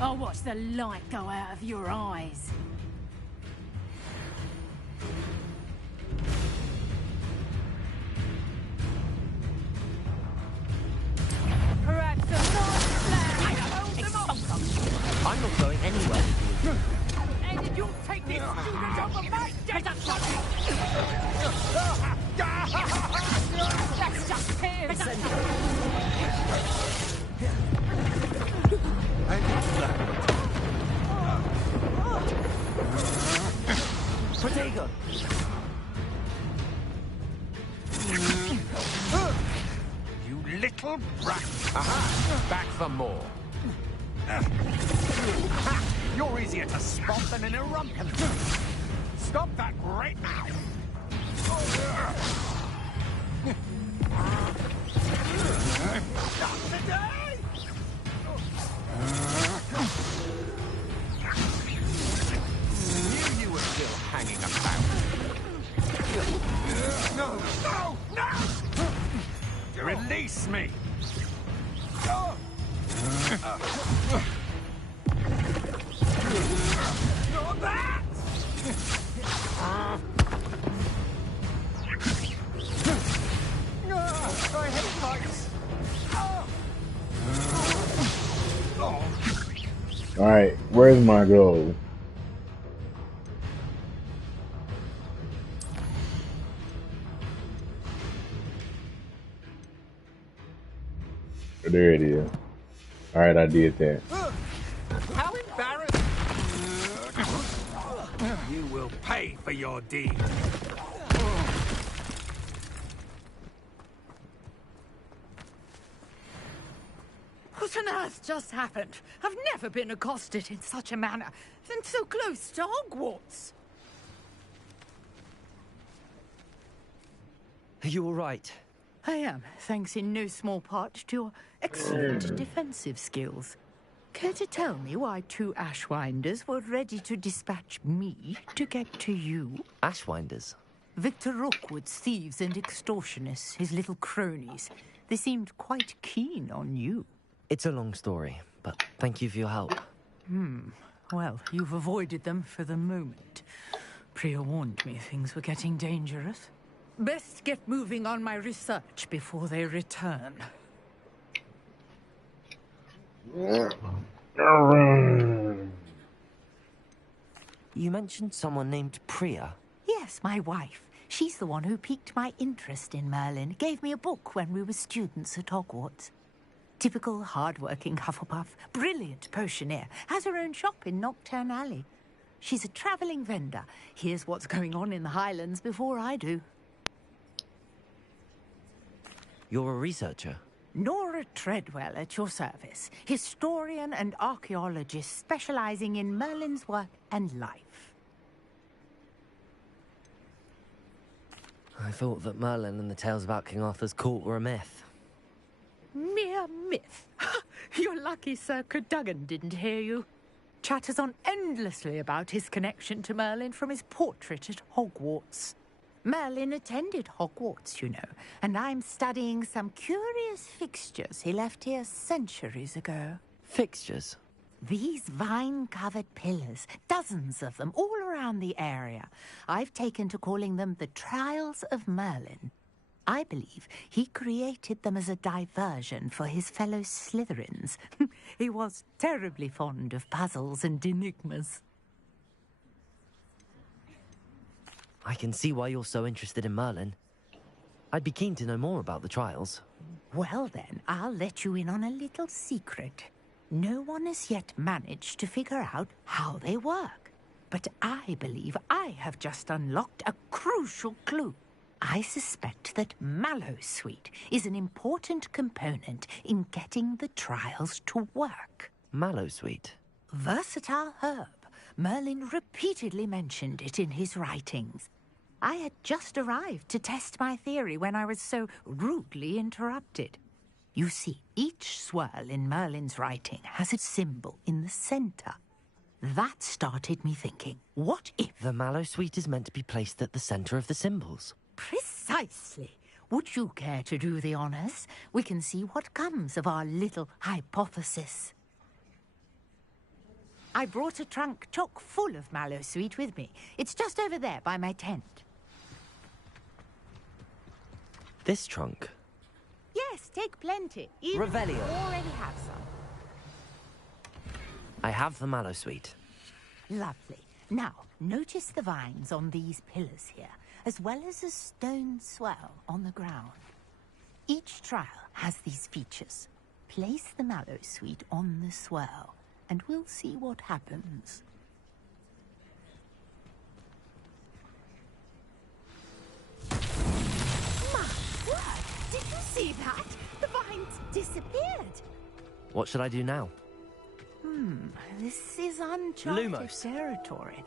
I'll watch the light go out of your eyes. Perhaps a nice plan. I'm not going anywhere. And if you'll take this student off of my desk, that's just him. Protego! You little brat! Aha! Back for more. You're easier to spot than in a rumpkin. Stop that right now! Not today! Knew you were still hanging about. No! No! No! Release me! Not that! I hate heights. Alright, where's my goal? There it is. Alright, I did that. How embarrassing! You will pay for your deed. What on earth just happened? I've never been accosted in such a manner, and so close to Hogwarts. Are you all right? I am, thanks in no small part to your excellent defensive skills. Care to tell me why two Ashwinders were ready to dispatch me to get to you? Ashwinders? Victor Rookwood's thieves and extortionists, his little cronies. They seemed quite keen on you. It's a long story, but thank you for your help. Well, you've avoided them for the moment. Priya warned me things were getting dangerous. Best get moving on my research before they return. You mentioned someone named Priya. Yes, my wife. She's the one who piqued my interest in Merlin. Gave me a book when we were students at Hogwarts. Typical hard-working Hufflepuff, brilliant potioneer, has her own shop in Nocturne Alley. She's a travelling vendor. Hears what's going on in the Highlands before I do. You're a researcher? Nora Treadwell at your service. Historian and archaeologist specialising in Merlin's work and life. I thought that Merlin and the tales about King Arthur's court were a myth. Mere myth. You're lucky Sir Cadogan didn't hear you. Chatters on endlessly about his connection to Merlin from his portrait at Hogwarts. Merlin attended Hogwarts, you know, and I'm studying some curious fixtures he left here centuries ago. Fixtures? These vine-covered pillars, dozens of them all around the area. I've taken to calling them the Trials of Merlin. I believe he created them as a diversion for his fellow Slytherins. He was terribly fond of puzzles and enigmas. I can see why you're so interested in Merlin. I'd be keen to know more about the trials. Well then, I'll let you in on a little secret. No one has yet managed to figure out how they work. But I believe I have just unlocked a crucial clue. I suspect that Mallowsweet is an important component in getting the trials to work. Mallowsweet? Versatile herb. Merlin repeatedly mentioned it in his writings. I had just arrived to test my theory when I was so rudely interrupted. You see, each swirl in Merlin's writing has a symbol in the centre. That started me thinking, what if... The Mallowsweet is meant to be placed at the centre of the symbols. Precisely. Would you care to do the honours? We can see what comes of our little hypothesis. I brought a trunk chock full of mallow sweet with me. It's just over there by my tent. This trunk? Yes, take plenty. Even if Revelio. you already have some. I have the mallow sweet. Lovely. Now, notice the vines on these pillars here, as well as a stone swell on the ground. Each trial has these features. Place the mallow sweet on the swell, and we'll see what happens. My word! Did you see that? The vines disappeared. What should I do now? This is uncharted Lumos. territory.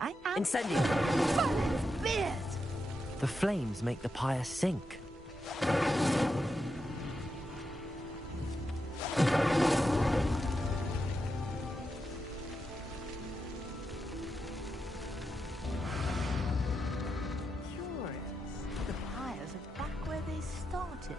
I am... Incendio. Violet's beard! The flames make the pyre sink. Curious. The pyres are back where they started.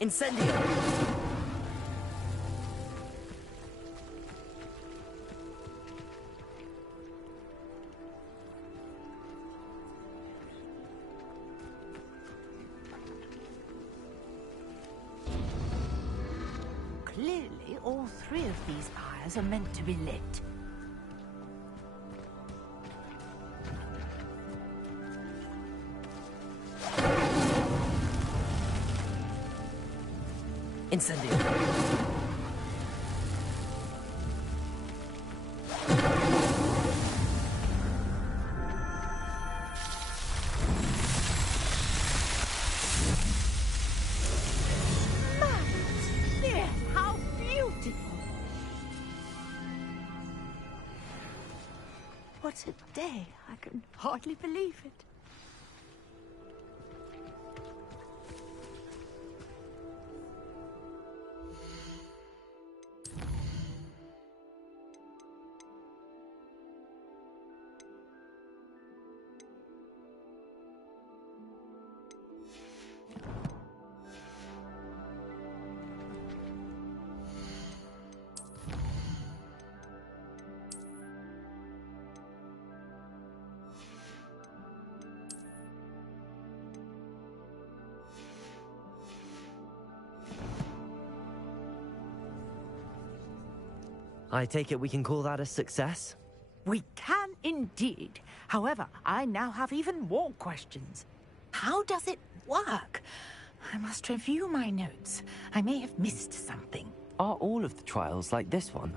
Incendio! Clearly, all three of these pyres are meant to be lit. Incendio! Dear, how beautiful! What a day! I can hardly believe it. I take it we can call that a success? We can indeed. However, I now have even more questions. How does it work? I must review my notes. I may have missed something. Are all of the trials like this one?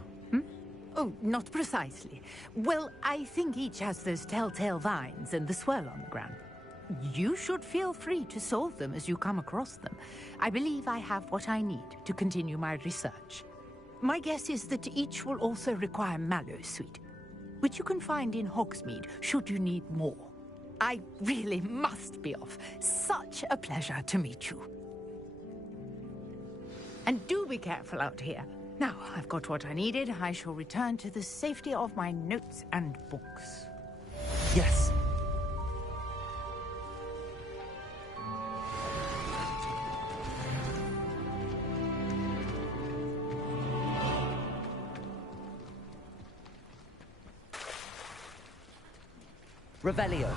Oh, not precisely. Well, I think each has those telltale vines and the swirl on the ground. You should feel free to solve them as you come across them. I believe I have what I need to continue my research. My guess is that each will also require mallow sweet, which you can find in Hogsmeade should you need more. I really must be off. Such a pleasure to meet you. And do be careful out here. Now, I've got what I needed. I shall return to the safety of my notes and books. Yes. Revelio.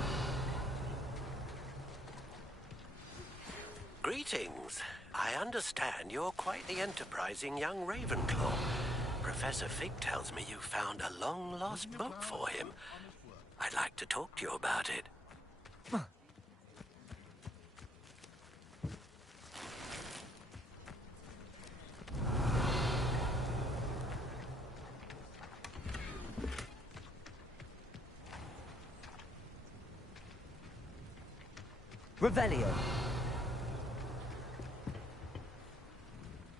Greetings. I understand you're quite the enterprising young Ravenclaw. Professor Fig tells me you found a long-lost book for him. I'd like to talk to you about it. Revelio.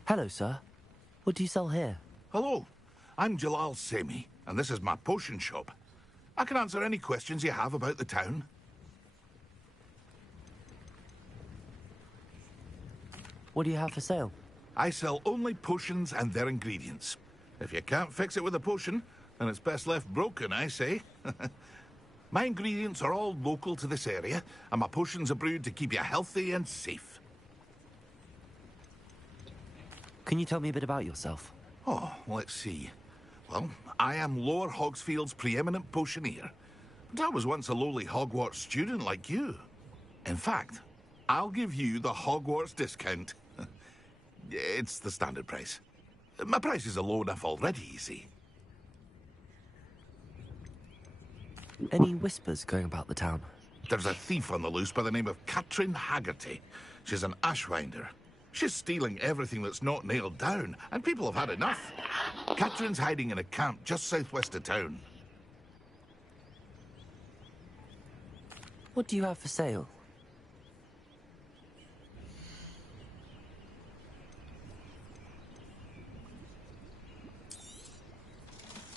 Hello, sir. What do you sell here? Hello, I'm Jalal Semi, and this is my potion shop. I can answer any questions you have about the town. What do you have for sale? I sell only potions and their ingredients. If you can't fix it with a potion, then it's best left broken, I say. My ingredients are all local to this area, and my potions are brewed to keep you healthy and safe. Can you tell me a bit about yourself? Oh, let's see. Well, I am Lower Hogsfield's preeminent potioneer. But I was once a lowly Hogwarts student like you. In fact, I'll give you the Hogwarts discount. It's the standard price. My prices are low enough already, you see. Any whispers going about the town? There's a thief on the loose by the name of Katrin Haggerty. She's an ashwinder. She's stealing everything that's not nailed down, and people have had enough. Katrin's hiding in a camp just southwest of town. What do you have for sale?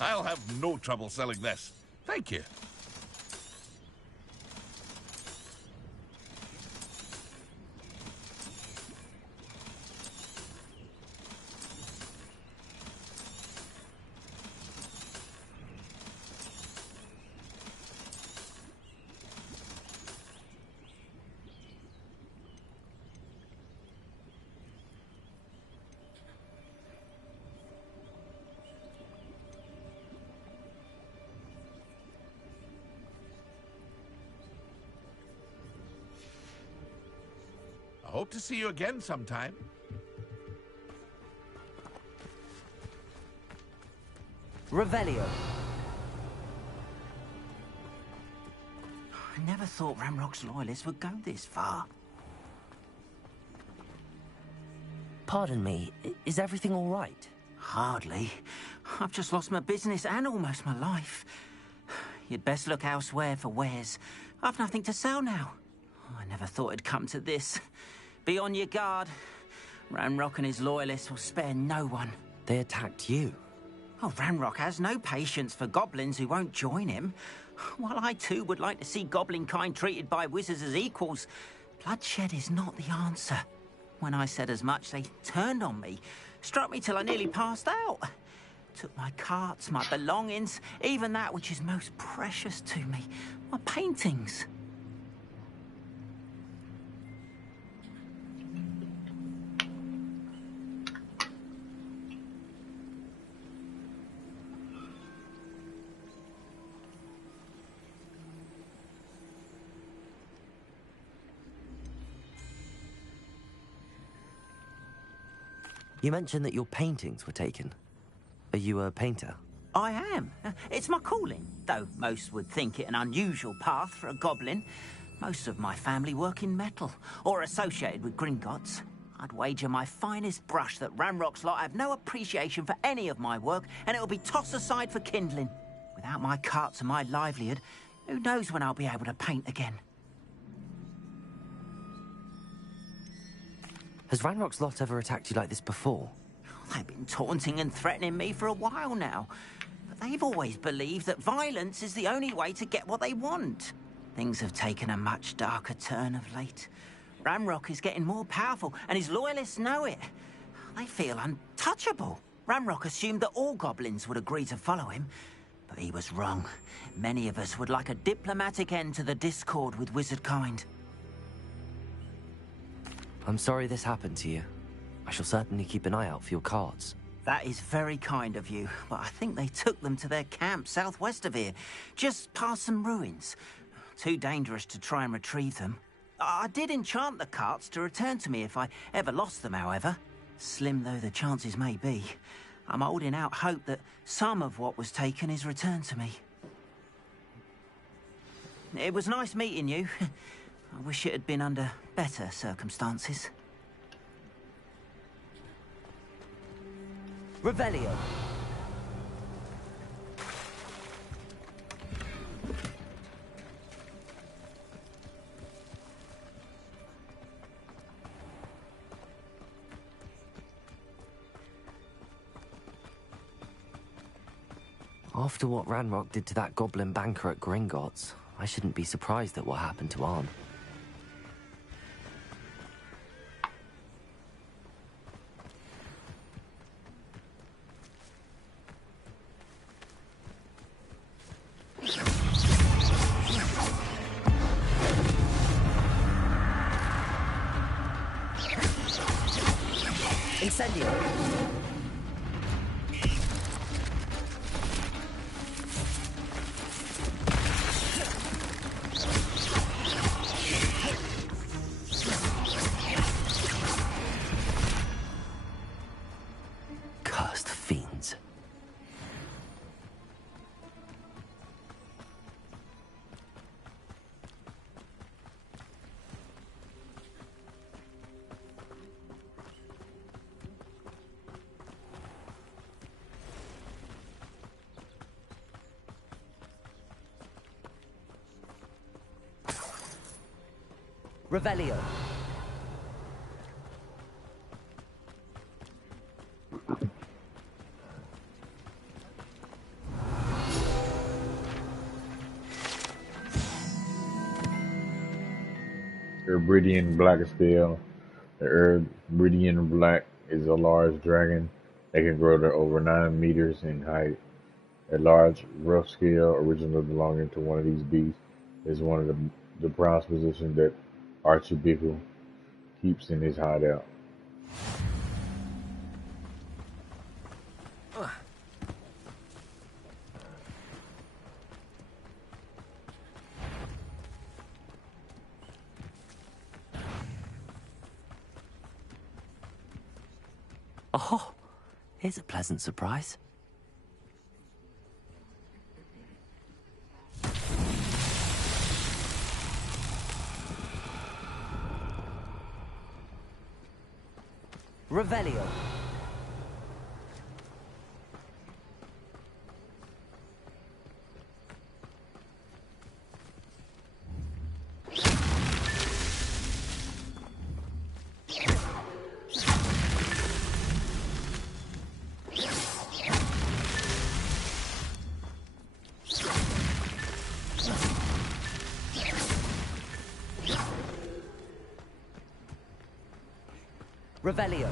I'll have no trouble selling this. Thank you. I hope to see you again sometime. Revelio. I never thought Ranrock's loyalists would go this far. Pardon me, is everything all right? Hardly. I've just lost my business and almost my life. You'd best look elsewhere for wares. I've nothing to sell now. I never thought it'd come to this. Be on your guard. Ranrock and his loyalists will spare no one. They attacked you? Oh, Ranrock has no patience for goblins who won't join him. While I too would like to see goblin kind treated by wizards as equals, bloodshed is not the answer. When I said as much, they turned on me, struck me till I nearly passed out. Took my carts, my belongings, even that which is most precious to me, my paintings. You mentioned that your paintings were taken. Are you a painter? I am. It's my calling, though most would think it an unusual path for a goblin. Most of my family work in metal, or associated with Gringotts. I'd wager my finest brush that Ranrock's lot have no appreciation for any of my work, and it'll be tossed aside for kindling. Without my carts and my livelihood, who knows when I'll be able to paint again? Has Ranrock's lot ever attacked you like this before? They've been taunting and threatening me for a while now. But they've always believed that violence is the only way to get what they want. Things have taken a much darker turn of late. Ranrock is getting more powerful, and his loyalists know it. They feel untouchable. Ranrock assumed that all goblins would agree to follow him, but he was wrong. Many of us would like a diplomatic end to the discord with wizard kind. I'm sorry this happened to you. I shall certainly keep an eye out for your cards. That is very kind of you, but I think they took them to their camp southwest of here, just past some ruins. Too dangerous to try and retrieve them. I did enchant the carts to return to me if I ever lost them, however. Slim though the chances may be, I'm holding out hope that some of what was taken is returned to me. It was nice meeting you. I wish it had been under better circumstances. Revelio. After what Ranrock did to that goblin banker at Gringotts, I shouldn't be surprised at what happened to Arn. Incendio! Cursed fiends. Revelio. Hebridean Black Scale. The Hebridean Black is a large dragon that can grow to over 9 meters in height. A large, rough scale, originally belonging to one of these beasts, is one of the prized possessions that Archibald keeps in his hideout. Oh, here's a pleasant surprise. Revelio. Revelio.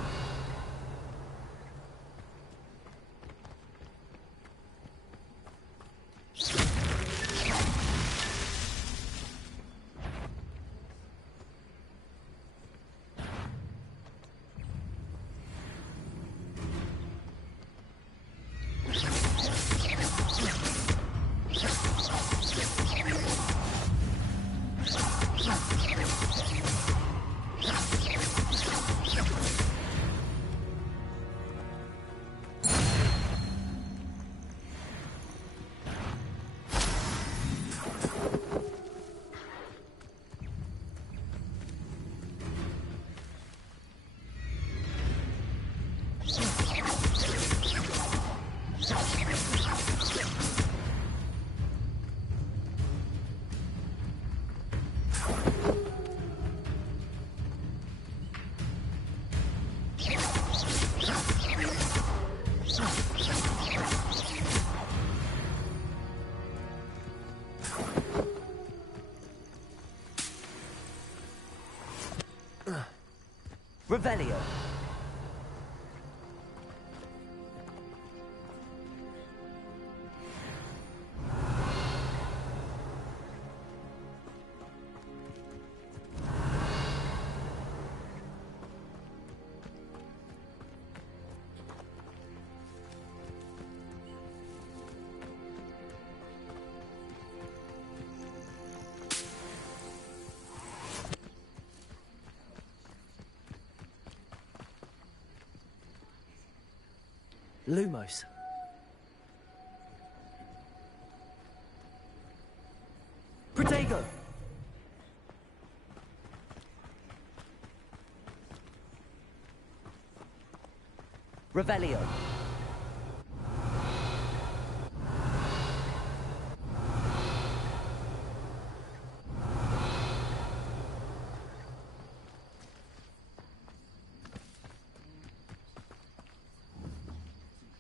Revelio. Lumos. Protego. Revelio.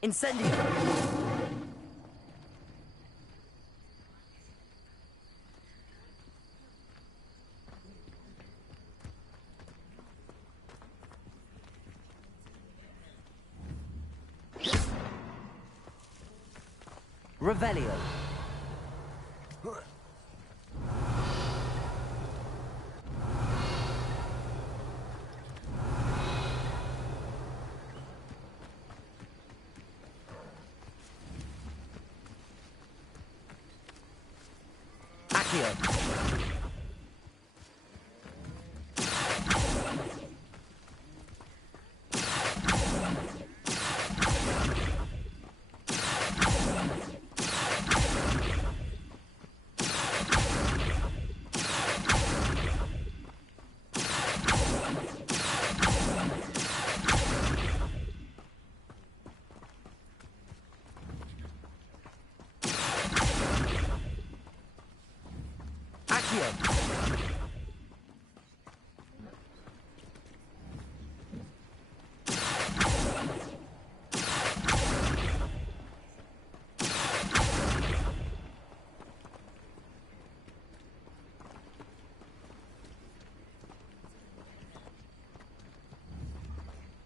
Incendio. Revelio. Accio.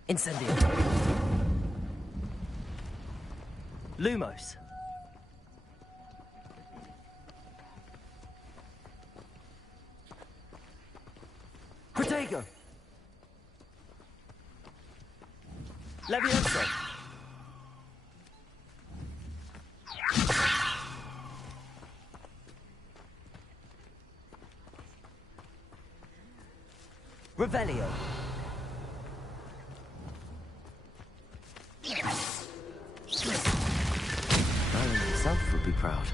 Incendio. Lumos. Protego. Levioso. Revelio. Merlin himself would be proud.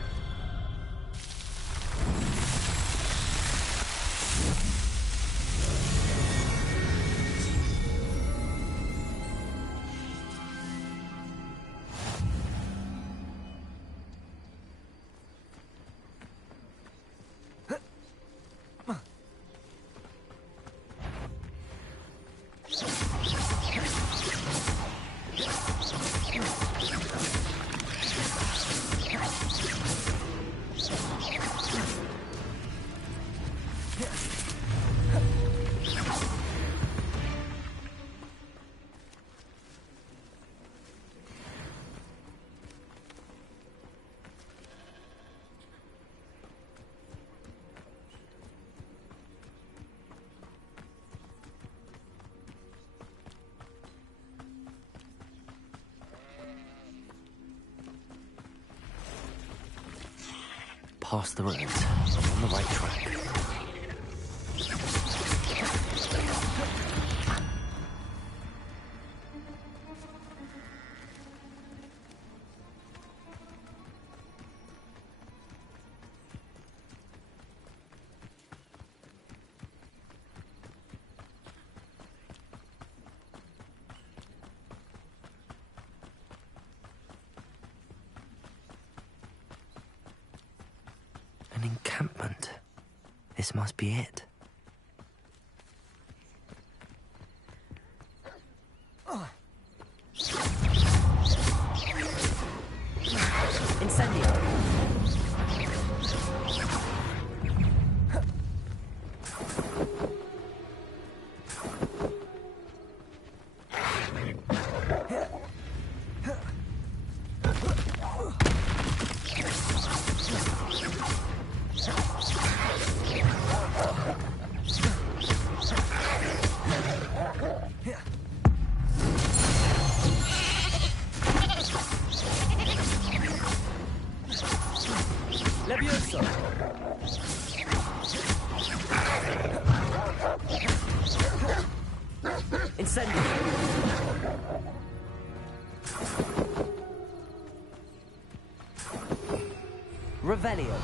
Past the ruins, on the right track. An encampment. This must be it. Incendio. Levioso. Incendio. Revelio.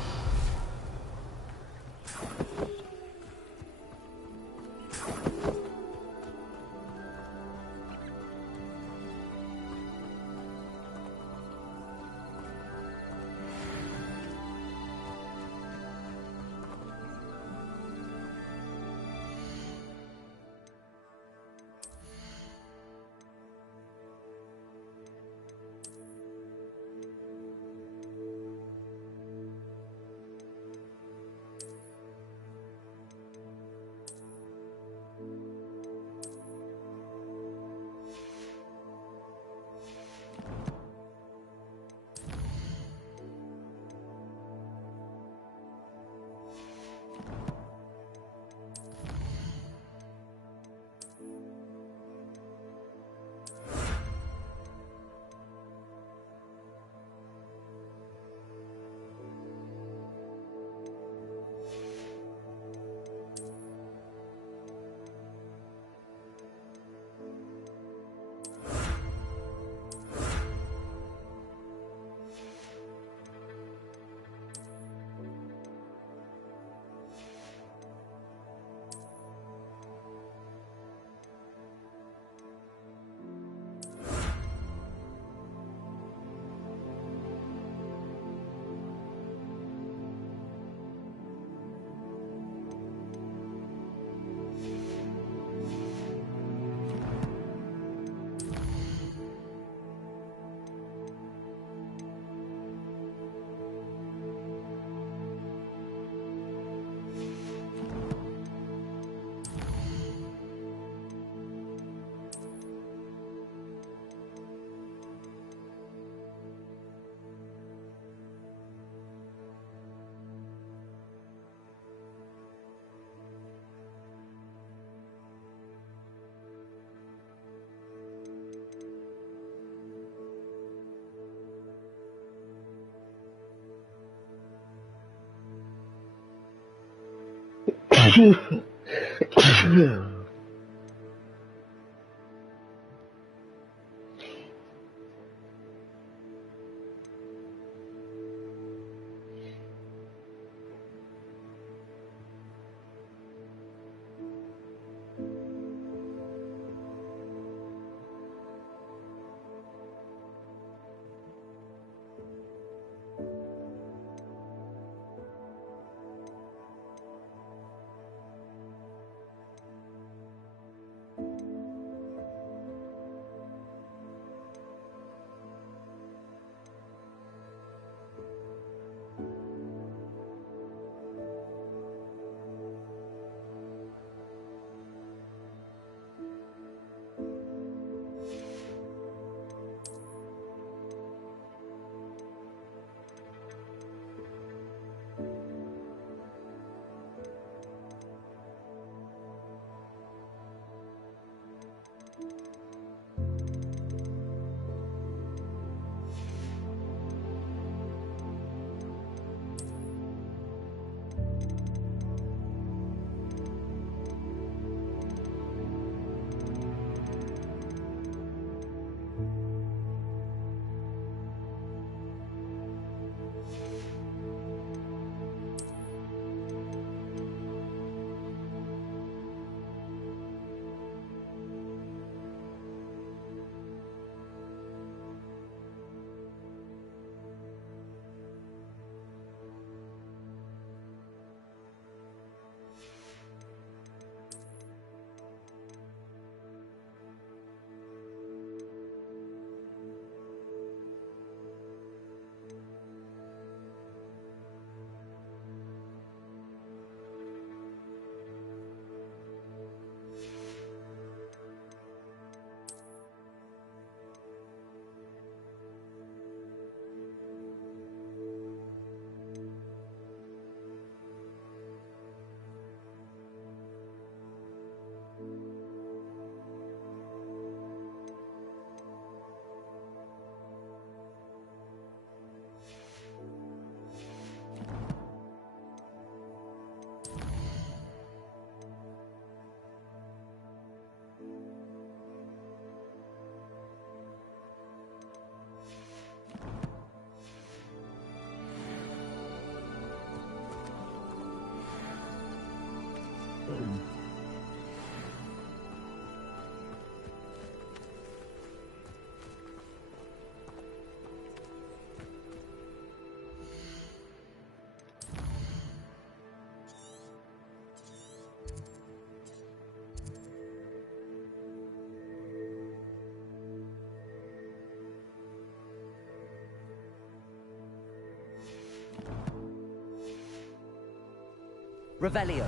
Revelio.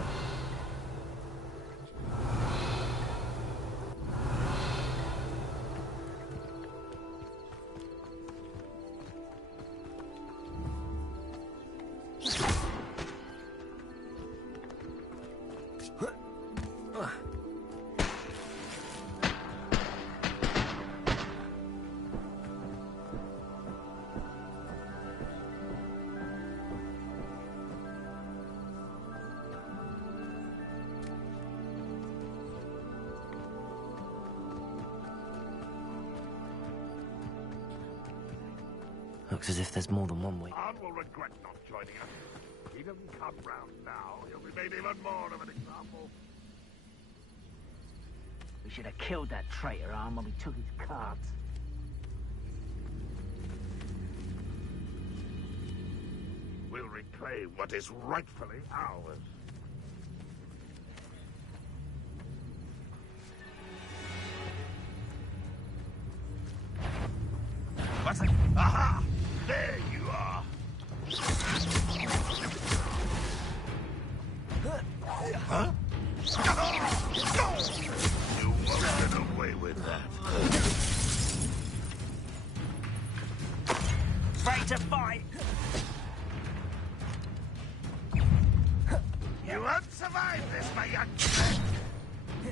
Looks as if there's more than one way. Arn will regret not joining us. If he doesn't come round now, he'll be made even more of an example. We should have killed that traitor, Arn, when we took his cards. We'll reclaim what is rightfully ours. What's it? Aha! There you are! Huh? You won't get away with that. Ready to fight! You won't survive this, my young friend!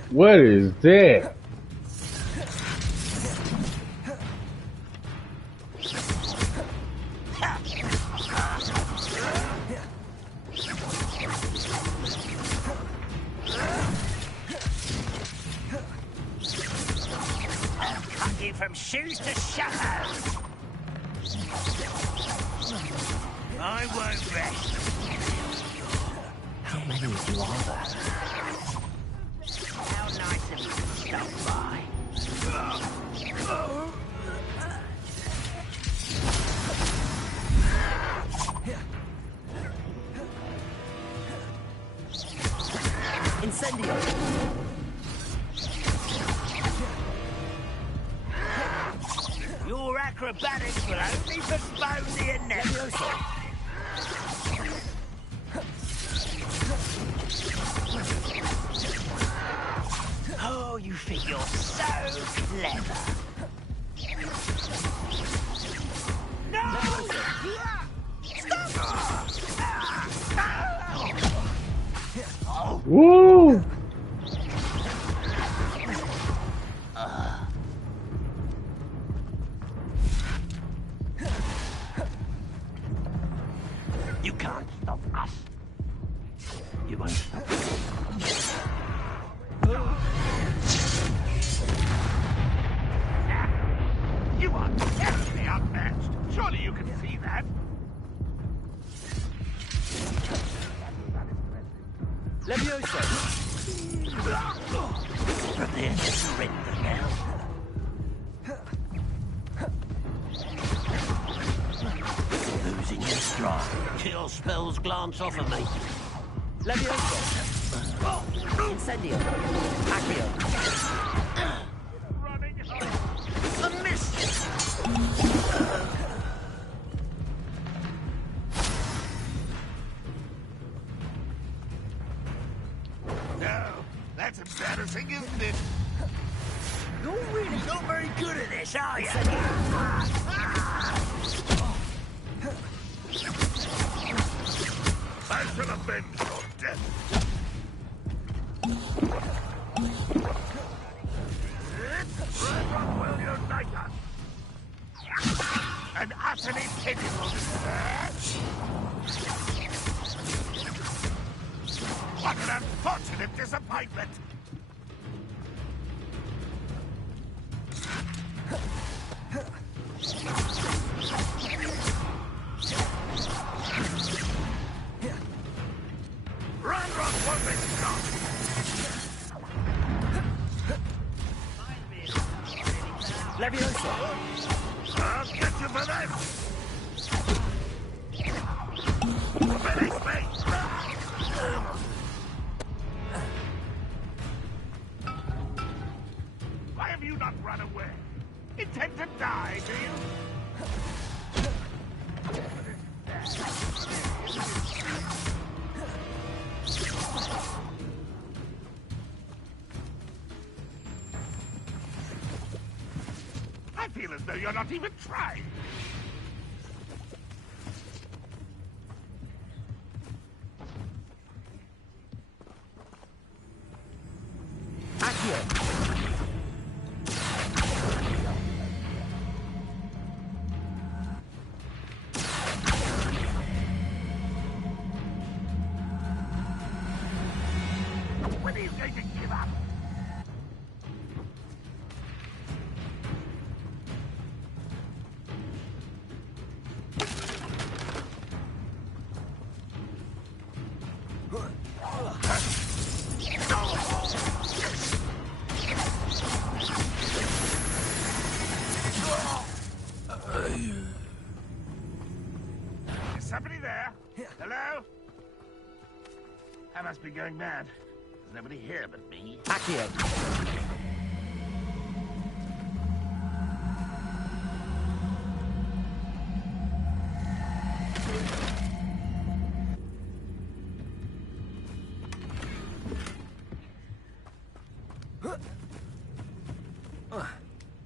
What is that? shoes to shuffle. I won't rest. How many of you are there? How nice of you to stop by. Incendio! Your acrobatics will only postpone the inevitable. Oh, you think you're so clever. No! Stop! Woo! You can't stop us. You won't stop us. You are terribly outmatched. Surely you can see that. Levioso! Prepare to surrender now. Losing your stride. Kill spells glance off of me. Levioso! Incendio! Accio! A miss! No, that's embarrassing, isn't it? You're really not very good at this, are you? I shall avenge your death. Will unite us. An utterly pitiful What an unfortunate disappointment! Ranrock won't be stopped! Levioso! I'll get you for that! Finish me! Why have you not run away? Intend to die, do you? I feel as though you're not even trying. Accio! When are you going to give up? Is somebody there? Hello? I must be going mad. There's nobody here but me. Accio!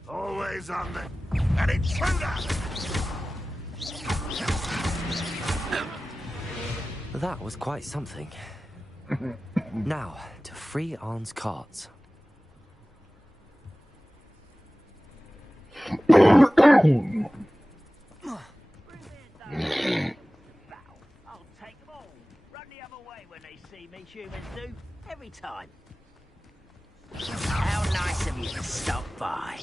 Always on the... An intruder! That was quite something. Now, to free Arn's carts. I'll take them all. Run the other way when they see me. Humans do. Every time. How nice of of you to stop by.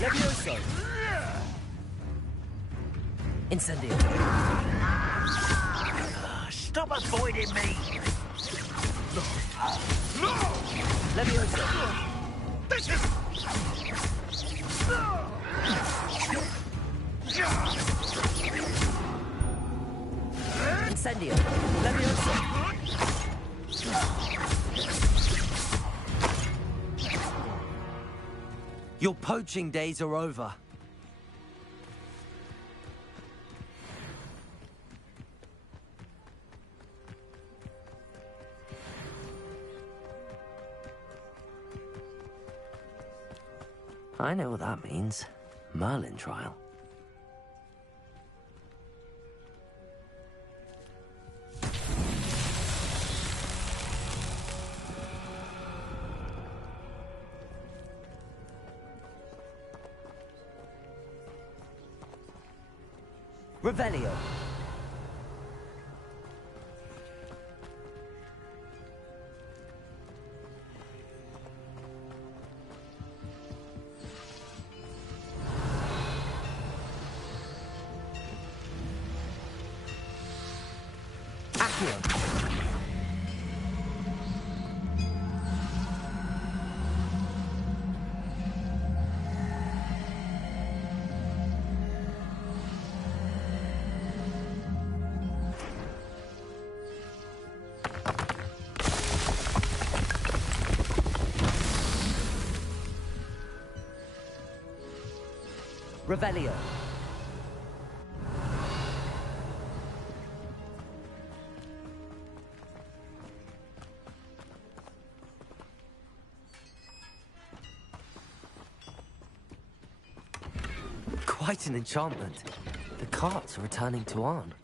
Levioso! Incendio! Stop avoiding me! No! Levioso! This is... Incendio! Levioso! Your poaching days are over. I know what that means. Merlin trial. Revelio. Accio. Revelio. Quite an enchantment. The carts are returning to Arn.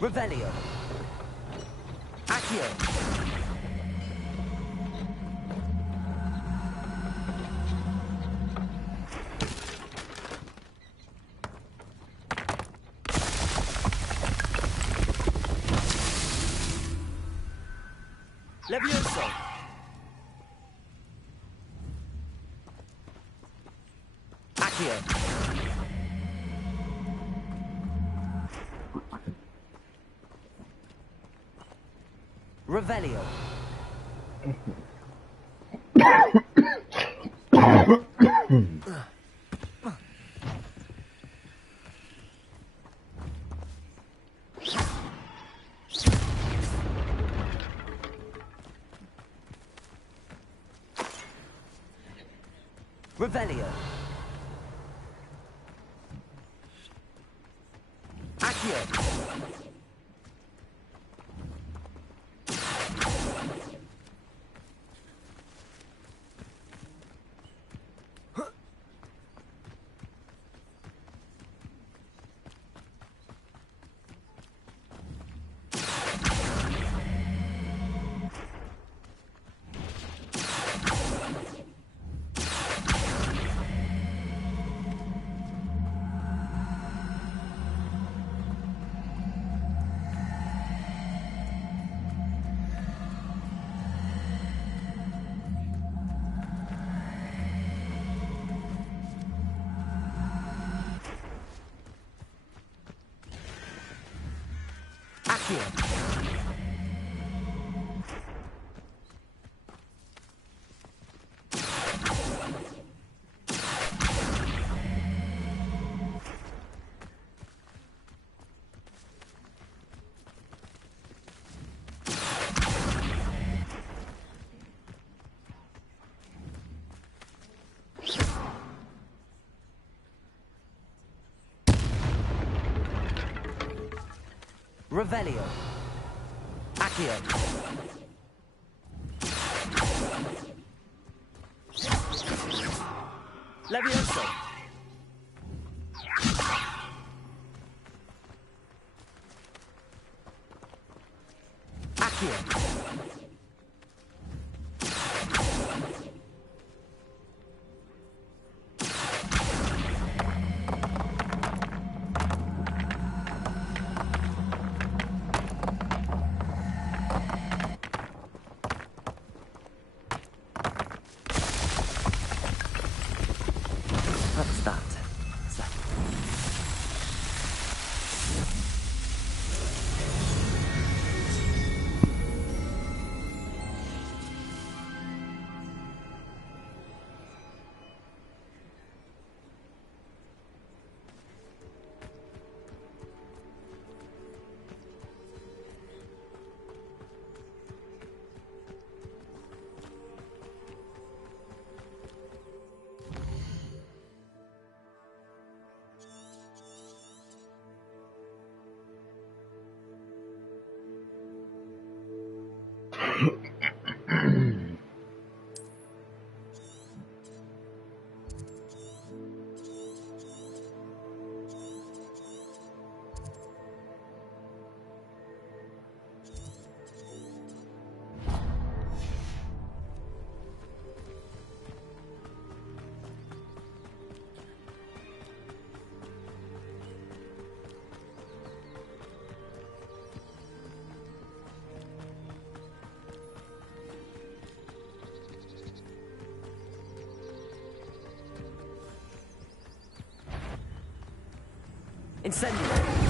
Revelio. Accio. Levioso. Accio. Revelio. Revelio. Accio. Revelio. Accio. Levioso. Accio. What's that? Incendio.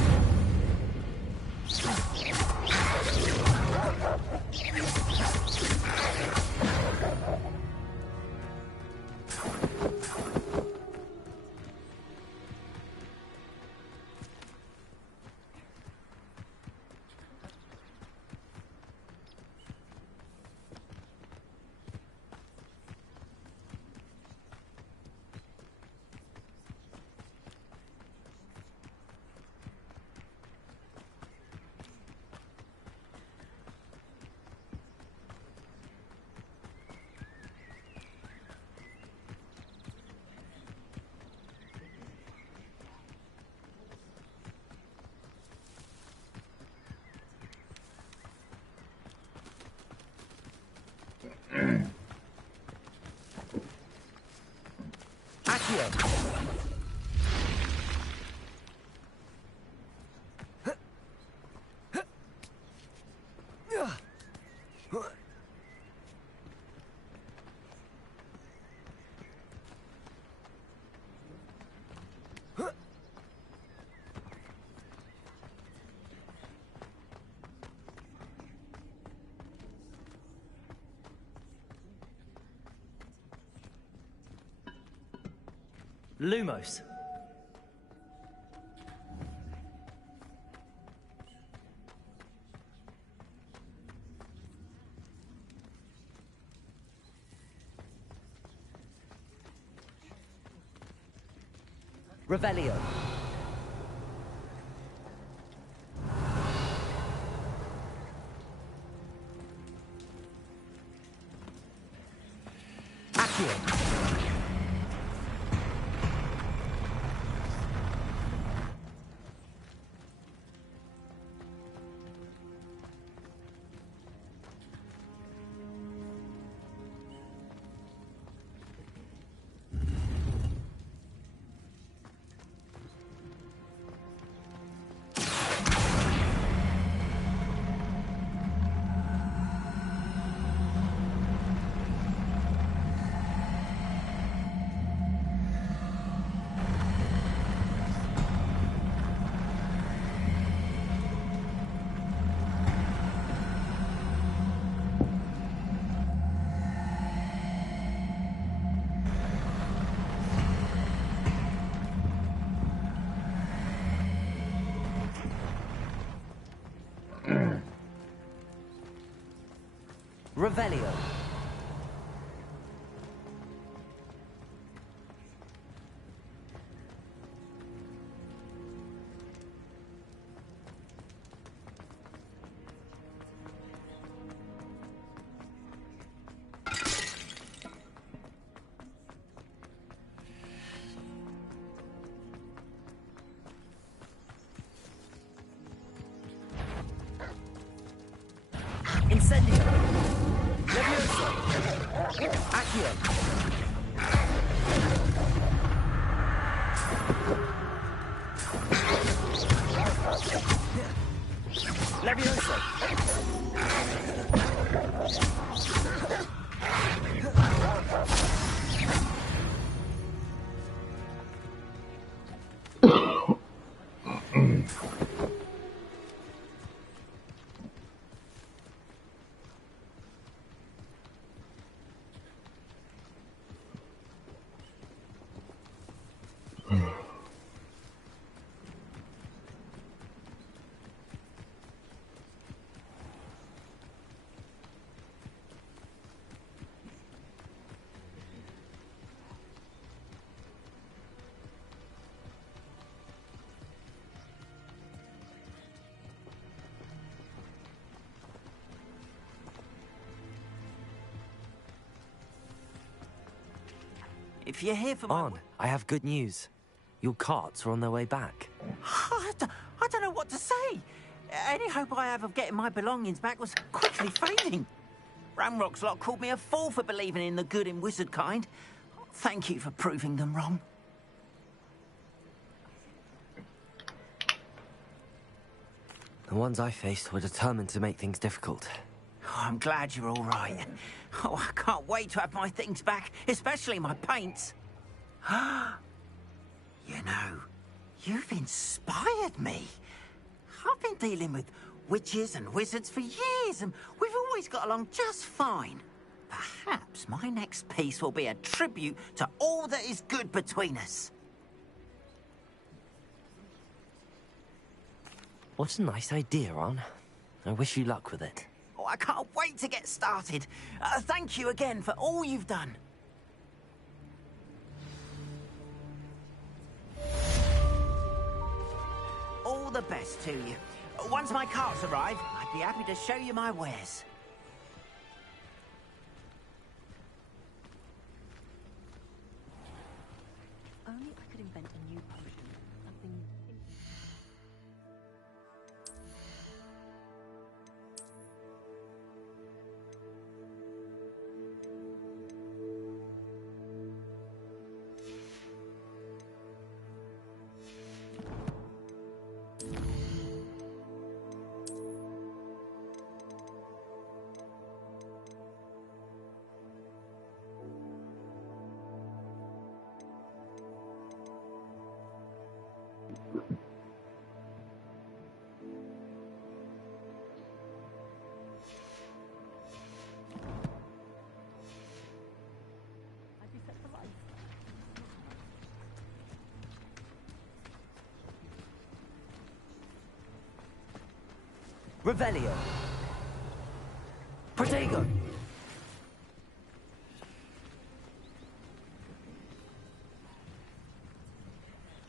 Lumos. Revelio. Accio. Revelio. Incendio. Levioso. Accio. Levioso. If you're here for my... I have good news. Your carts are on their way back. I don't know what to say. Any hope I have of getting my belongings back was quickly fading. Ramrock's lot called me a fool for believing in the good in wizard kind. Thank you for proving them wrong. The ones I faced were determined to make things difficult. Oh, I'm glad you're all right. Oh, I can't wait to have my things back, especially my paints. You know, you've inspired me. I've been dealing with witches and wizards for years, and we've always got along just fine. Perhaps my next piece will be a tribute to all that is good between us. What a nice idea, Ron. I wish you luck with it. Oh, I can't wait to get started. Thank you again for all you've done. All the best to you. Once my carts arrive, I'd be happy to show you my wares. Only I could invent a new potion. Something... Revelio. Protego.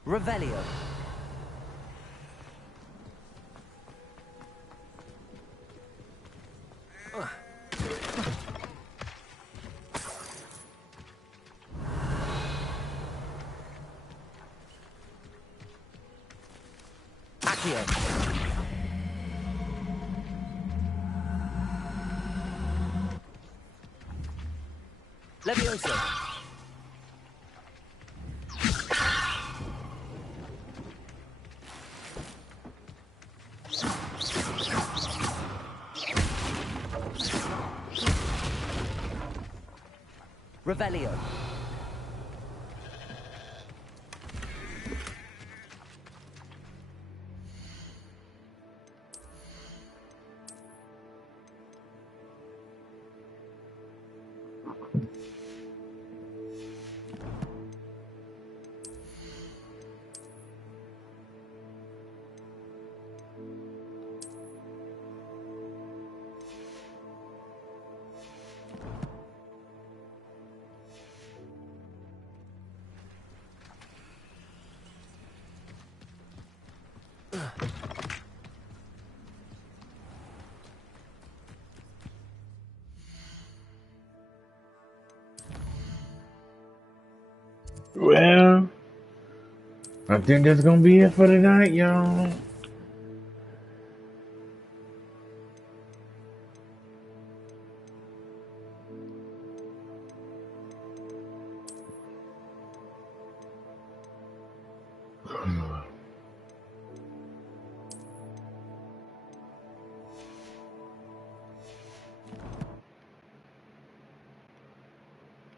Revelio. Accio. Levioso. Revelio. Well, I think that's gonna be it for tonight, y'all.